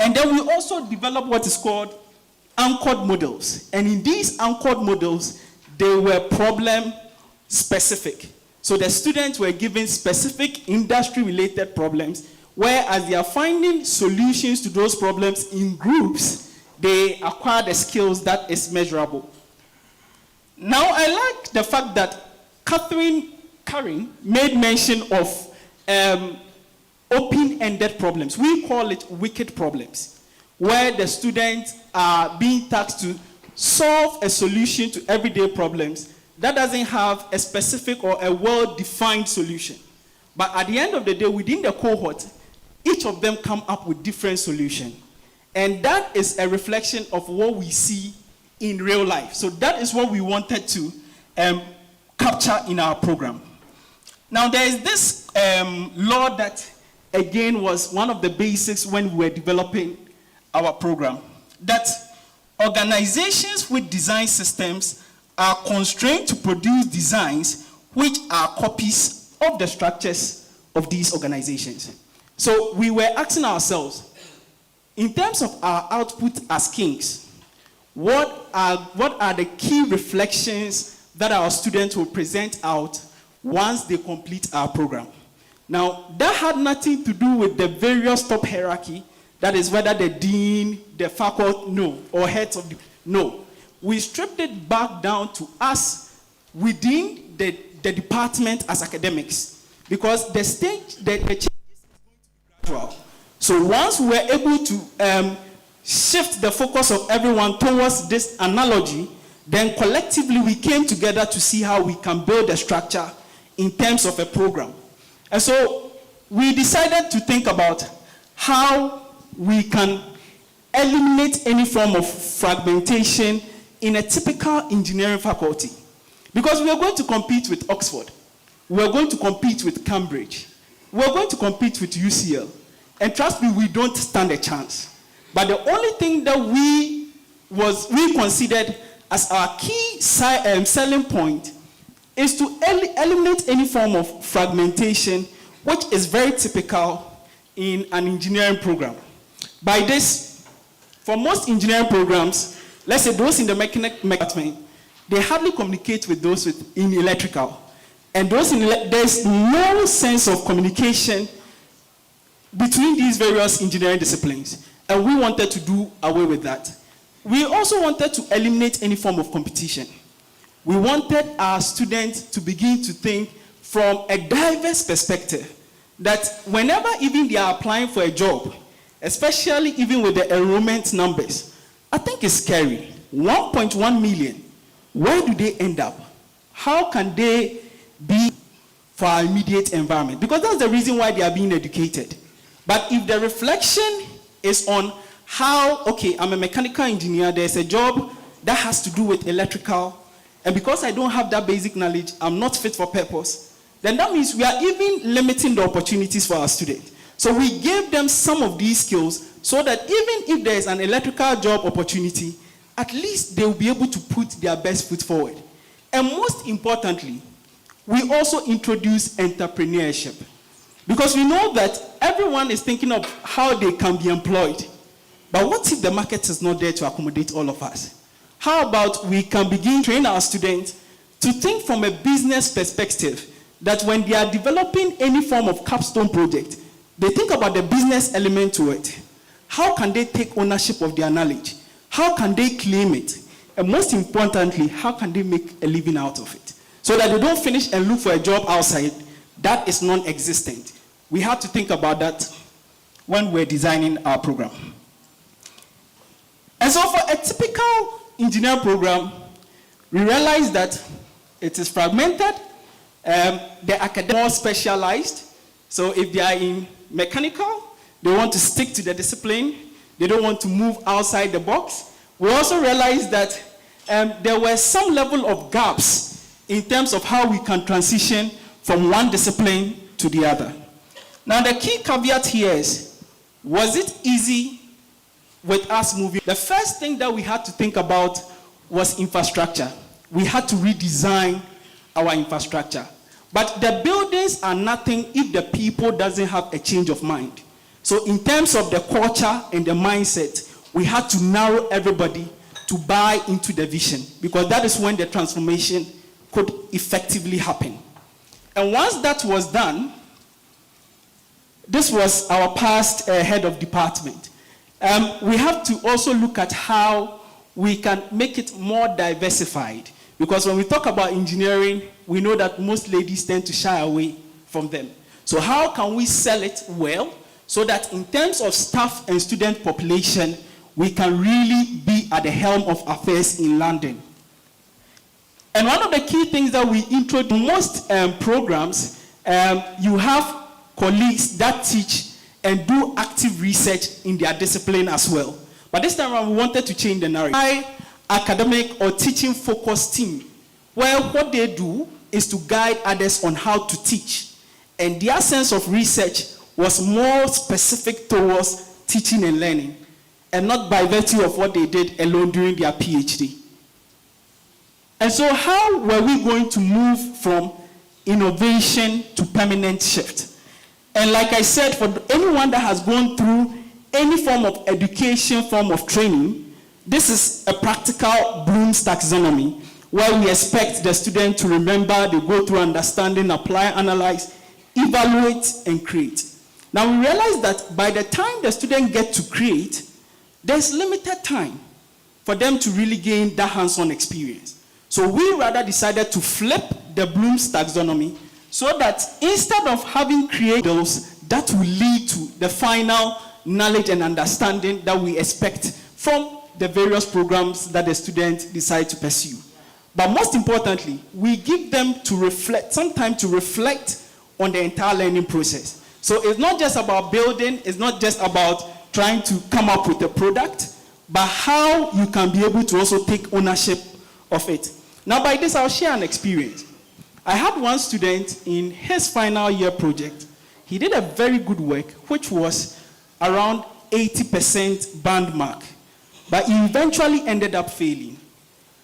And then we also developed what is called anchored models. And in these anchored models, they were problem specific. So the students were given specific industry-related problems, whereas they are finding solutions to those problems in groups, they acquire the skills that is measurable. Now, I like the fact that Karen made mention of open-ended problems. We call it wicked problems, where the students are being tasked to solve a solution to everyday problems that doesn't have a specific or a well-defined solution. But at the end of the day, within the cohort, each of them come up with different solutions. And that is a reflection of what we see in real life. So that is what we wanted to capture in our program. Now, there is this law that, again, was one of the basics when we were developing our program, that organizations with design systems are constrained to produce designs which are copies of the structures of these organizations. So we were asking ourselves, in terms of our output as Kings, what are the key reflections that our students will present out once they complete our program? Now, that had nothing to do with the various top hierarchy, that is whether the dean, the faculty, no, or heads of the, no. We stripped it back down to us within the department as academics, because the changes is going to be gradual. So once we were able to shift the focus of everyone towards this analogy, then collectively we came together to see how we can build a structure in terms of a program. And so we decided to think about how we can eliminate any form of fragmentation in a typical engineering faculty. Because we are going to compete with Oxford, we are going to compete with Cambridge, we are going to compete with UCL. And trust me, we don't stand a chance. But the only thing that we considered as our key selling point is to eliminate any form of fragmentation, which is very typical in an engineering program. By this, for most engineering programs, let's say those in the mechanical department, they hardly communicate with those in electrical. And those there's no sense of communication between these various engineering disciplines. And we wanted to do away with that. We also wanted to eliminate any form of competition. We wanted our students to begin to think from a diverse perspective, that whenever even they are applying for a job, especially even with the enrollment numbers, I think it's scary. 1.1 million, where do they end up? How can they be for our immediate environment? Because that's the reason why they are being educated. But if the reflection is on how, okay, I'm a mechanical engineer, there's a job that has to do with electrical, and because I don't have that basic knowledge, I'm not fit for purpose, then that means we are even limiting the opportunities for our students. So we gave them some of these skills so that even if there is an electrical job opportunity, at least they will be able to put their best foot forward. And most importantly, we also introduce entrepreneurship. Because we know that everyone is thinking of how they can be employed. But what if the market is not there to accommodate all of us? How about we can begin to train our students to think from a business perspective, that when they are developing any form of capstone project, they think about the business element to it. How can they take ownership of their knowledge? How can they claim it? And most importantly, how can they make a living out of it? So that they don't finish and look for a job outside that is non-existent. We have to think about that when we're designing our program. And so for a typical engineering program, we realize that it is fragmented, the academic more specialized. So if they are in mechanical, they want to stick to the discipline. They don't want to move outside the box. We also realized that there were some level of gaps in terms of how we can transition from one discipline to the other. Now the key caveat here is, was it easy with us moving? The first thing that we had to think about was infrastructure. We had to redesign our infrastructure. But the buildings are nothing if the people doesn't have a change of mind. So in terms of the culture and the mindset, we had to narrow everybody to buy into the vision, because that is when the transformation could effectively happen. And once that was done, this was our past head of department. We have to also look at how we can make it more diversified. Because when we talk about engineering, we know that most ladies tend to shy away from them. So how can we sell it well so that in terms of staff and student population, we can really be at the helm of affairs in London? And one of the key things that we introduce in most programs, you have colleagues that teach and do active research in their discipline as well. But this time around, we wanted to change the narrative. High academic or teaching focused team, where what they do is to guide others on how to teach. And their sense of research was more specific towards teaching and learning, and not by virtue of what they did alone during their PhD. And so how were we going to move from innovation to permanent shift? And like I said, for anyone that has gone through any form of education, form of training, this is a practical Bloom's taxonomy, where we expect the student to remember, they go through understanding, apply, analyze, evaluate, and create. Now we realize that by the time the student gets to create, there's limited time for them to really gain that hands-on experience. So we rather decided to flip the Bloom's taxonomy so that instead of having created those, that will lead to the final knowledge and understanding that we expect from the various programs that the students decide to pursue. But most importantly, we give them to reflect, some time to reflect on the entire learning process. So it's not just about building, it's not just about trying to come up with a product, but how you can be able to also take ownership of it. Now by this, I'll share an experience. I had one student in his final year project. He did a very good work, which was around 80% band mark. But he eventually ended up failing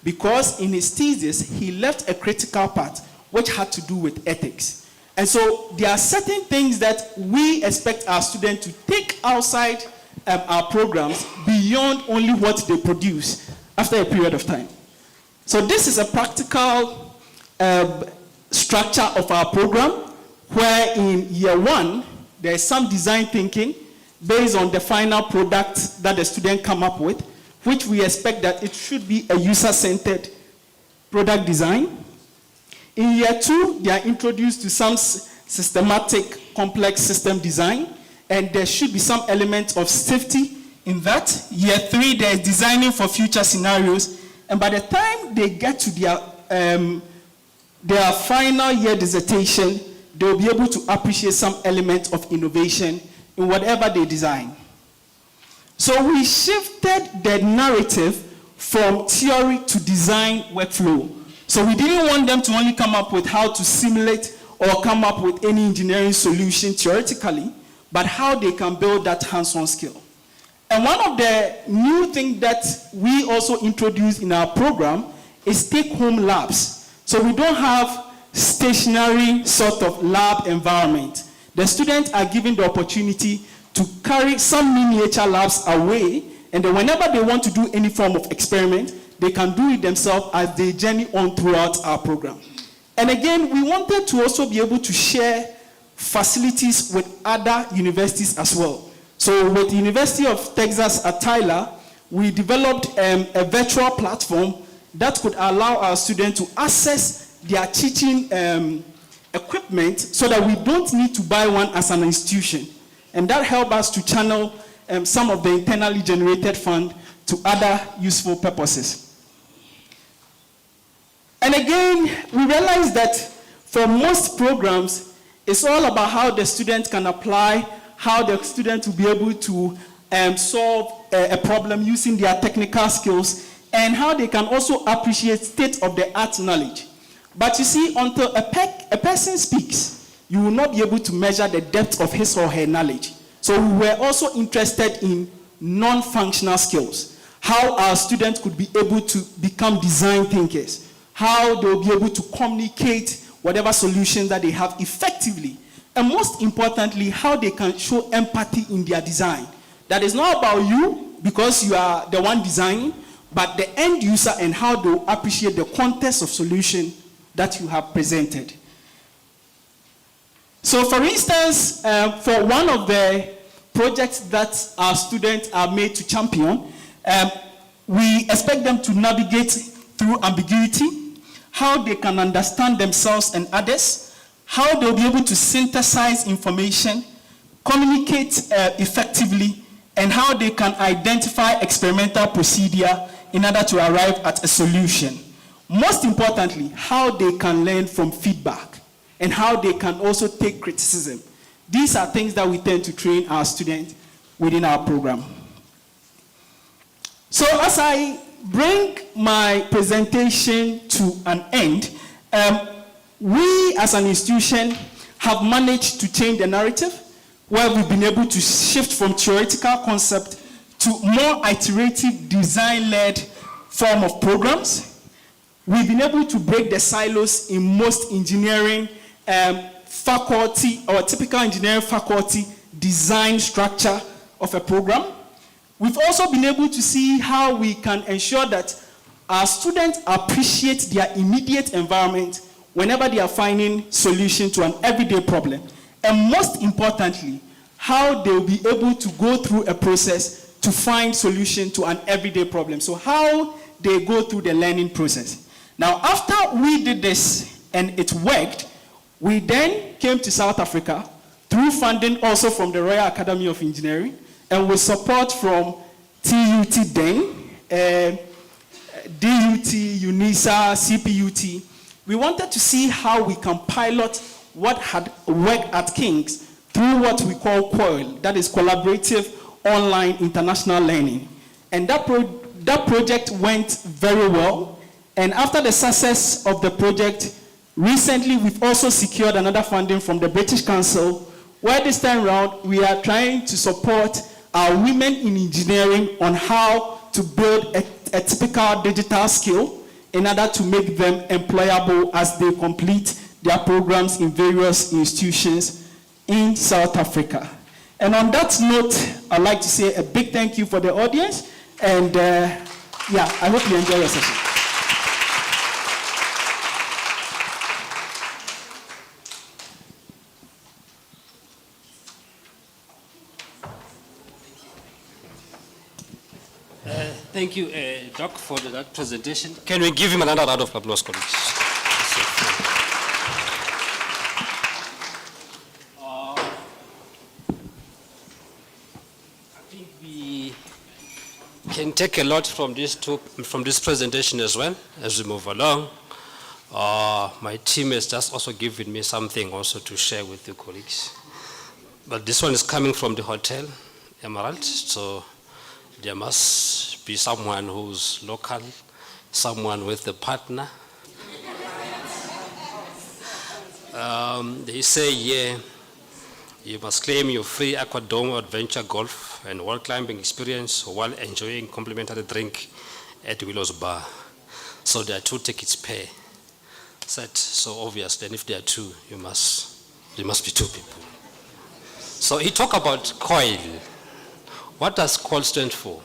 because in his thesis, he left a critical part which had to do with ethics. And so there are certain things that we expect our students to take outside our programs beyond only what they produce after a period of time. So this is a practical structure of our program where in year one, there is some design thinking based on the final product that the student come up with, which we expect that it should be a user-centered product design. In year two, they are introduced to some systematic, complex system design, and there should be some element of safety in that. Year three, they're designing for future scenarios, and by the time they get to their final year dissertation, they'll be able to appreciate some element of innovation in whatever they design. So we shifted the narrative from theory to design workflow. So we didn't want them to only come up with how to simulate or come up with any engineering solution theoretically, but how they can build that hands-on skill. And one of the new things that we also introduced in our program is take-home labs. So we don't have stationary sort of lab environment. The students are given the opportunity to carry some miniature labs away, and then whenever they want to do any form of experiment, they can do it themselves as they journey on throughout our program. And again, we wanted to also be able to share facilities with other universities as well. So with the University of Texas at Tyler, we developed a virtual platform that could allow our students to access their teaching equipment so that we don't need to buy one as an institution. And that helped us to channel some of the internally generated fund to other useful purposes. And again, we realized that for most programs, it's all about how the students can apply, how the students will be able to solve a problem using their technical skills, and how they can also appreciate state-of-the-art knowledge. But you see, until a person speaks, you will not be able to measure the depth of his or her knowledge. So we were also interested in non-functional skills, how our students could be able to become design thinkers, how they'll be able to communicate whatever solution that they have effectively, and most importantly, how they can show empathy in their design. That is not about you, because you are the one designing, but the end user and how they'll appreciate the context of solution that you have presented. So for instance, for one of the projects that our students are made to champion, we expect them to navigate through ambiguity, how they can understand themselves and others, how they'll be able to synthesize information, communicate effectively, and how they can identify experimental procedure in order to arrive at a solution. Most importantly, how they can learn from feedback and how they can also take criticism. These are things that we tend to train our students within our program. So as I bring my presentation to an end, we as an institution have managed to change the narrative where we've been able to shift from theoretical concept to more iterative design-led form of programs. We've been able to break the silos in most engineering faculty or typical engineering faculty design structure of a program. We've also been able to see how we can ensure that our students appreciate their immediate environment whenever they are finding solution to an everyday problem. And most importantly, how they'll be able to go through a process to find solution to an everyday problem. So how they go through the learning process. Now, after we did this and it worked, we then came to South Africa through funding also from the Royal Academy of Engineering and with support from TUT then, DUT, UNISA, CPUT, we wanted to see how we can pilot what had worked at King's through what we call COIL, that is Collaborative Online International Learning. And that project went very well. And after the success of the project, recently we've also secured another funding from the British Council, where this time around we are trying to support our women in engineering on how to build a typical digital skill in order to make them employable as they complete their programs in various institutions in South Africa. And on that note, I'd like to say a big thank you for the audience, and yeah, I hope you enjoy your session. Thank you, Doc, for that presentation. Can we give him another round of applause, colleagues? I think we can take a lot from this presentation as well as we move along. My team has just also given me something also to share with you, colleagues. But this one is coming from the hotel, Emerald, so there must be someone who's local, someone with a partner. They say, yeah, you must claim your free aquadome adventure golf and wall climbing experience while enjoying complimentary drink at Willow's Bar. So there are 2 tickets per set. So obvious, then if there are 2, there must be 2 people. So he talked about COIL. What does COIL stand for?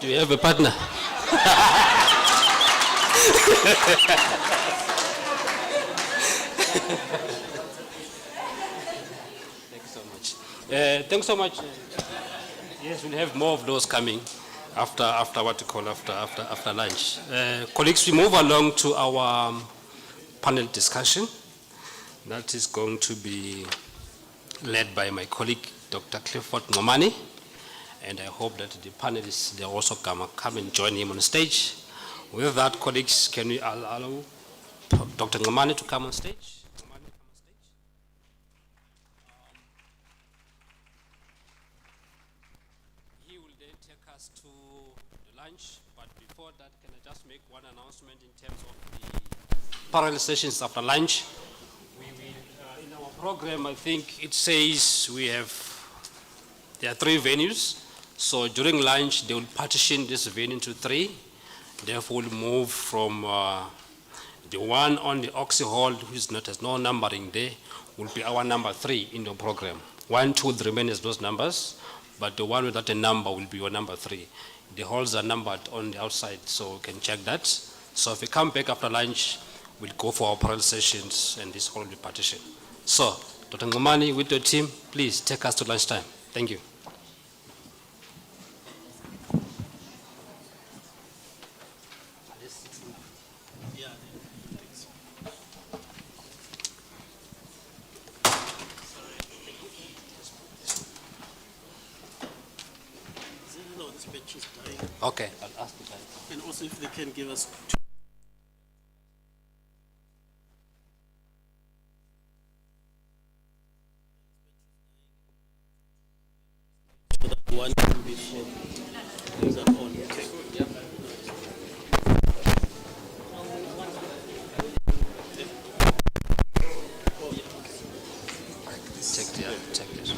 Do you have a partner? Thanks so much. Thanks so much. Yes, we'll have more of those coming after what you call after lunch. Colleagues, we move along to our panel discussion. That is going to be led by my colleague, Dr. Clifford Ngomani. And I hope that the panelists, they also come and join him on the stage. With that, colleagues, can we allow Dr. Ngomani to come on stage? He will then take us to the lunch, but before that, can I just make one announcement in terms of the parallel sessions after lunch? We will, in our program, I think it says there are 3 venues. So during lunch, they will partition this venue into 3. Therefore, we'll move from the one on the Oxy Hall, which has no numbering there, will be our number 3 in the program. 1, 2, 3 remain as those numbers, but the one without a number will be your number 3. The halls are numbered on the outside, so you can check that. So if we come back after lunch, we'll go for our parallel sessions, and this hall will be partitioned. So, Dr. Ngomani, with your team, please take us to lunchtime. Thank you. Okay, I'll ask the guys. And also if they can give us one before things are on. Okay. Check this.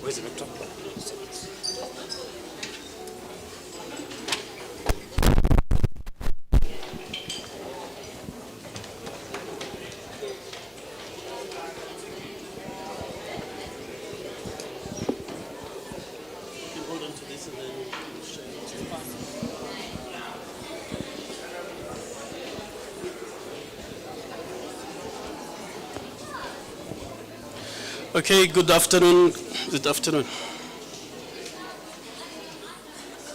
Where's the laptop? You can hold on to this and then share it. Okay, good afternoon. Good afternoon.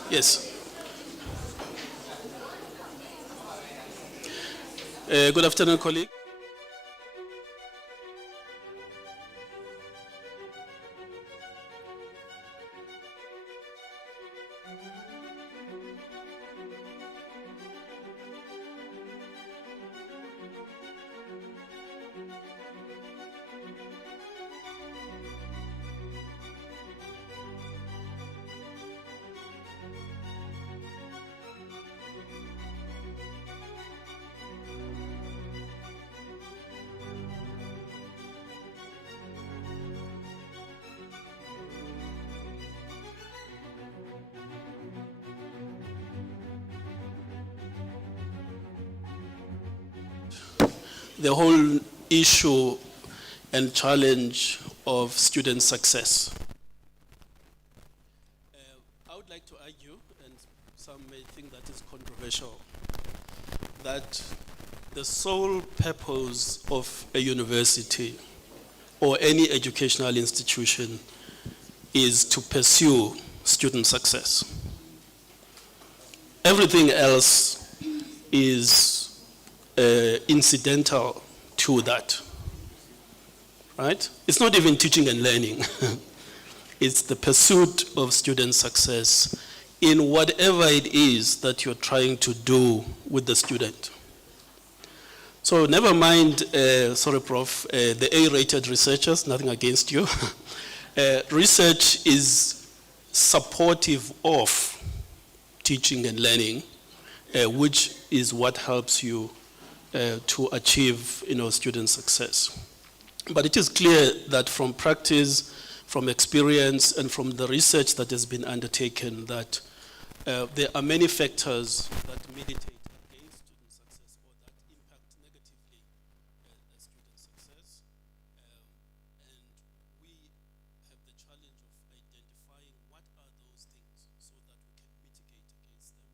Yes. Good afternoon, colleague. the whole issue and challenge of student success. I would like to argue, and some may think that is controversial, that the sole purpose of a university or any educational institution is to pursue student success. Everything else is incidental to that, right? It's not even teaching and learning. It's the pursuit of student success in whatever it is that you're trying to do with the student. So never mind, sorry, Prof, the A-rated researchers, nothing against you. Research is supportive of teaching and learning, which is what helps you to achieve, student success. But it is clear that from practice, from experience, and from the research that has been undertaken, that there are many factors that militate against student success or that impact negatively student success. And we have the challenge of identifying what are those things so that we can mitigate against them.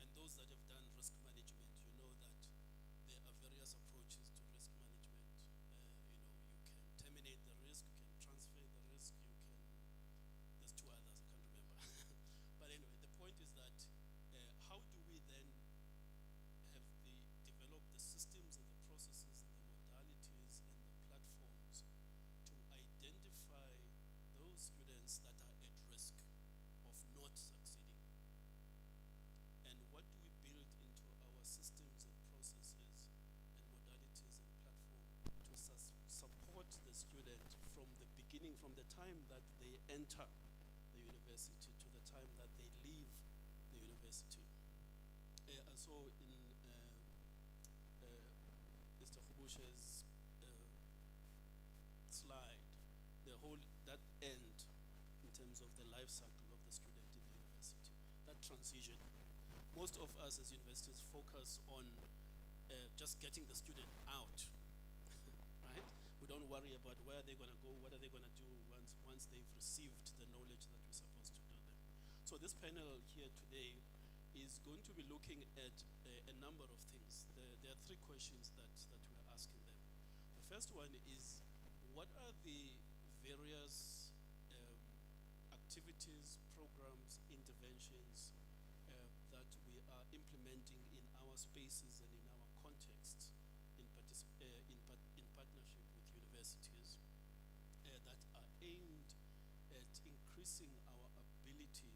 And those that have done risk management, you know that there are various approaches to risk management. You can terminate the risk, you can transfer the risk, there's two others, I can't remember. But anyway, the point is that how do we then develop the systems and the processes and the modalities and the platforms to identify those students that are at risk of not succeeding? And what do we build into our systems and processes and modalities and platforms to support the student from the beginning, from the time that they enter the university to the time that they leave the university? I saw in Mr. Khubushe's slide, that end in terms of the life cycle of the student in the university, that transition. Most of us as universities focus on just getting the student out, right? We don't worry about where they're going to go, what are they going to do once they've received the knowledge that we're supposed to do them. So this panel here today is going to be looking at a number of things. There are three questions that we're asking them. The first one is, what are the various activities, programs, interventions that we are implementing in our spaces and in our contexts in partnership with universities that are aimed at increasing our ability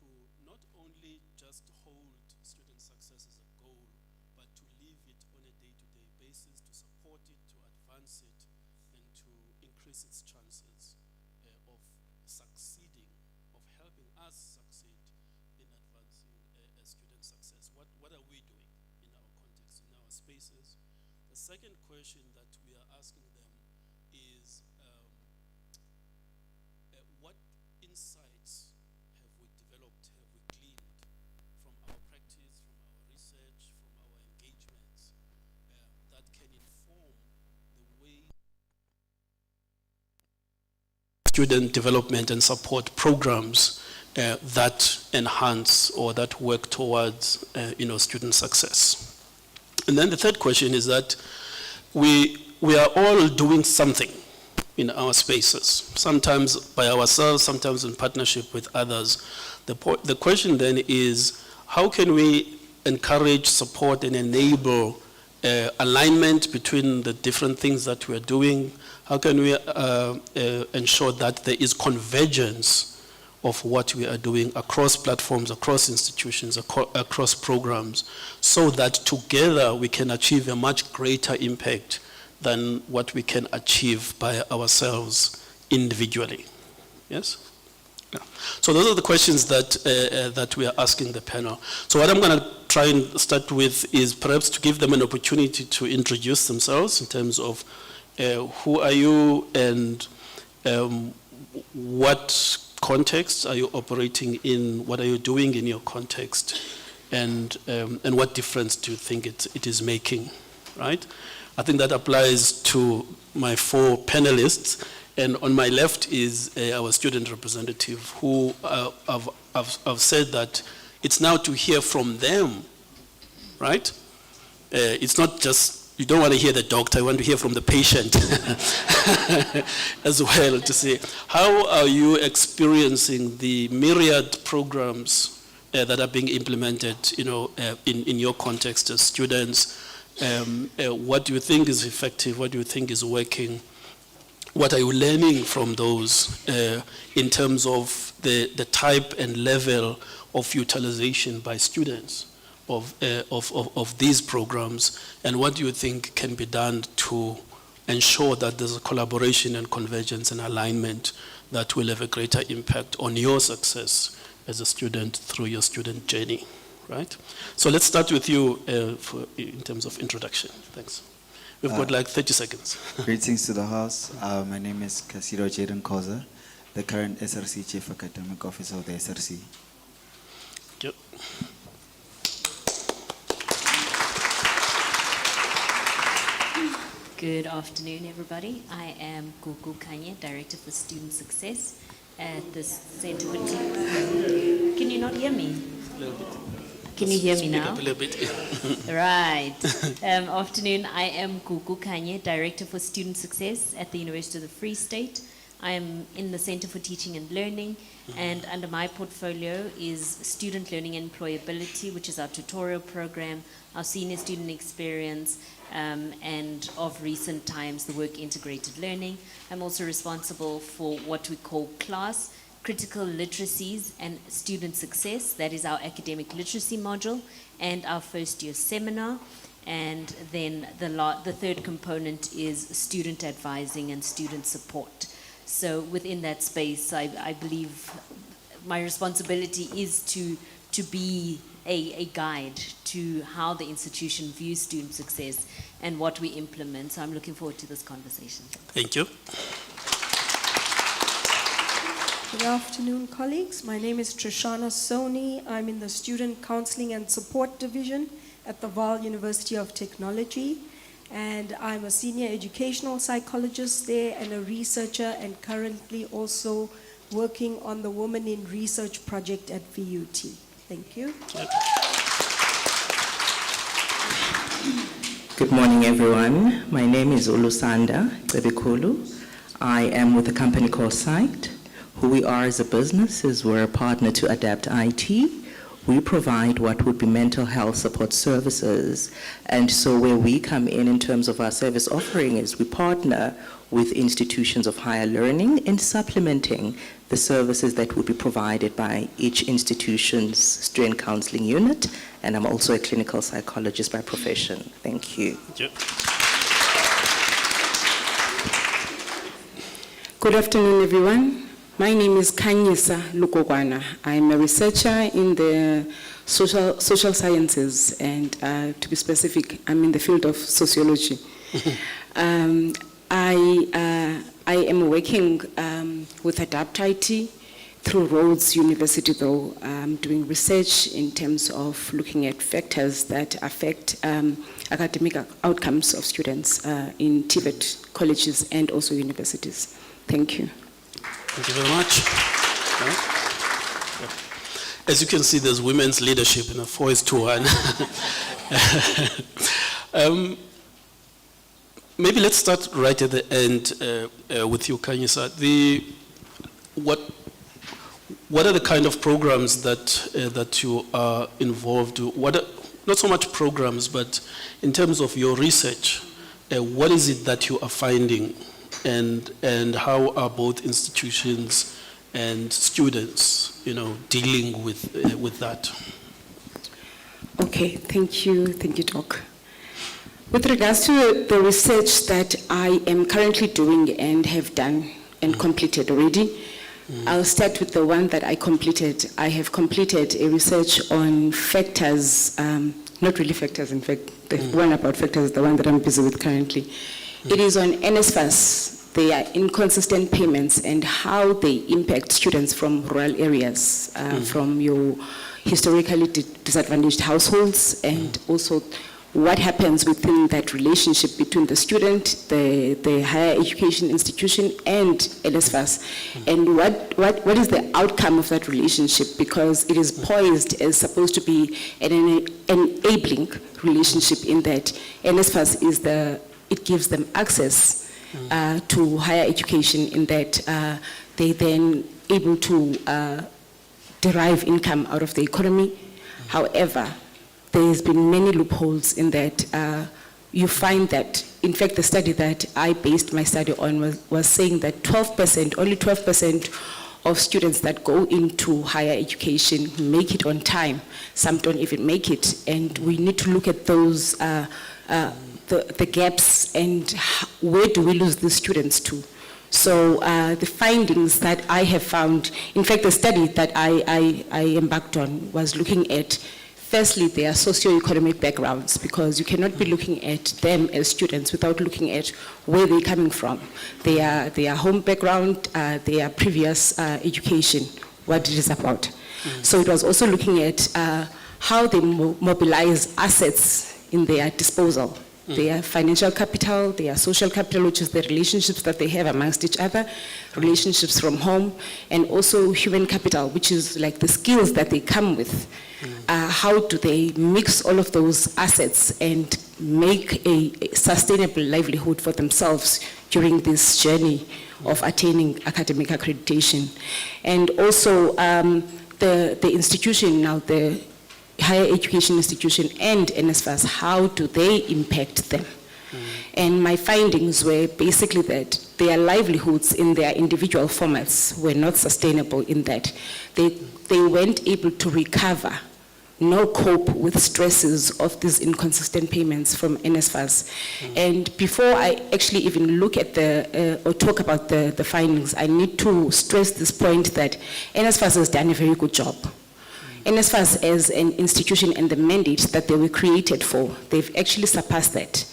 to not only just hold student success as a goal, but to live it on a day-to-day basis, to support it, to advance it, and to increase its chances of succeeding, of helping us succeed in advancing student success. What are we doing in our context, in our spaces? The second question that we are asking them is, what insights have we developed, have we gleaned from our practice, from our research, from our engagements that can inform the way student development and support programs that enhance or that work towards student success. And then the third question is that we are all doing something in our spaces, sometimes by ourselves, sometimes in partnership with others. The question then is, how can we encourage, support, and enable alignment between the different things that we're doing? How can we ensure that there is convergence of what we are doing across platforms, across institutions, across programs, so that together we can achieve a much greater impact than what we can achieve by ourselves individually? Yes? Yeah. So those are the questions that we are asking the panel. So what I'm going to try and start with is perhaps to give them an opportunity to introduce themselves in terms of who are you and what context are you operating in, what are you doing in your context, and what difference do you think it is making, right? I think that applies to my 4 panelists. And on my left is our student representative who have said that it's now to hear from them, right? It's not just, you don't want to hear the doctor, you want to hear from the patient as well, to say, how are you experiencing the myriad programs that are being implemented, in your context as students? What do you think is effective? What do you think is working? What are you learning from those in terms of the type and level of utilization by students of these programs? And what do you think can be done to ensure that there's a collaboration and convergence and alignment that will have a greater impact on your success as a student through your student journey, right? So let's start with you in terms of introduction. Thanks. We've got like 30 seconds. Greetings to the House. My name is Kasiro Jaden Koza, the current SRC Chief Academic Officer of the SRC. Yep. Good afternoon, everybody. I am Gugu Kanye, Director for Student Success at the Center for Teaching. Can you not hear me? A little bit. Can you hear me now? Speak up a little bit. Right. Afternoon, I am Gugu Kanye, Director for Student Success at the University of the Free State. I am in the Center for Teaching and Learning, and under my portfolio is Student Learning and Employability, which is our tutorial program, our senior student experience, and of recent times, the work integrated learning. I'm also responsible for what we call CLASS, Critical Literacies and Student Success. That is our academic literacy module and our first year seminar. And then the third component is student advising and student support. So within that space, I believe my responsibility is to be a guide to how the institution views student success and what we implement. So I'm looking forward to this conversation. Thank you. Good afternoon, colleagues. My name is Trishana Soni. I'm in the Student Counseling and Support Division at the Vaal University of Technology. And I'm a senior educational psychologist there and a researcher, and currently also working on the Women in Research project at VUT. Thank you. Good morning, everyone. My name is Ulusanda Bebikulu. I am with a company called Site. Who we are as a business is we're a partner to Adapt IT. We provide what would be mental health support services. And so where we come in terms of our service offering is we partner with institutions of higher learning in supplementing the services that would be provided by each institution's student counseling unit. And I'm also a clinical psychologist by profession. Thank you. Thank you. Good afternoon, everyone. My name is Kanyisa Lukogwana. I'm a researcher in the social sciences, and to be specific, I'm in the field of sociology. I am working with Adapt IT through Rhodes University, though, doing research in terms of looking at factors that affect academic outcomes of students in TVET colleges and also universities. Thank you. Thank you very much. As you can see, there's women's leadership in a 4:1. Maybe let's start right at the end with you, Kanyisa. What are the kind of programs that you are involved with? Not so much programs, but in terms of your research, what is it that you are finding? And how are both institutions and students, dealing with that? Okay, thank you, Doc. With regards to the research that I am currently doing and have done and completed already, I'll start with the one that I completed. I have completed a research on factors, not really factors, in fact, the one about factors is the one that I'm busy with currently. It is on NSFAS. They are inconsistent payments and how they impact students from rural areas, from your historically disadvantaged households, and also what happens within that relationship between the student, the higher education institution, and NSFAS, and what is the outcome of that relationship, because it is poised as supposed to be an enabling relationship in that NSFAS it gives them access to higher education, in that they then able to derive income out of the economy. However, there's been many loopholes in that you find that, in fact, the study that I based my study on was saying that only 12% of students that go into higher education make it on time. Some don't even make it, and we need to look at those, the gaps, and where do we lose the students to. So the findings that I have found, in fact, the study that I embarked on was looking at, firstly, their socio-economic backgrounds, because you cannot be looking at them as students without looking at where they're coming from, their home background, their previous education, what it is about. So it was also looking at how they mobilize assets in their disposal. Their financial capital, their social capital, which is the relationships that they have amongst each other, relationships from home, and also human capital, which is like the skills that they come with. How do they mix all of those assets and make a sustainable livelihood for themselves during this journey of attaining academic accreditation? And also the institution now, the higher education institution and NSFAS, how do they impact them? And my findings were basically that their livelihoods in their individual formats were not sustainable, in that they weren't able to recover nor cope with stresses of these inconsistent payments from NSFAS. And before I actually even look at or talk about the findings, I need to stress this point that NSFAS has done a very good job. NSFAS as an institution and the mandate that they were created for, they've actually surpassed that.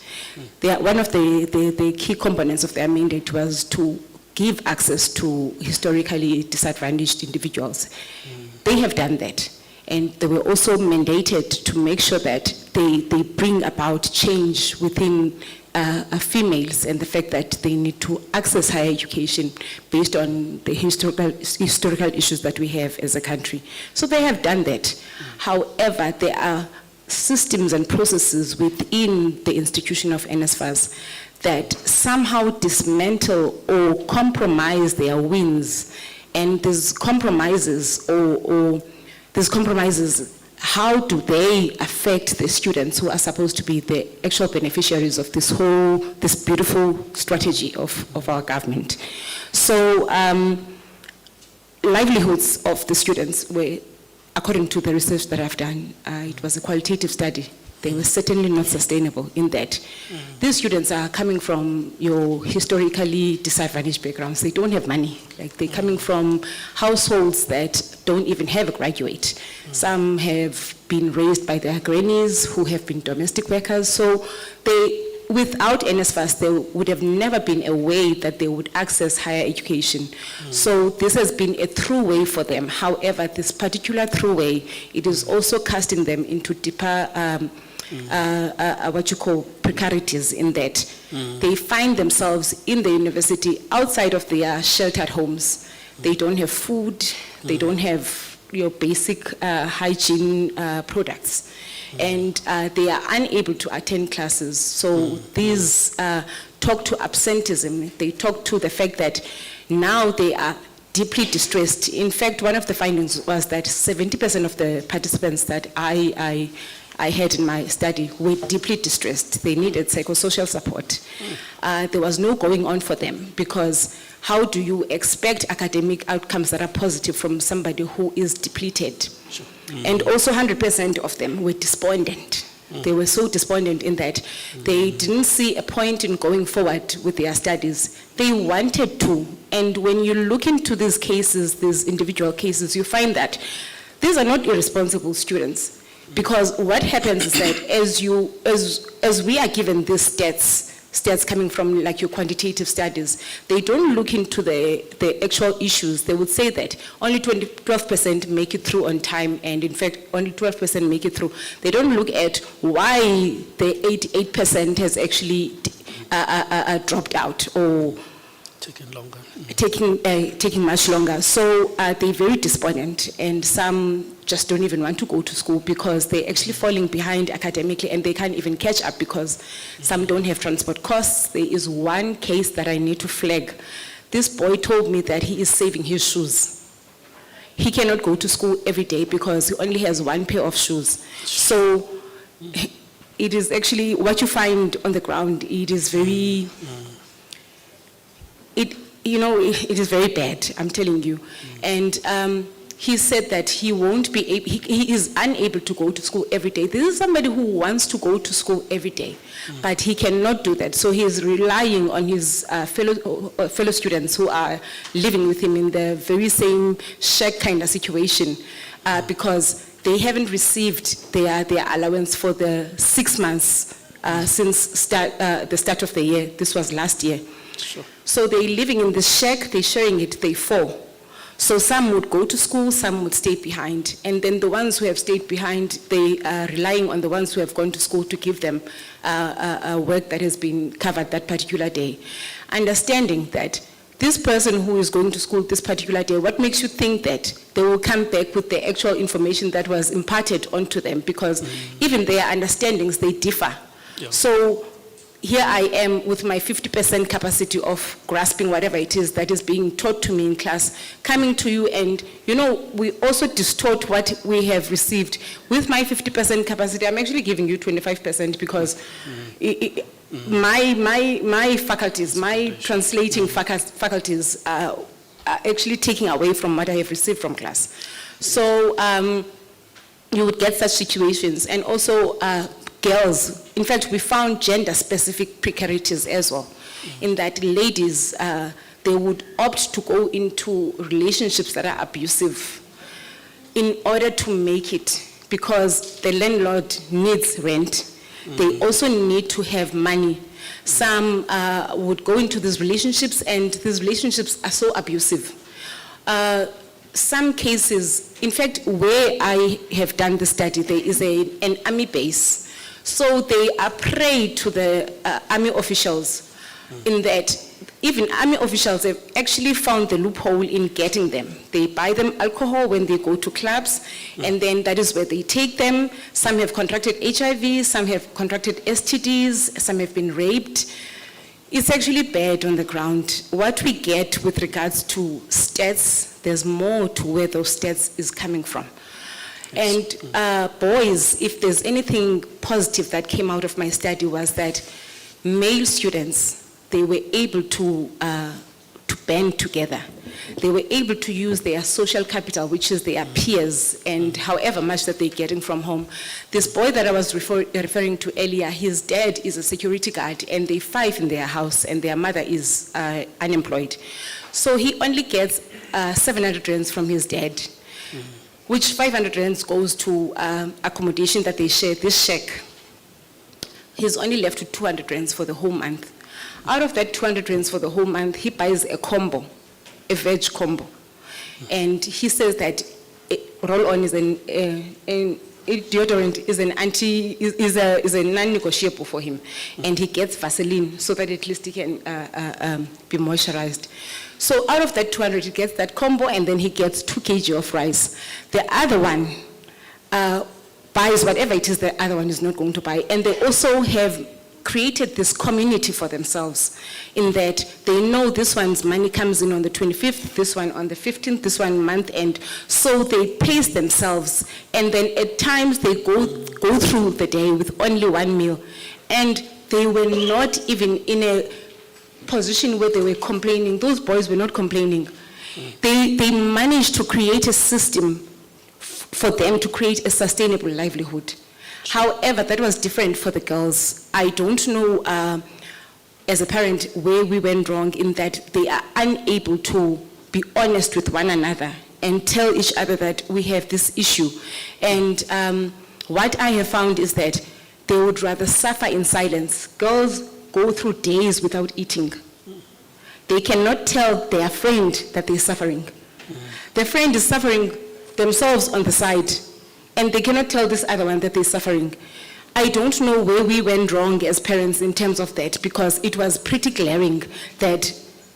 One of the key components of their mandate was to give access to historically disadvantaged individuals. They have done that. And they were also mandated to make sure that they bring about change within females, and the fact that they need to access higher education based on the historical issues that we have as a country. So they have done that. However, there are systems and processes within the institution of NSFAS that somehow dismantle or compromise their wins. And these compromises how do they affect the students who are supposed to be the actual beneficiaries of this beautiful strategy of our government? So livelihoods of the students were, according to the research that I've done, it was a qualitative study. They were certainly not sustainable, in that these students are coming from your historically disadvantaged backgrounds. They don't have money. Like, they're coming from households that don't even have a graduate. Some have been raised by their grannies who have been domestic workers. So without NSFAS, there would have never been a way that they would access higher education. So this has been a through way for them. However, this particular through way, it is also casting them into deeper what you call precarities, in that they find themselves in the university outside of their sheltered homes. They don't have food, they don't have your basic hygiene products, and they are unable to attend classes. So these talk to absenteeism, they talk to the fact that now they are deeply distressed. In fact, one of the findings was that 70% of the participants that I had in my study were deeply distressed. They needed psychosocial support. There was no going on for them, because how do you expect academic outcomes that are positive from somebody who is depleted? Sure. And also 100% of them were despondent. They were so despondent in that they didn't see a point in going forward with their studies. They wanted to. And when you look into these cases, these individual cases, you find that these are not irresponsible students. Because what happens is that as we are given these stats stats coming from like your quantitative studies. They don't look into the actual issues. They would say that only 12% make it through on time, and in fact, only 12% make it through. They don't look at why the 88% has actually dropped out or taking longer. taking much longer. So they're very despondent, and some just don't even want to go to school because they're actually falling behind academically, and they can't even catch up because some don't have transport costs. There is one case that I need to flag. This boy told me that he is saving his shoes. He cannot go to school every day because he only has one pair of shoes. So it is actually what you find on the ground. It is very, it is very bad, I'm telling you. And he said that he won't be able, he is unable to go to school every day. This is somebody who wants to go to school every day, but he cannot do that. So he is relying on his fellow students who are living with him in the very same shack kind of situation, because they haven't received their allowance for the 6 months since the start of the year. This was last year. Sure. So they're living in this shack, they're sharing it, they four. So some would go to school, some would stay behind. And then the ones who have stayed behind, they are relying on the ones who have gone to school to give them work that has been covered that particular day. Understanding that this person who is going to school this particular day, what makes you think that they will come back with the actual information that was imparted onto them? Because even their understandings, they differ. Yeah. So here I am with my 50% capacity of grasping whatever it is that is being taught to me in class, coming to you, and we also distort what we have received. With my 50% capacity, I'm actually giving you 25% because my faculties, my translating faculties are actually taking away from what I have received from class. So you would get such situations. And also girls, in fact, we found gender-specific precarities as well, in that ladies, they would opt to go into relationships that are abusive in order to make it, because the landlord needs rent. They also need to have money. Some would go into these relationships, and these relationships are so abusive. Some cases, in fact, where I have done the study, there is an army base. So they are prey to the army officials, in that even army officials have actually found the loophole in getting them. They buy them alcohol when they go to clubs, and then that is where they take them. Some have contracted HIV, some have contracted STDs, some have been raped. It's actually bad on the ground. What we get with regards to stats, there's more to where those stats is coming from. And boys, if there's anything positive that came out of my study, was that male students, they were able to band together. They were able to use their social capital, which is their peers, and however much that they're getting from home. This boy that I was referring to earlier, his dad is a security guard, and they're 5 in their house, and their mother is unemployed. So he only gets 700 rands from his dad, which 500 rands goes to accommodation that they share, this shack. He's only left with 200 rands for the whole month. Out of that 200 rands for the whole month, he buys a combo, a veg combo. And he says that roll-on is deodorant is a non-negotiable for him. And he gets Vaseline so that at least he can be moisturized. So out of that 200, he gets that combo, and then he gets 2 kg of rice. The other one buys whatever it is the other one is not going to buy. And they also have created this community for themselves, in that they know this one's money comes in on the 25th, this one on the 15th, this one month end. So they pace themselves, and then at times they go through the day with only 1 meal. And they were not even in a position where they were complaining. Those boys were not complaining. They managed to create a system for them to create a sustainable livelihood. However, that was different for the girls. I don't know, as a parent, where we went wrong, in that they are unable to be honest with one another and tell each other that we have this issue. And what I have found is that they would rather suffer in silence. Girls go through days without eating. They cannot tell their friend that they're suffering. Their friend is suffering themselves on the side, and they cannot tell this other one that they're suffering. I don't know where we went wrong as parents in terms of that, because it was pretty glaring that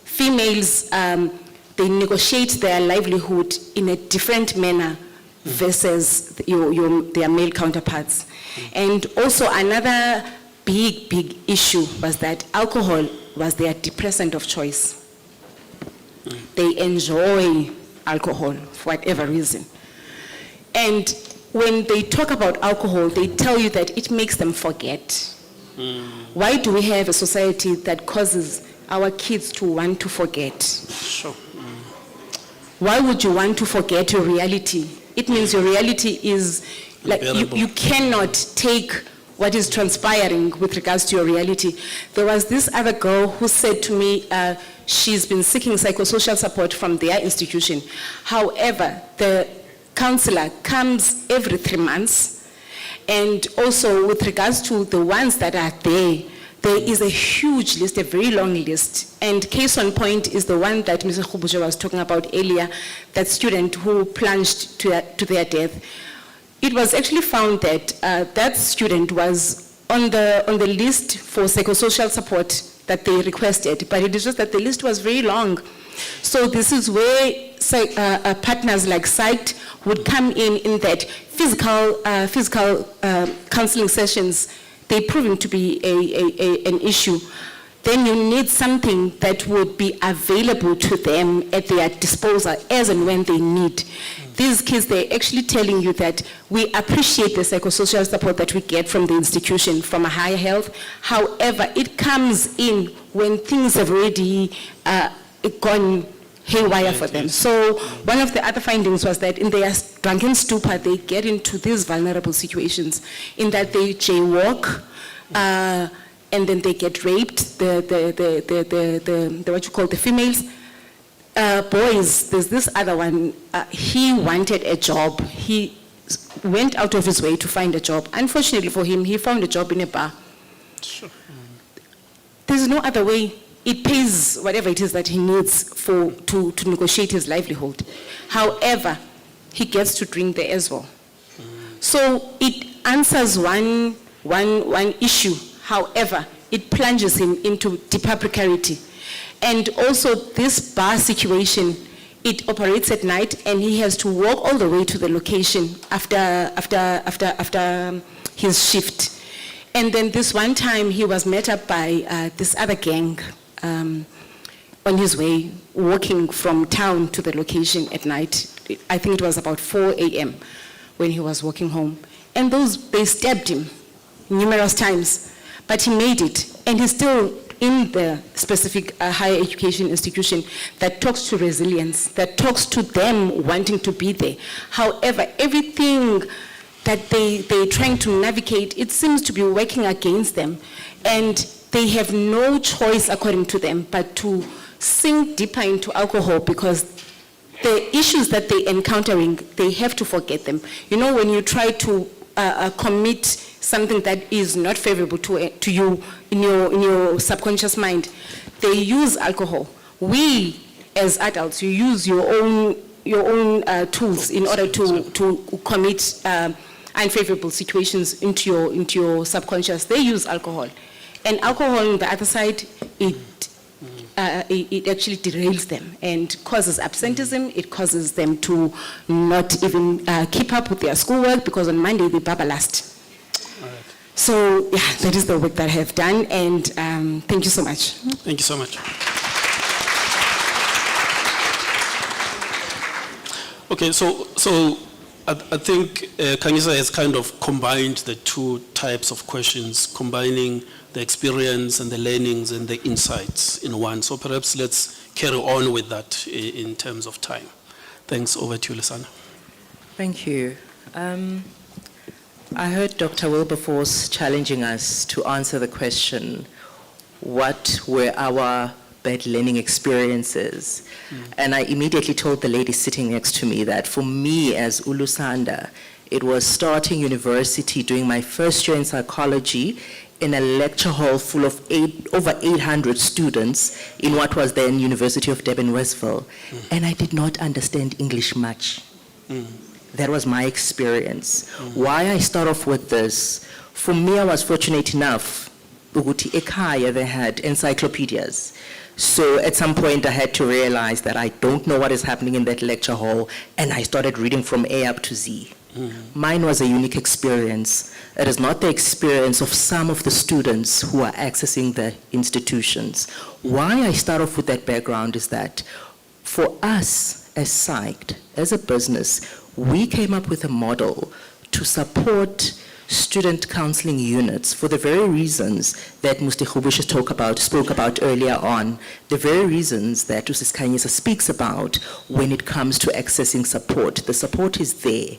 females, they negotiate their livelihood in a different manner versus their male counterparts. And also another big issue was that alcohol was their depressant of choice. They enjoy alcohol for whatever reason. And when they talk about alcohol, they tell you that it makes them forget. Why do we have a society that causes our kids to want to forget? Sure. Why would you want to forget your reality? It means your reality is like you cannot take what is transpiring with regards to your reality. There was this other girl who said to me, she's been seeking psychosocial support from their institution. However, the counselor comes every 3 months, and also with regards to the ones that are there is a huge list, a very long list. And case on point is the one that Mr. Khubuja was talking about earlier, that student who plunged to their death. It was actually found that that student was on the list for psychosocial support that they requested, but it is just that the list was very long. So this is where partners like Psyched would come in that physical counseling sessions, they're proving to be an issue. Then you need something that would be available to them at their disposal as and when they need. These kids, they're actually telling you that we appreciate the psychosocial support that we get from the institution, from a higher health. However, it comes in when things have already gone haywire for them. So one of the other findings was that in their drunken stupor, they get into these vulnerable situations in that they jaywalk, and then they get raped, the what you call the females. Boys, there's this other one, he wanted a job. He went out of his way to find a job. Unfortunately for him, he found a job in a bar. Sure. There's no other way. It pays whatever it is that he needs to negotiate his livelihood. However, he gets to drink there as well. So it answers one issue. However, it plunges him into deeper precarity. And also this bar situation, it operates at night, and he has to walk all the way to the location after his shift. And then this one time he was met up by this other gang on his way, walking from town to the location at night. I think it was about 4 a.m. when he was walking home. And they stabbed him numerous times, but he made it. And he's still in the specific higher education institution that talks to resilience, that talks to them wanting to be there. However, everything that they're trying to navigate, it seems to be working against them. And they have no choice, according to them, but to sink deeper into alcohol, because the issues that they're encountering, they have to forget them. You know, when you try to commit something that is not favorable to you in your subconscious mind, they use alcohol. We, as adults, you use your own tools in order to commit unfavorable situations into your subconscious. They use alcohol. And alcohol on the other side, it actually derails them and causes absenteeism. It causes them to not even keep up with their schoolwork, because on Monday they baba last. All right. So yeah, that is the work that I have done, and thank you so much. Thank you so much. Okay, so I think Kanyisa has kind of combined the two types of questions, combining the experience and the learnings and the insights in one. So perhaps let's carry on with that in terms of time. Thanks. Over to you, Lisana. Thank you. I heard Dr. Wilberforce challenging us to answer the question, what were our bad learning experiences? And I immediately told the lady sitting next to me that for me as Ulusanda, it was starting university, doing my first year in psychology, in a lecture hall full of over 800 students in what was then University of Durban Westville, and I did not understand English much. That was my experience. Why I start off with this, for me, I was fortunate enough, ukuthi ekhaya they had encyclopedias. So at some point I had to realize that I don't know what is happening in that lecture hall, and I started reading from A up to Z. Mine was a unique experience. It is not the experience of some of the students who are accessing the institutions. Why I start off with that background is that for us as Psyched, as a business, we came up with a model to support student counseling units for the very reasons that Mr. Khubusha spoke about earlier on, the very reasons that Mrs. Kanyisa speaks about when it comes to accessing support. The support is there.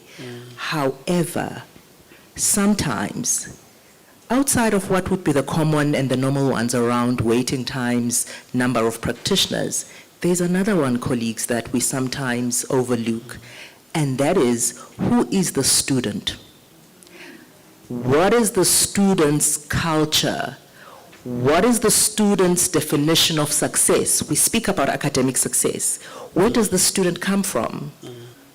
However, sometimes, outside of what would be the common and the normal ones around waiting times, number of practitioners, there's another one, colleagues, that we sometimes overlook, and that is, who is the student? What is the student's culture? What is the student's definition of success? We speak about academic success. Where does the student come from?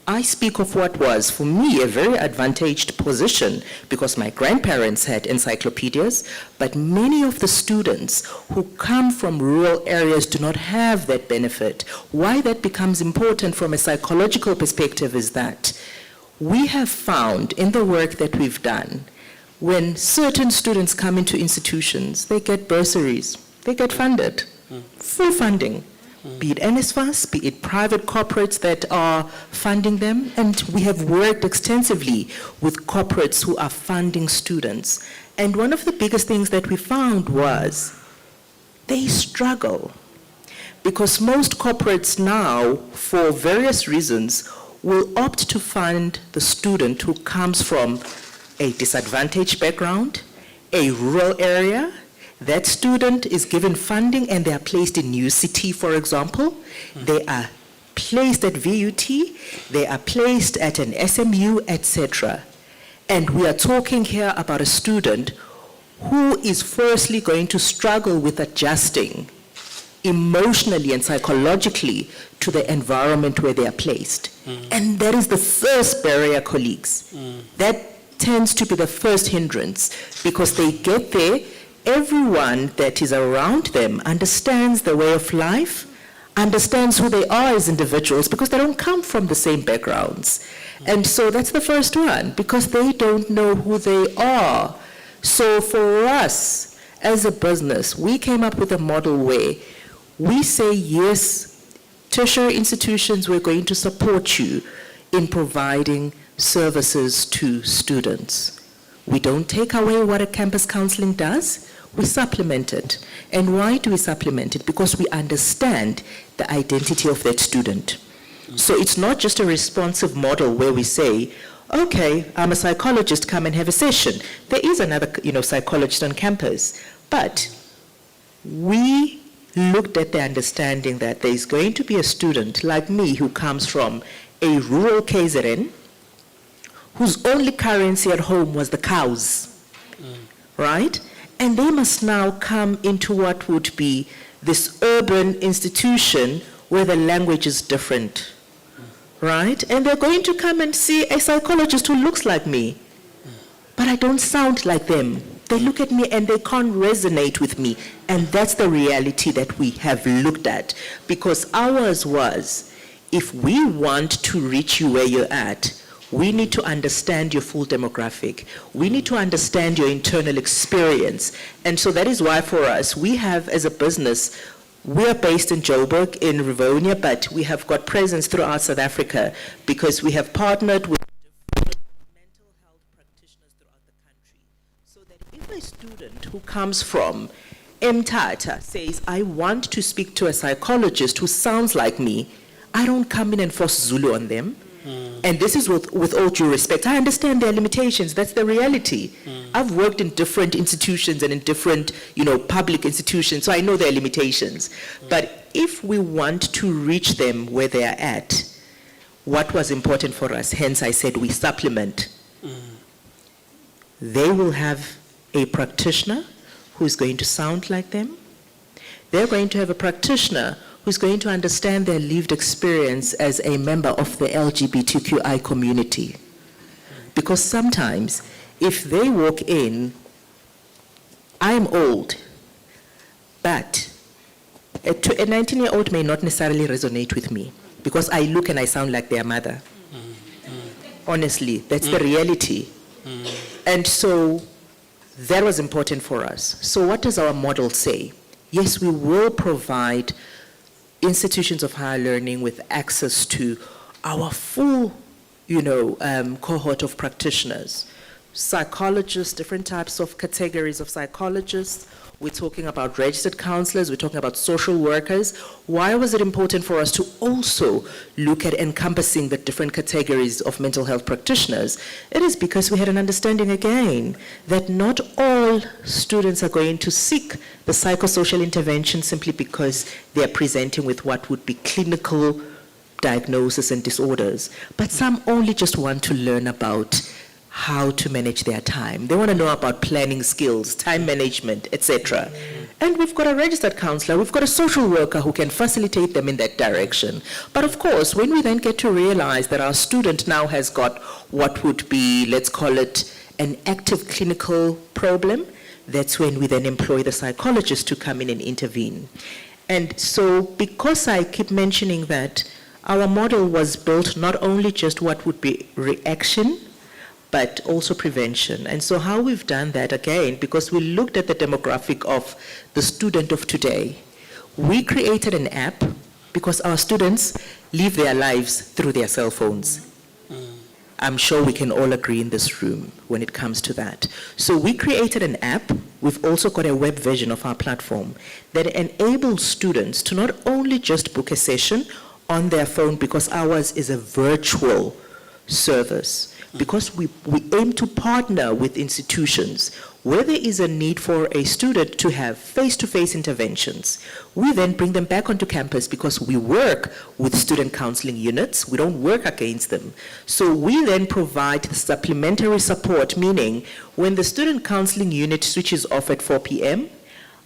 I speak of what was, for me, a very advantaged position because my grandparents had encyclopedias, but many of the students who come from rural areas do not have that benefit. Why that becomes important from a psychological perspective is that we have found in the work that we've done, when certain students come into institutions, they get bursaries, they get funded, full funding. Be it NSFAS, be it private corporates that are funding them, and we have worked extensively with corporates who are funding students. And one of the biggest things that we found was they struggle because most corporates now, for various reasons, will opt to fund the student who comes from a disadvantaged background, a rural area. That student is given funding and they are placed in UCT, for example. They are placed at VUT, they are placed at an SMU, etc. And we are talking here about a student who is firstly going to struggle with adjusting emotionally and psychologically to the environment where they are placed. And that is the first barrier, colleagues. That tends to be the first hindrance because they get there. Everyone that is around them understands the way of life, understands who they are as individuals because they don't come from the same backgrounds. And so that's the first one, because they don't know who they are. So for us, as a business, we came up with a model where we say, yes, tertiary institutions, we're going to support you in providing services to students. We don't take away what a campus counseling does. We supplement it. And why do we supplement it? Because we understand the identity of that student. So it's not just a responsive model where we say, okay, I'm a psychologist, come and have a session. There is another psychologist on campus. But we looked at the understanding that there is going to be a student like me who comes from a rural KZN, whose only currency at home was the cows, right? And they must now come into what would be this urban institution where the language is different, right? And they're going to come and see a psychologist who looks like me, but I don't sound like them. They look at me and they can't resonate with me. And that's the reality that we have looked at. Because ours was, if we want to reach you where you're at, we need to understand your full demographic. We need to understand your internal experience. And so that is why for us, we have as a business, we are based in Joburg, in Rivonia, but we have got presence throughout South Africa because we have partnered with different mental health practitioners throughout the country. So that if a student who comes from Mthatha says, I want to speak to a psychologist who sounds like me, I don't come in and force Zulu on them. And this is with all due respect. I understand their limitations. That's the reality. I've worked in different institutions and in different, public institutions, so I know their limitations. But if we want to reach them where they are at, what was important for us, hence I said we supplement. They will have a practitioner who's going to sound like them. They're going to have a practitioner who's going to understand their lived experience as a member of the LGBTQI community. Because sometimes, if they walk in, I'm old, but a 19-year-old may not necessarily resonate with me because I look and I sound like their mother. Honestly, that's the reality. And so that was important for us. So what does our model say? Yes, we will provide institutions of higher learning with access to our full, cohort of practitioners, psychologists, different types of categories of psychologists. We're talking about registered counselors, we're talking about social workers. Why was it important for us to also look at encompassing the different categories of mental health practitioners? It is because we had an understanding again that not all students are going to seek the psychosocial intervention simply because they are presenting with what would be clinical diagnosis and disorders, but some only just want to learn about how to manage their time. They want to know about planning skills, time management, etc. And we've got a registered counselor, we've got a social worker who can facilitate them in that direction. But of course, when we then get to realize that our student now has got what would be, let's call it, an active clinical problem, that's when we then employ the psychologist to come in and intervene. And so because I keep mentioning that, our model was built not only just what would be reaction, but also prevention. And so how we've done that, again, because we looked at the demographic of the student of today, we created an app because our students live their lives through their cell phones. I'm sure we can all agree in this room when it comes to that. So we created an app. We've also got a web version of our platform that enables students to not only just book a session on their phone, because ours is a virtual service, because we aim to partner with institutions where there is a need for a student to have face-to-face interventions. We then bring them back onto campus because we work with student counseling units. We don't work against them. So we then provide the supplementary support, meaning when the student counseling unit switches off at 4 p.m.,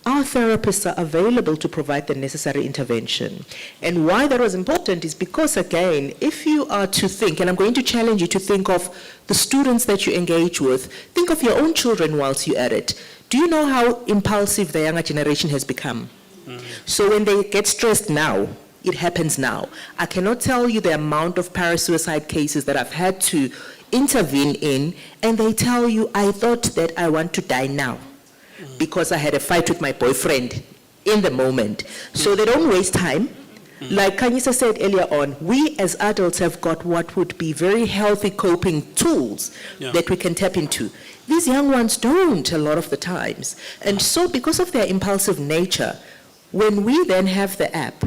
our therapists are available to provide the necessary intervention. And why that was important is because, again, if you are to think, and I'm going to challenge you to think of the students that you engage with, think of your own children whilst you're at it. Do you know how impulsive the younger generation has become? So when they get stressed now, it happens now. I cannot tell you the amount of parasuicide cases that I've had to intervene in, and they tell you, I thought that I want to die now, because I had a fight with my boyfriend in the moment. So they don't waste time. Like Kanyisa said earlier on, we as adults have got what would be very healthy coping tools that we can tap into. These young ones don't a lot of the times. And so because of their impulsive nature, when we then have the app,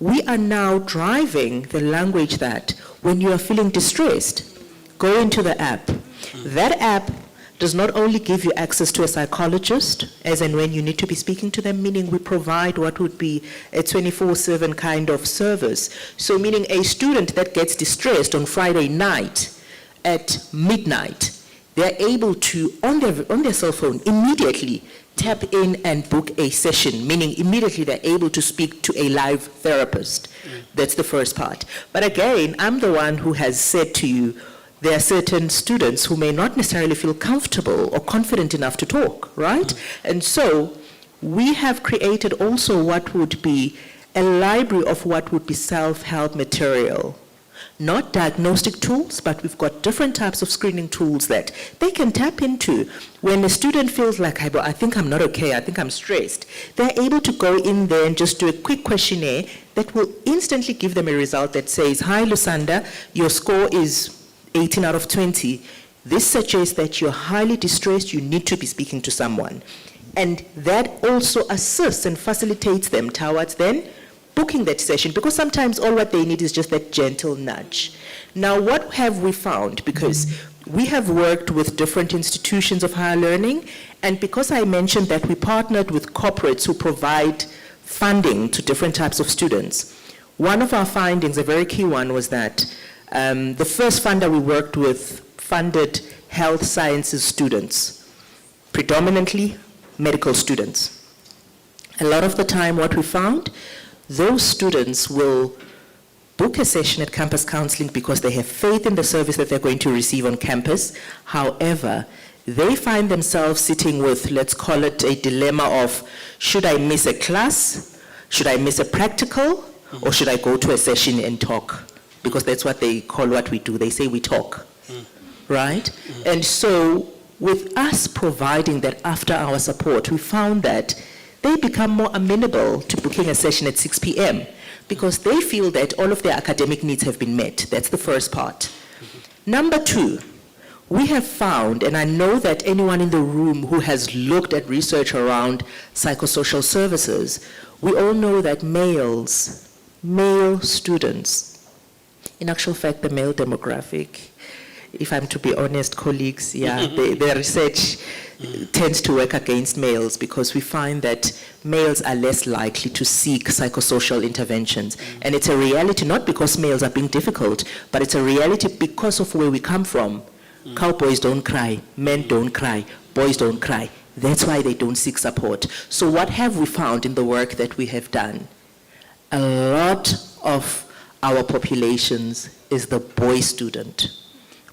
we are now driving the language that when you are feeling distressed, go into the app. That app does not only give you access to a psychologist, as and when you need to be speaking to them, meaning we provide what would be a 24/7 kind of service. So meaning a student that gets distressed on Friday night at midnight, they're able to, on their cell phone, immediately tap in and book a session, meaning immediately they're able to speak to a live therapist. That's the first part. But again, I'm the one who has said to you, there are certain students who may not necessarily feel comfortable or confident enough to talk, right? And so we have created also what would be a library of what would be self-help material. Not diagnostic tools, but we've got different types of screening tools that they can tap into. When a student feels like, I think I'm not okay, I think I'm stressed, they're able to go in there and just do a quick questionnaire that will instantly give them a result that says, hi, Lusanda, your score is 18 out of 20. This suggests that you're highly distressed, you need to be speaking to someone. And that also assists and facilitates them towards then booking that session, because sometimes all what they need is just that gentle nudge. Now, what have we found? Because we have worked with different institutions of higher learning, and because I mentioned that we partnered with corporates who provide funding to different types of students, one of our findings, a very key one, was that the first funder we worked with funded health sciences students, predominantly medical students. A lot of the time what we found, those students will book a session at campus counseling because they have faith in the service that they're going to receive on campus. However, they find themselves sitting with, let's call it a dilemma of, should I miss a class? Should I miss a practical? Or should I go to a session and talk? Because that's what they call what we do. They say we talk, right? And so with us providing that after-hour support, we found that they become more amenable to booking a session at 6 p.m. because they feel that all of their academic needs have been met. That's the first part. Number two, we have found, and I know that anyone in the room who has looked at research around psychosocial services, we all know that male students, in actual fact, the male demographic, if I'm to be honest, colleagues, their research tends to work against males because we find that males are less likely to seek psychosocial interventions. And it's a reality, not because males are being difficult, but it's a reality because of where we come from. Cowboys don't cry, men don't cry, boys don't cry. That's why they don't seek support. So what have we found in the work that we have done? A lot of our populations is the boy student,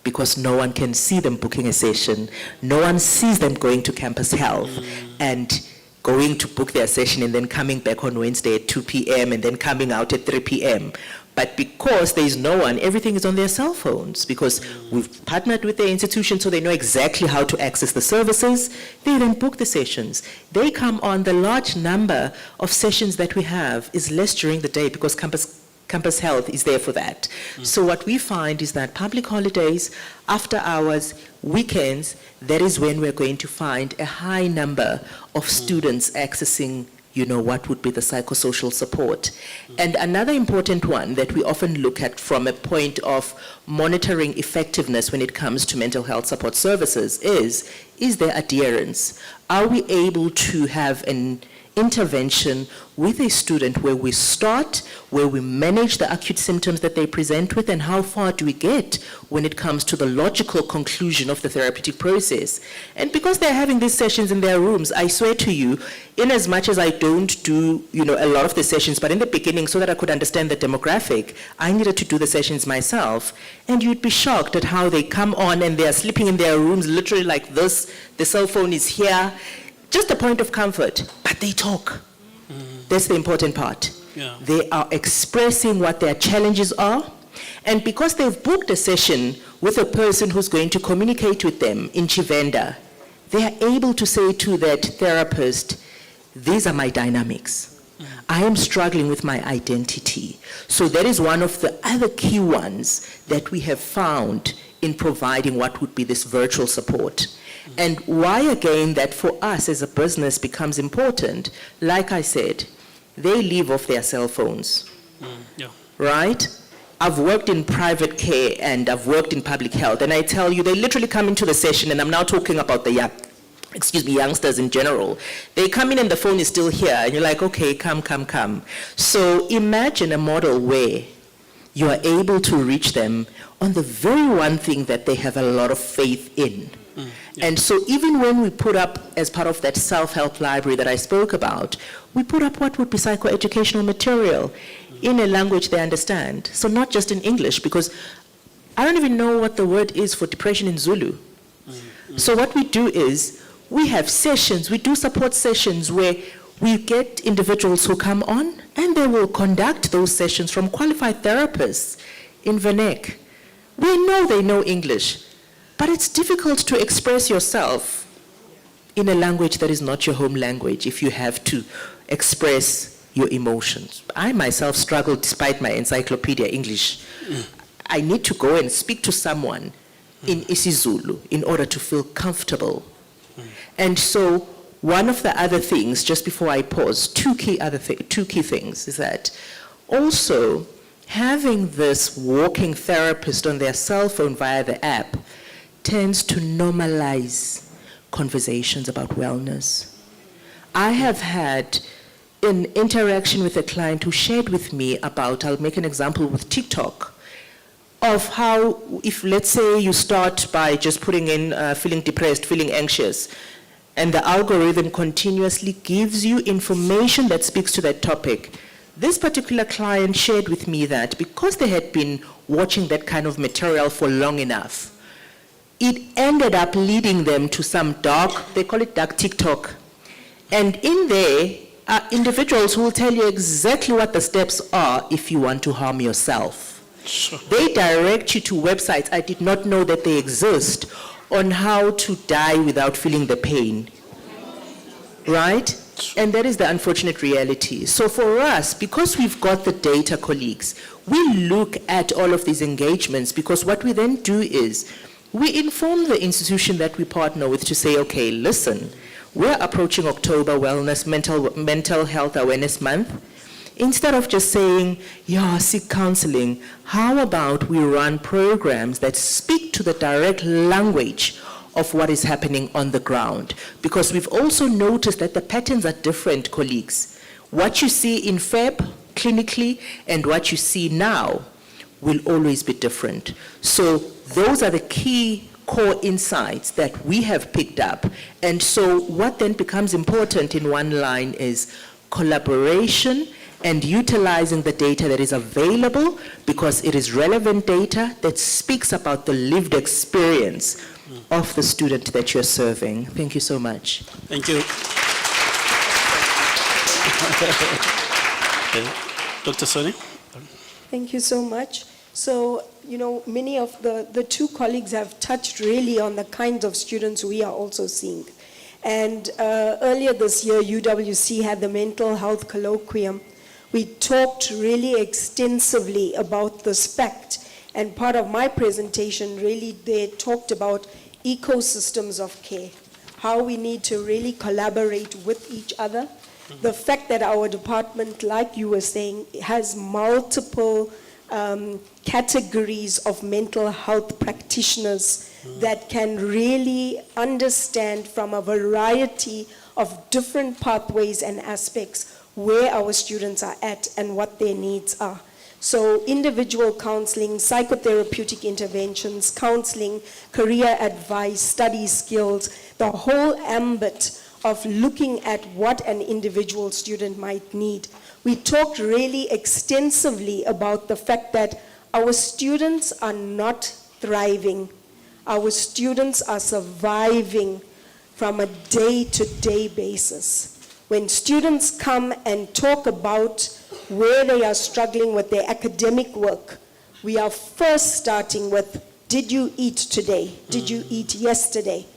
because no one can see them booking a session. No one sees them going to campus health and going to book their session and then coming back on Wednesday at 2 p.m. and then coming out at 3 p.m. But because there is no one, everything is on their cell phones, because we've partnered with the institution so they know exactly how to access the services. They then book the sessions. They come on. The large number of sessions that we have is less during the day because campus health is there for that. So what we find is that public holidays, after hours, weekends, that is when we're going to find a high number of students accessing, what would be the psychosocial support. And another important one that we often look at from a point of monitoring effectiveness when it comes to mental health support services is there adherence? Are we able to have an intervention with a student where we start, where we manage the acute symptoms that they present with, and how far do we get when it comes to the logical conclusion of the therapeutic process? And because they're having these sessions in their rooms, I swear to you, in as much as I don't do, a lot of the sessions, but in the beginning, so that I could understand the demographic, I needed to do the sessions myself. And you'd be shocked at how they come on and they're sleeping in their rooms, literally like this, the cell phone is here, just a point of comfort, but they talk. That's the important part. Yeah. They are expressing what their challenges are, and because they've booked a session with a person who's going to communicate with them in Chivenda, they are able to say to that therapist, these are my dynamics. I am struggling with my identity. So that is one of the other key ones that we have found in providing what would be this virtual support. And why, again, that for us as a business becomes important, like I said, they live off their cell phones, right? I've worked in private care and I've worked in public health, and I tell you, they literally come into the session, and I'm now talking about the youngsters in general. They come in and the phone is still here, and you're like, okay, come. So imagine a model where you are able to reach them on the very one thing that they have a lot of faith in. And so even when we put up, as part of that self-help library that I spoke about, we put up what would be psychoeducational material in a language they understand. So not just in English, because I don't even know what the word is for depression in Zulu. So what we do is, we have sessions, we do support sessions where we get individuals who come on and they will conduct those sessions from qualified therapists in Vernac. We know they know English, but it's difficult to express yourself in a language that is not your home language if you have to express your emotions. I myself struggle despite my encyclopedia English. I need to go and speak to someone in isiZulu in order to feel comfortable. And so one of the other things, just before I pause, two key things is that also having this walking therapist on their cell phone via the app tends to normalize conversations about wellness. I have had an interaction with a client who shared with me about, I'll make an example with TikTok, of how if, let's say, you start by just putting in feeling depressed, feeling anxious, and the algorithm continuously gives you information that speaks to that topic. This particular client shared with me that because they had been watching that kind of material for long enough, it ended up leading them to some dark, they call it dark TikTok. And in there are individuals who will tell you exactly what the steps are if you want to harm yourself. Sure. They direct you to websites, I did not know that they exist, on how to die without feeling the pain. Right? And that is the unfortunate reality. So for us, because we've got the data, colleagues, we look at all of these engagements, because what we then do is we inform the institution that we partner with to say, okay, listen, we're approaching October Wellness Mental Health Awareness Month. Instead of just saying, yeah, seek counseling, how about we run programs that speak to the direct language of what is happening on the ground? Because we've also noticed that the patterns are different, colleagues. What you see in Feb clinically and what you see now will always be different. So those are the key core insights that we have picked up. And so what then becomes important in one line is collaboration and utilizing the data that is available, because it is relevant data that speaks about the lived experience of the student that you're serving. Thank you so much. Thank you. Dr. Soni? Thank you so much. So, you know, many of the two colleagues have touched really on the kinds of students we are also seeing. And earlier this year, UWC had the mental health colloquium. We talked really extensively about the SPECT, and part of my presentation really they talked about ecosystems of care, how we need to really collaborate with each other. The fact that our department, like you were saying, has multiple categories of mental health practitioners that can really understand from a variety of different pathways and aspects where our students are at and what their needs are. So individual counseling, psychotherapeutic interventions, counseling, career advice, study skills, the whole ambit of looking at what an individual student might need. We talked really extensively about the fact that our students are not thriving. Our students are surviving from a day-to-day basis. When students come and talk about where they are struggling with their academic work, we are first starting with, did you eat today? Did you eat yesterday?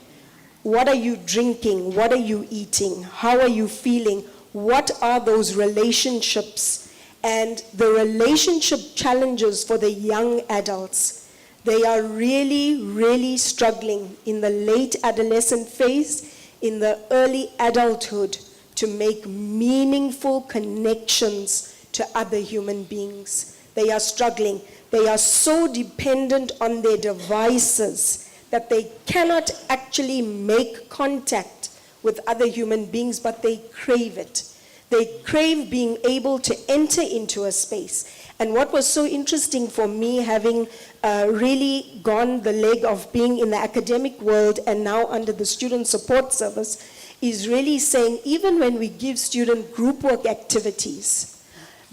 What are you drinking? What are you eating? How are you feeling? What are those relationships? And the relationship challenges for the young adults, they are really, really struggling in the late adolescent phase, in the early adulthood, to make meaningful connections to other human beings. They are struggling. They are so dependent on their devices that they cannot actually make contact with other human beings, but they crave it. They crave being able to enter into a space. And what was so interesting for me, having really gone the leg of being in the academic world and now under the student support service, is really saying, even when we give student group work activities,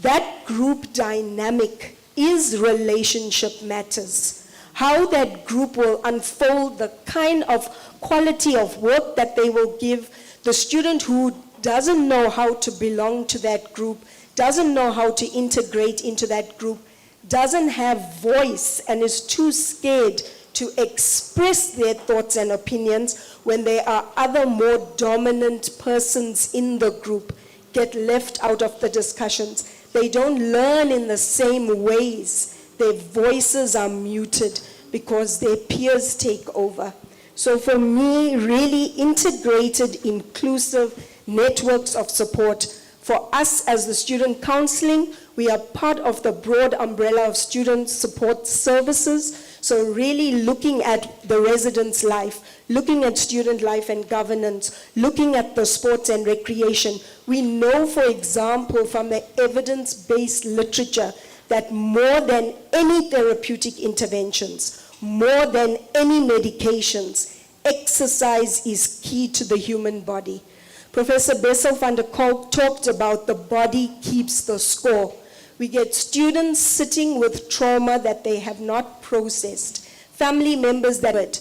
that group dynamic is relationship matters. How that group will unfold the kind of quality of work that they will give. The student who doesn't know how to belong to that group, doesn't know how to integrate into that group, doesn't have voice and is too scared to express their thoughts and opinions when there are other more dominant persons in the group, get left out of the discussions. They don't learn in the same ways. Their voices are muted because their peers take over. So for me, really integrated, inclusive networks of support. For us as the student counseling, we are part of the broad umbrella of student support services. So really looking at the resident's life, looking at student life and governance, looking at the sports and recreation. We know, for example, from the evidence-based literature that more than any therapeutic interventions, more than any medications, exercise is key to the human body. Professor Bessel van der Kolk talked about the body keeps the score. We get students sitting with trauma that they have not processed, family members that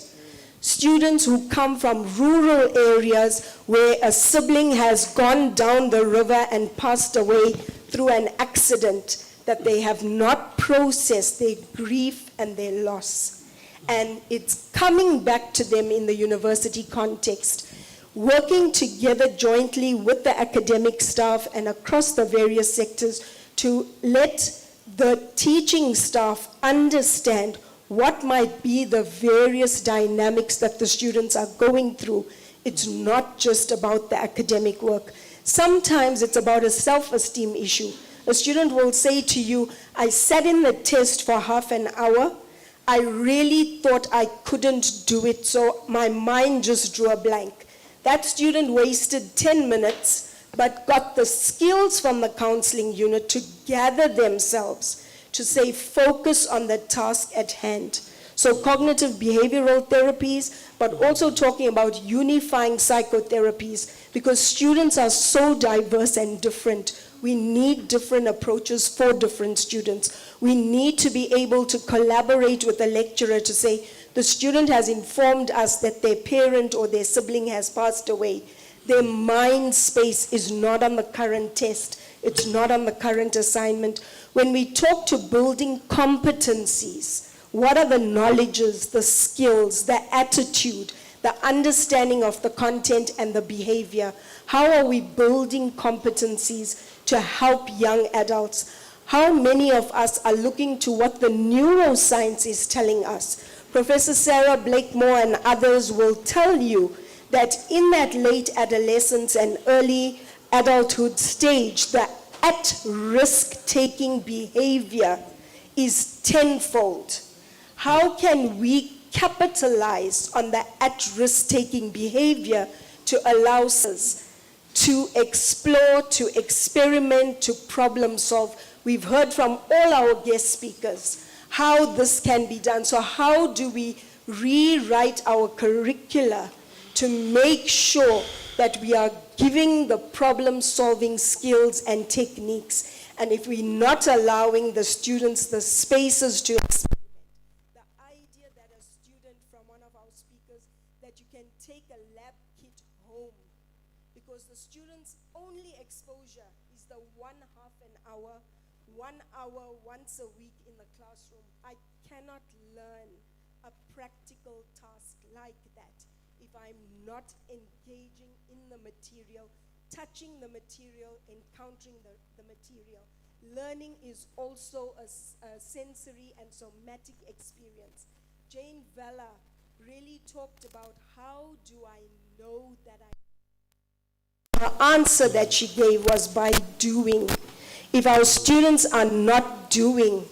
students who come from rural areas where a sibling has gone down the river and passed away through an accident, that they have not processed their grief and their loss. And it's coming back to them in the university context, working together jointly with the academic staff and across the various sectors to let the teaching staff understand what might be the various dynamics that the students are going through. It's not just about the academic work. Sometimes it's about a self-esteem issue. A student will say to you, I sat in the test for half an hour. I really thought I couldn't do it, so my mind just drew a blank. That student wasted 10 minutes, but got the skills from the counseling unit to gather themselves, to say focus on the task at hand. So cognitive behavioral therapies, but also talking about unifying psychotherapies, because students are so diverse and different. We need different approaches for different students. We need to be able to collaborate with the lecturer to say, the student has informed us that their parent or their sibling has passed away. Their mind space is not on the current test. It's not on the current assignment. When we talk to building competencies, what are the knowledges, the skills, the attitude, the understanding of the content and the behavior? How are we building competencies to help young adults? How many of us are looking to what the neuroscience is telling us? Professor Sarah Blakemore and others will tell you that in that late adolescence and early adulthood stage, the at-risk taking behavior is tenfold. How can we capitalize on the at-risk taking behavior to allow us to explore, to experiment, to problem solve? We've heard from all our guest speakers how this can be done. So how do we rewrite our curricula to make sure that we are giving the problem-solving skills and techniques? And if we're not allowing the students the spaces to experiment, the idea that a student from one of our speakers, that you can take a lab kit home, because the student's only exposure is the 1 half an hour, 1 hour once a week in the classroom. I cannot learn a practical task like that if I'm not engaging in the material, touching the material, encountering the material. Learning is also a sensory and somatic experience. Jane Vella really talked about how do I know that Her answer that she gave was by doing. If our students are not doing,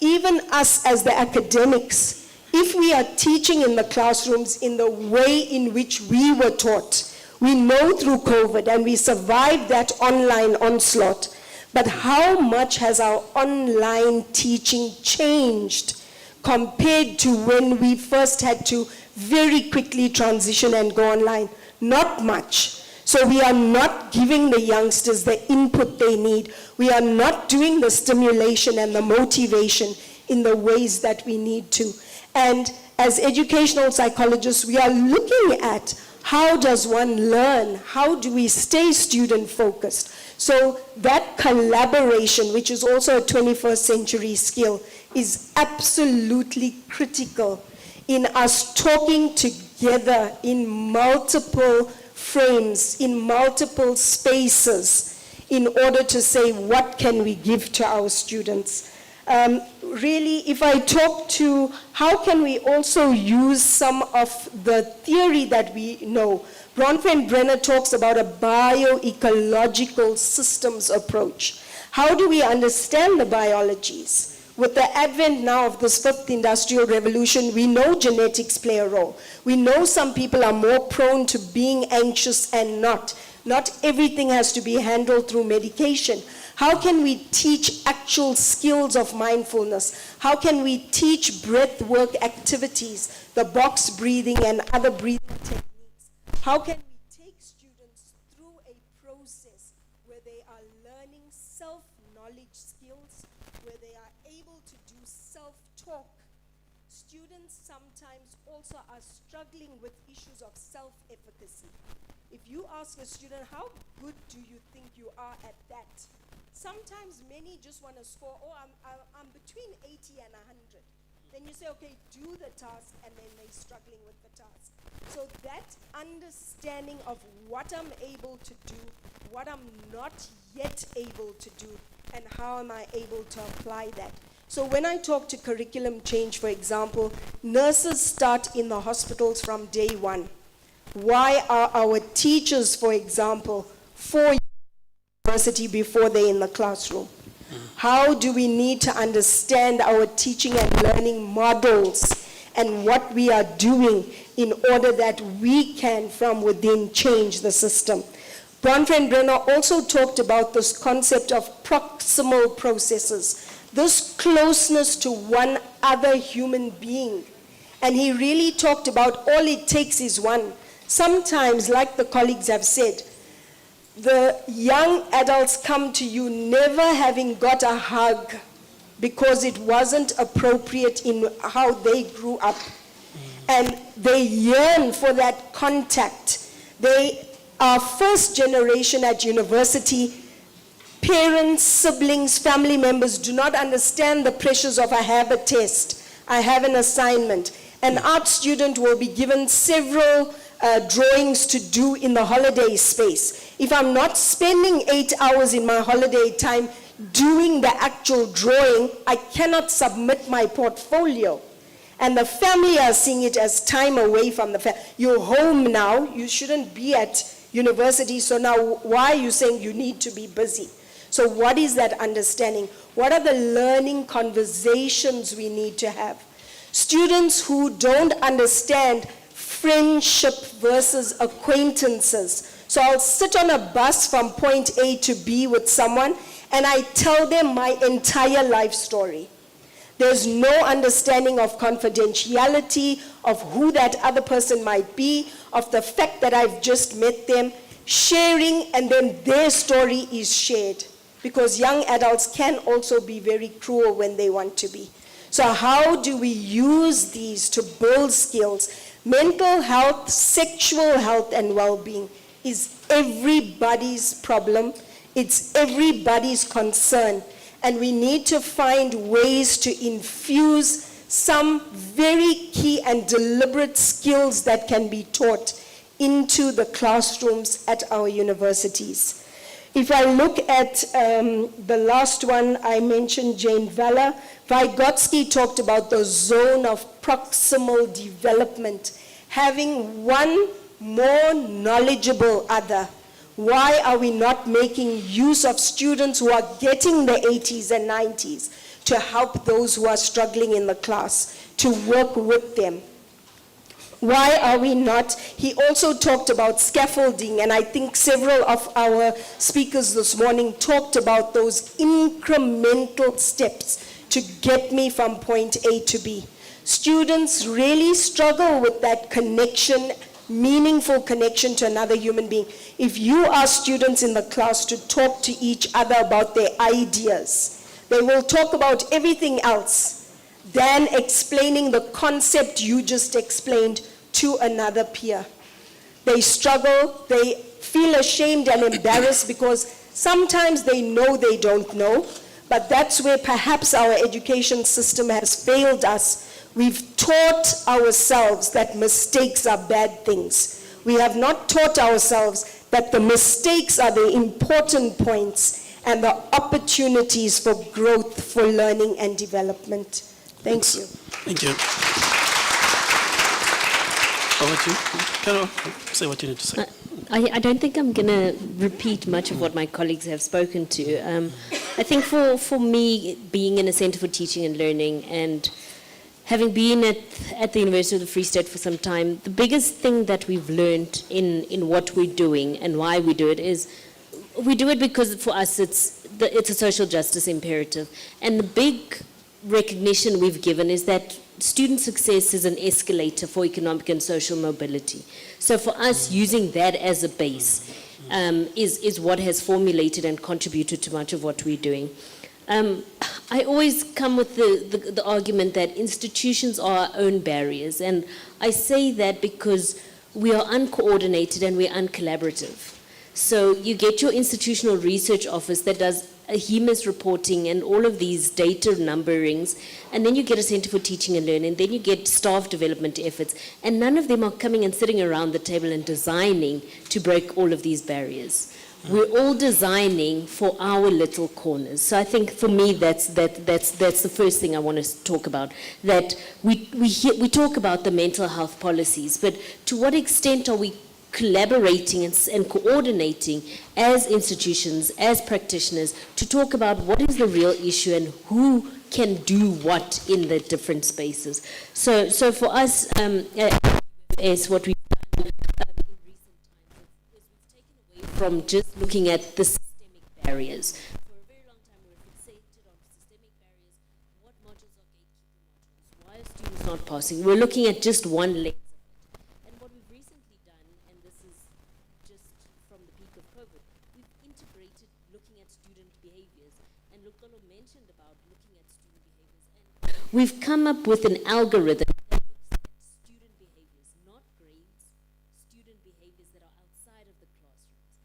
even us as the academics, if we are teaching in the classrooms in the way in which we were taught, we know through COVID and we survived that online onslaught, but how much has our online teaching changed compared to when we first had to very quickly transition and go online? Not much. So we are not giving the youngsters the input they need. We are not doing the stimulation and the motivation in the ways that we need to. And as educational psychologists, we are looking at how does one learn? How do we stay student focused? So that collaboration, which is also a 21st century skill, is absolutely critical in us talking together in multiple frames, in multiple spaces, in order to say what can we give to our students. Really, if I talk to how can we also use some of the theory that we know, Bronfenbrenner talks about a bioecological systems approach. How do we understand the biologies? With the advent now of this 5th industrial revolution, we know genetics play a role. We know some people are more prone to being anxious and not. Not everything has to be handled through medication. How can we teach actual skills of mindfulness? How can we teach breath work activities, the box breathing and other breathing techniques? How can we take students through a process where they are learning self-knowledge skills, where they are able to do self-talk? Students sometimes also are struggling with issues of self-efficacy. If you ask a student, how good do you think you are at that? Sometimes many just want to score, oh, I'm between 80 and 100. Then you say, okay, do the task, and then they're struggling with the task. So that understanding of what I'm able to do, what I'm not yet able to do, and how am I able to apply that. So when I talk to curriculum change, for example, nurses start in the hospitals from day one. Why are our teachers, for example, 4 years university before they're in the classroom? How do we need to understand our teaching and learning models and what we are doing in order that we can, from within, change the system? Bronfenbrenner also talked about this concept of proximal processes, this closeness to one other human being. And he really talked about all it takes is one. Sometimes, like the colleagues have said, the young adults come to you never having got a hug because it wasn't appropriate in how they grew up. And they yearn for that contact. They are first generation at university. Parents, siblings, family members do not understand the pressures of I have a test, I have an assignment. An art student will be given several drawings to do in the holiday space. If I'm not spending 8 hours in my holiday time doing the actual drawing, I cannot submit my portfolio. And the family are seeing it as time away from the family. You're home now, you shouldn't be at university, so now why are you saying you need to be busy? So what is that understanding? What are the learning conversations we need to have? Students who don't understand friendship versus acquaintances. So I'll sit on a bus from point A to B with someone and I tell them my entire life story. There's no understanding of confidentiality, of who that other person might be, of the fact that I've just met them, sharing, and then their story is shared. Because young adults can also be very cruel when they want to be. So how do we use these to build skills? Mental health, sexual health, and well-being is everybody's problem. It's everybody's concern. And we need to find ways to infuse some very key and deliberate skills that can be taught into the classrooms at our universities. If I look at the last one, I mentioned Jane Valla. Vygotsky talked about the zone of proximal development, having one more knowledgeable other. Why are we not making use of students who are getting the 80s and 90s to help those who are struggling in the class, to work with them? Why are we not? He also talked about scaffolding, and I think several of our speakers this morning talked about those incremental steps to get me from point A to B. Students really struggle with that connection, meaningful connection to another human being. If you ask students in the class to talk to each other about their ideas, they will talk about everything else than explaining the concept you just explained to another peer. They struggle, they feel ashamed and embarrassed because sometimes they know they don't know, but that's where perhaps our education system has failed us. We've taught ourselves that mistakes are bad things. We have not taught ourselves that the mistakes are the important points and the opportunities for growth, for learning and development. Thank you. Thank you. Over to you. Carol, say what you need to say. I don't think I'm going to repeat much of what my colleagues have spoken to. I think for me, being in a Center for Teaching and Learning and having been at the University of the Free State for some time, the biggest thing that we've learned in what we're doing and why we do it is we do it because for us it's it's a social justice imperative. And the big recognition we've given is that student success is an escalator for economic and social mobility. So for us, using that as a base is what has formulated and contributed to much of what we're doing. I always come with the argument that institutions are our own barriers, and I say that because we are uncoordinated and we're uncollaborative. So you get your institutional research office that does a HEMIS reporting and all of these data numberings, and then you get a Center for Teaching and Learning, then you get staff development efforts, and none of them are coming and sitting around the table and designing to break all of these barriers. We're all designing for our little corners. So I think for me that's the first thing I want to talk about. That we talk about the mental health policies, but to what extent are we collaborating and coordinating as institutions, as practitioners, to talk about what is the real issue and who can do what in the different spaces. So for us, as what we've done in recent times is we've taken away from just looking at the systemic barriers. For a very long time we were fixated on systemic barriers. What modules are gatekeeper modules? Why are students not passing? We're looking at just one lens. We've come up with an algorithm that looks at student behaviors, not grades, student behaviors that are outside of the classrooms.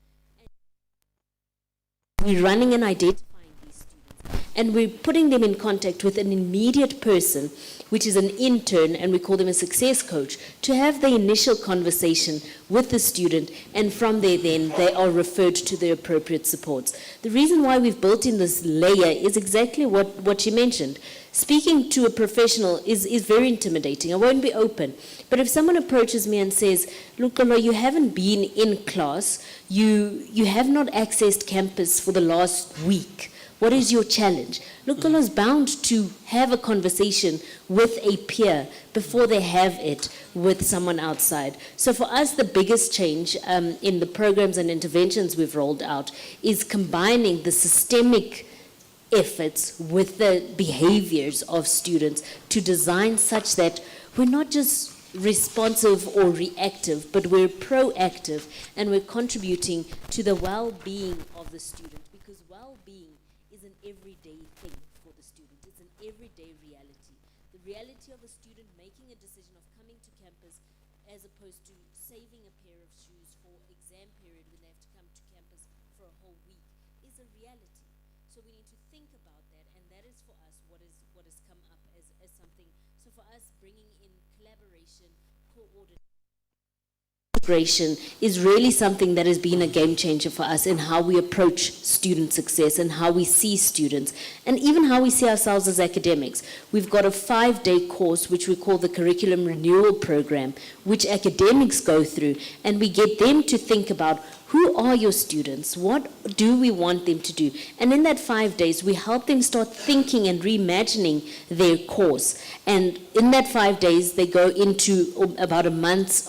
And we're running and identifying these students, and we're putting them in contact with an immediate person, which is an intern, and we call them a success coach, to have the initial conversation with the student, and from there then they are referred to the appropriate supports. The reason why we've built in this layer is exactly what you mentioned. Speaking to a professional is very intimidating. I won't be open. But if someone approaches me and says, look, Lola, you haven't been in class, you have not accessed campus for the last week, what is your challenge? Look, Lola's bound to have a conversation with a peer before they have it with someone outside. So for us, the biggest change in the programs and interventions we've rolled out is combining the systemic efforts with the behaviors of students to design such that we're not just responsive or reactive, but we're proactive and we're contributing to the well-being of the student, because well-being is an everyday thing for the student. It's an everyday reality. The reality of a student making a decision of coming to campus as opposed to saving a pair of shoes for exam period when they have to come to campus for a whole week is a reality. So we need to think about that, and that is for us what has come up as something. So for us, bringing in collaboration, integration is really something that has been a game changer for us in how we approach student success and how we see students, and even how we see ourselves as academics. We've got a 5-day course which we call the Curriculum Renewal Program, which academics go through, and we get them to think about who are your students? What do we want them to do? And in that 5 days, we help them start thinking and reimagining their course. And in that 5 days, they go into about a month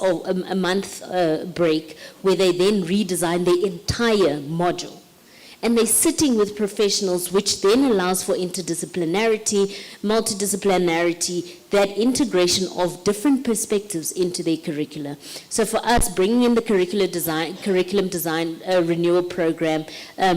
break, where they then redesign the entire module. And they're sitting with professionals, which then allows for interdisciplinarity, multidisciplinarity, that integration of different perspectives into their curricula. So for us, bringing in the curriculum design renewal program,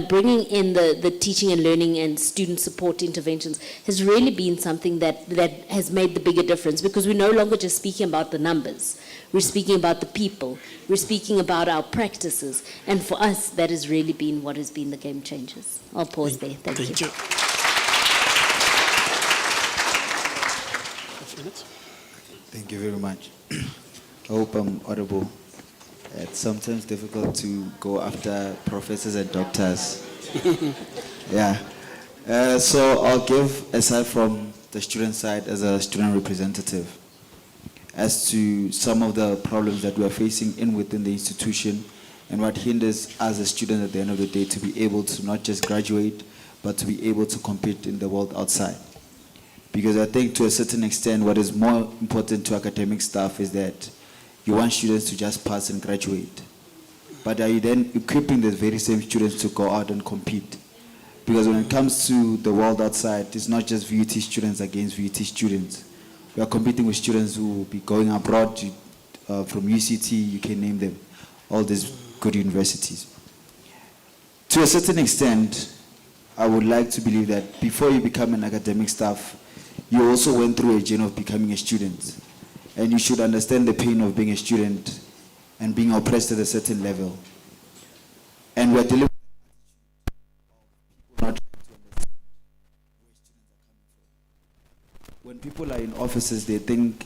bringing in the teaching and learning and student support interventions has really been something that has made the bigger difference, because we're no longer just speaking about the numbers. We're speaking about the people. We're speaking about our practices. And for us, that has really been what has been the game changers. I'll pause there. Thank you. Thank you very much. I hope I'm audible. It's sometimes difficult to go after professors and doctors. Yeah. So I'll give, aside from the student side, as a student representative, as to some of the problems that we are facing within the institution and what hinders us as students at the end of the day to be able to not just graduate, but to be able to compete in the world outside. Because I think to a certain extent, what is more important to academic staff is that you want students to just pass and graduate. But are you then equipping the very same students to go out and compete? Because when it comes to the world outside, it's not just VUT students against VUT students. We are competing with students who will be going abroad from UCT, you can name them, all these good universities. To a certain extent, I would like to believe that before you become an academic staff, you also went through a journey of becoming a student. And you should understand the pain of being a student and being oppressed at a certain level. And we're dealing with not trying to understand where students are coming from. When people are in offices, they think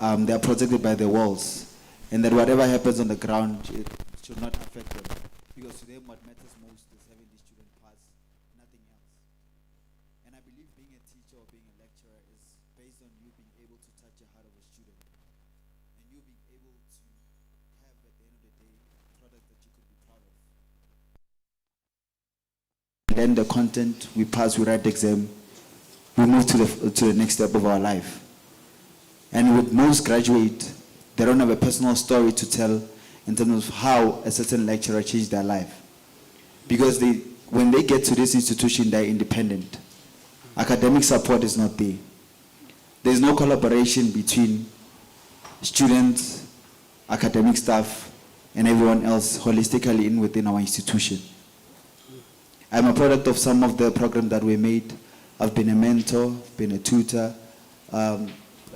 they are protected by the walls, and that whatever happens on the ground, it should not affect them. Because to them, what matters most is having the student pass, nothing else. And I believe being a teacher or being a lecturer is based on you being able to touch the heart of a student, and you being able to have, at the end of the day, products that you could be proud of. Learn the content, we pass, we write the exam, we move to the next step of our life. And with most graduate, they don't have a personal story to tell in terms of how a certain lecturer changed their life. Because when they get to this institution, they're independent. Academic support is not there. There's no collaboration between students, academic staff, and everyone else holistically within our institution. I'm a product of some of the programs that we made. I've been a mentor, been a tutor.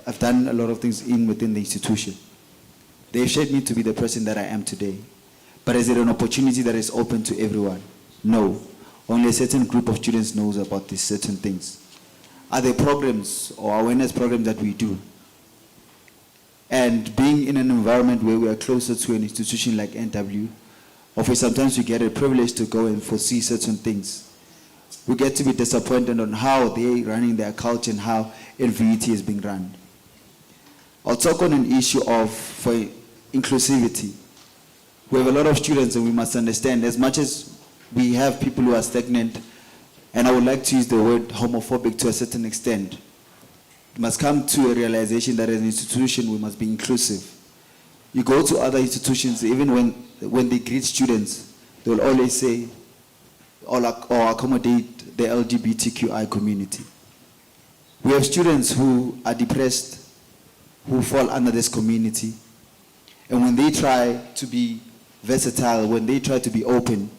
I've done a lot of things within the institution. They've shaped me to be the person that I am today. But is it an opportunity that is open to everyone? No. Only a certain group of students knows about these certain things. Are there programs or awareness programs that we do? And being in an environment where we are closer to an institution like NW, of which sometimes we get a privilege to go and foresee certain things, we get to be disappointed on how they're running their culture and how NVUT is being run. I'll talk on an issue of for inclusivity. We have a lot of students, and we must understand, as much as we have people who are stagnant, and I would like to use the word homophobic to a certain extent, we must come to a realization that as an institution we must be inclusive. You go to other institutions, even when they greet students, they will always say, or accommodate the LGBTQI community. We have students who are depressed, who fall under this community, and when they try to be versatile, when they try to be open,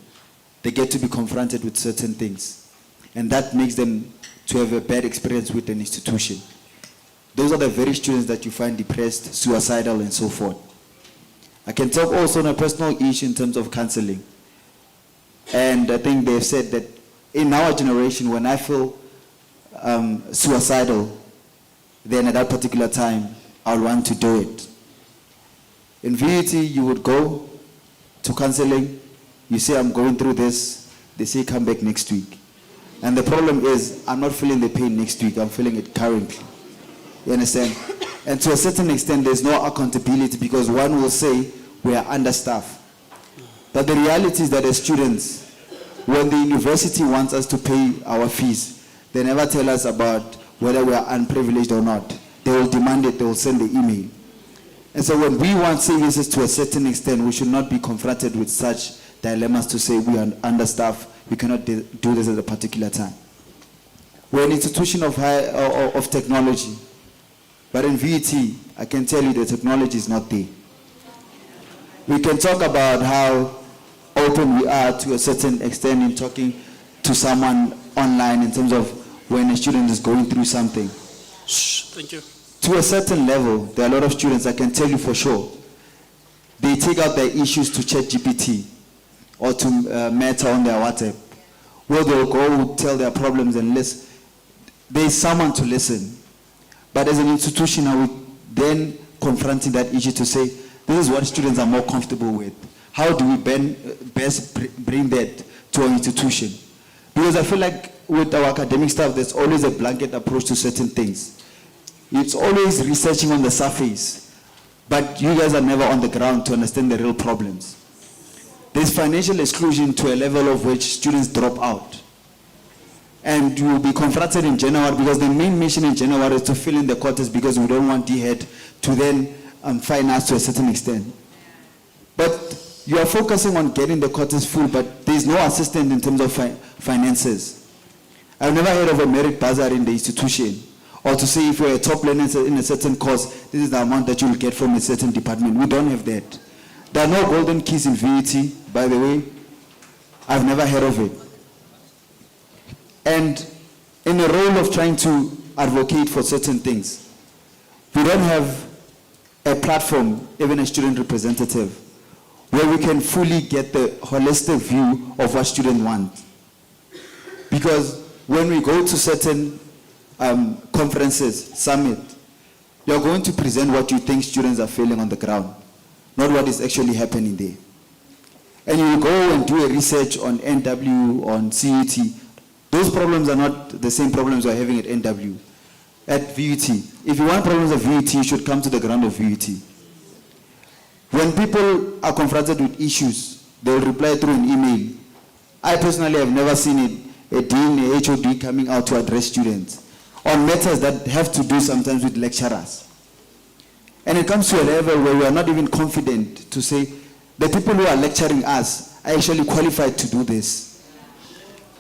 they get to be confronted with certain things, and that makes them to have a bad experience with an institution. Those are the very students that you find depressed, suicidal, and so forth. I can talk also on a personal issue in terms of counseling. And I think they've said that in our generation, when I feel suicidal, then at that particular time, I'll want to do it. In VUT, you would go to counseling, you say, I'm going through this, they say, come back next week. And the problem is, I'm not feeling the pain next week, I'm feeling it currently. You understand? And to a certain extent, there's no accountability because one will say, we are understaffed. But the reality is that as students, when the university wants us to pay our fees, they never tell us about whether we are unprivileged or not. They will demand it, they will send the email. And so when we want services to a certain extent, we should not be confronted with such dilemmas to say we are understaffed, we cannot do this at a particular time. We're an institution of technology, but in VUT, I can tell you the technology is not there. We can talk about how open we are to a certain extent in talking to someone online in terms of when a student is going through something. Thank you. To a certain level, there are a lot of students, I can tell you for sure, they take out their issues to ChatGPT or to Meta on their WhatsApp, where they'll go tell their problems and listen. There's someone to listen. But as an institution, I would then confronting that issue to say, this is what students are more comfortable with. How do we best bring that to our institution? Because I feel like with our academic staff, there's always a blanket approach to certain things. It's always researching on the surface, but you guys are never on the ground to understand the real problems. There's financial exclusion to a level of which students drop out. And you will be confronted in January because the main mission in January is to fill in the quotas because we don't want DHEAD to then fine us to a certain extent. But you are focusing on getting the courses full, but there's no assistance in terms of finances. I've never heard of a merit bursary in the institution, or to say if you're a top learner in a certain course, this is the amount that you'll get from a certain department. We don't have that. There are no golden keys in VET, by the way. I've never heard of it. And in the role of trying to advocate for certain things, we don't have a platform, even a student representative, where we can fully get the holistic view of what students want. Because when we go to certain conferences, summit, you're going to present what you think students are feeling on the ground, not what is actually happening there. And you will go and do a research on NW, on CET. Those problems are not the same problems we're having at NW. At VUT, if you want problems of VUT, you should come to the ground of VUT. When people are confronted with issues, they'll reply through an email. I personally have never seen a dean, a HOD coming out to address students on matters that have to do sometimes with lecturers. And it comes to a level where we are not even confident to say the people who are lecturing us are actually qualified to do this.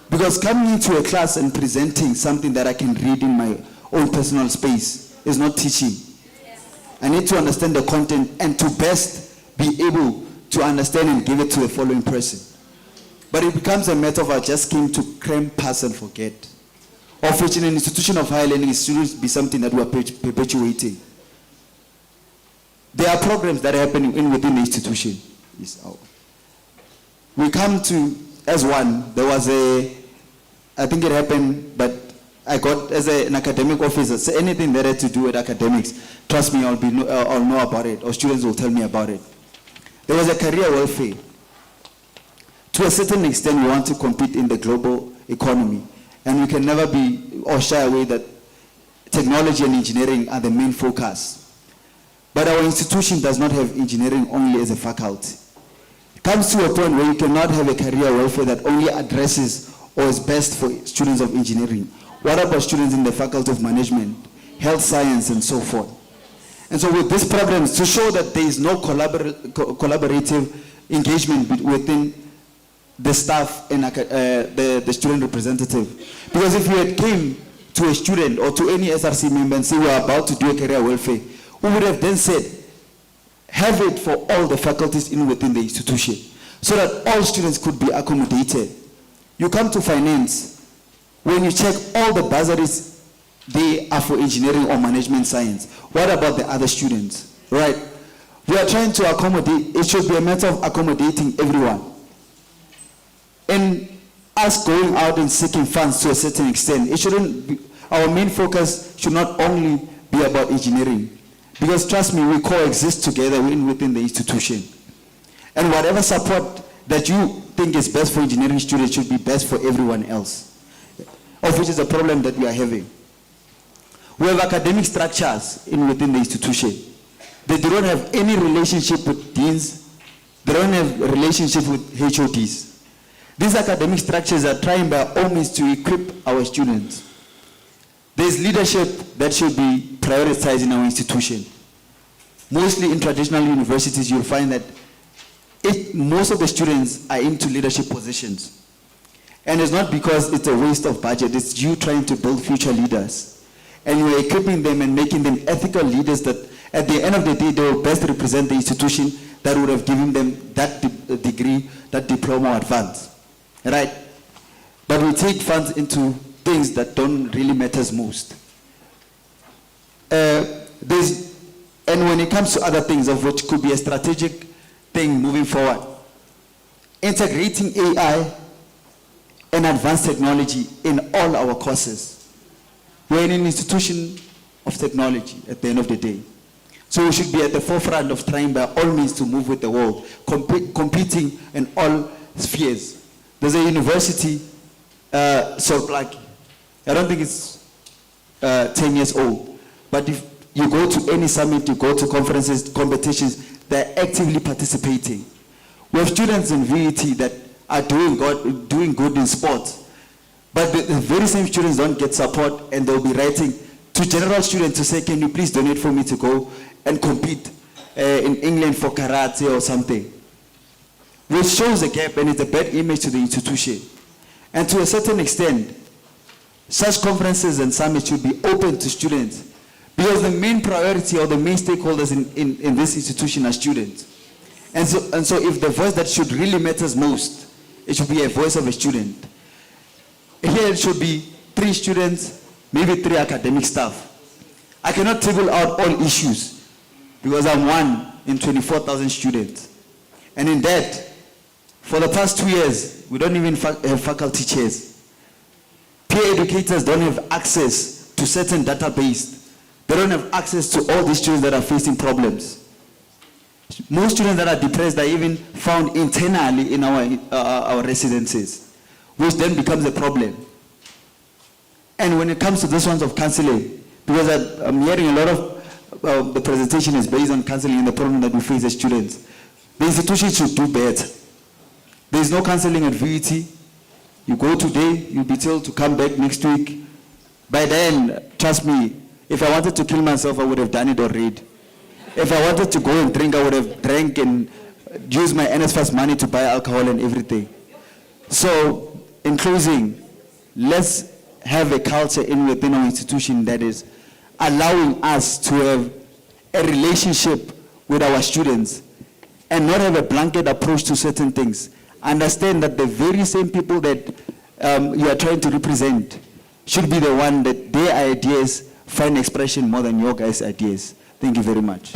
Because coming into a class and presenting something that I can read in my own personal space is not teaching. I need to understand the content and to best be able to understand and give it to the following person. But it becomes a matter of I just came to cram, pass, and forget. Of which in an institution of higher learning, it should be something that we are perpetuating. There are programs that are happening within the institution. We come to, as one, there was I think it happened, but I got, as an academic officer, so anything that had to do with academics, trust me, I'll know about it, or students will tell me about it. There was a career welfare. To a certain extent, we want to compete in the global economy, and we can never be or shy away that technology and engineering are the main focus. But our institution does not have engineering only as a faculty. It comes to a point where you cannot have a career welfare that only addresses or is best for students of engineering. What about students in the faculty of management, health science, and so forth? And so with these programs, to show that there is no collaborative engagement within the staff and the student representative. Because if you had came to a student or to any SRC member and say we're about to do a career welfare, we would have then said, have it for all the faculties within the institution, so that all students could be accommodated. You come to finance, when you check all the bursaries, they are for engineering or management science. What about the other students, right? We are trying to accommodate, it should be a matter of accommodating everyone. And us going out and seeking funds to a certain extent, it shouldn't be, our main focus should not only be about engineering. Because trust me, we coexist together within the institution. And whatever support that you think is best for engineering students should be best for everyone else, of which is a problem that we are having. We have academic structures within the institution. They do not have any relationship with deans. They don't have a relationship with HODs. These academic structures are trying by all means to equip our students. There's leadership that should be prioritized in our institution. Mostly in traditional universities, you'll find that most of the students are into leadership positions. And it's not because it's a waste of budget, it's you trying to build future leaders. And you're equipping them and making them ethical leaders that at the end of the day, they will best represent the institution that would have given them that degree, that diploma or advance, right? But we take funds into things that don't really matter most. And when it comes to other things, of which could be a strategic thing moving forward, integrating AI and advanced technology in all our courses. We're in an institution of technology at the end of the day. So we should be at the forefront of trying by all means to move with the world, competing in all spheres. There's a university, I don't think it's 10 years old, but if you go to any summit, you go to conferences, competitions, they're actively participating. We have students in VET that are doing good in sports, but the very same students don't get support, and they'll be writing to general students to say, can you please donate for me to go and compete in England for karate or something? which shows a gap and it's a bad image to the institution. And to a certain extent, such conferences and summits should be open to students, because the main priority or the main stakeholders in this institution are students. And so if the voice that should really matters most, it should be a voice of a student. Here it should be 3 students, maybe 3 academic staff. I cannot table out all issues because I'm one in 24,000 students. And in that, for the past 2 years, we don't even have faculty chairs. Peer educators don't have access to certain database. They don't have access to all these students that are facing problems. Most students that are depressed are even found internally in our residences, which then becomes a problem. And when it comes to this ones of counseling, because I'm hearing a lot of the presentation is based on counseling and the problem that we face as students, the institution should do better. There is no counseling at VUT. You go today, you'll be told to come back next week. By then, trust me, if I wanted to kill myself, I would have done it already. If I wanted to go and drink, I would have drank and used my NSFAS money to buy alcohol and everything. So, in closing, let's have a culture within our institution that is allowing us to have a relationship with our students and not have a blanket approach to certain things. Understand that the very same people that you are trying to represent should be the one that their ideas find expression more than your guys' ideas. Thank you very much.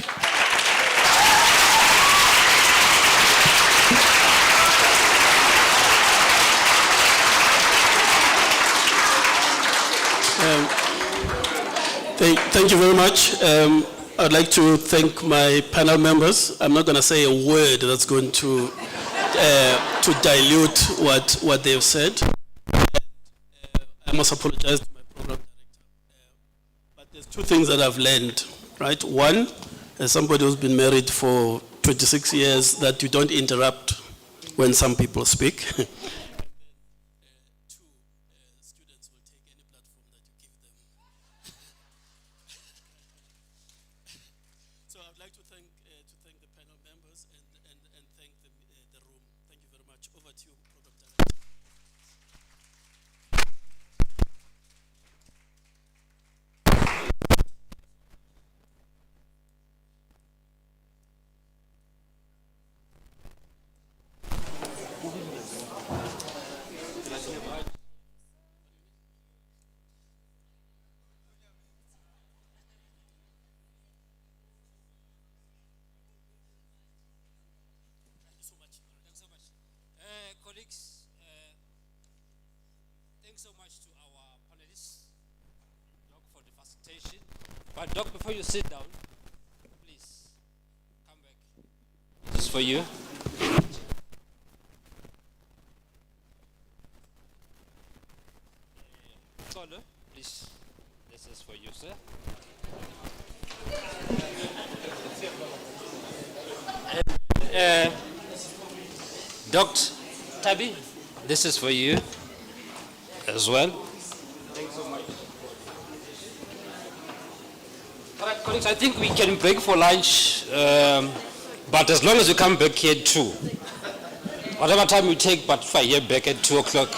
Thank you very much. I'd like to thank my panel members. I'm not going to say a word that's going to dilute what they've said. I must apologize to my program director. But there's 2 things that I've learned, right? One, as somebody who's been married for 26 years, that you don't interrupt when some people speak. Colleagues, thanks so much to our panelists, Doc, for the facilitation. But Doc, before you sit down, please come back. This is for you. Solo, please. This is for you, sir. Dr. Tabi, this is for you as well. Thanks so much. All right, colleagues, I think we can break for lunch, but as long as you come back here at 2. Whatever time you take, but if I hear back at 2 o'clock.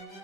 Thank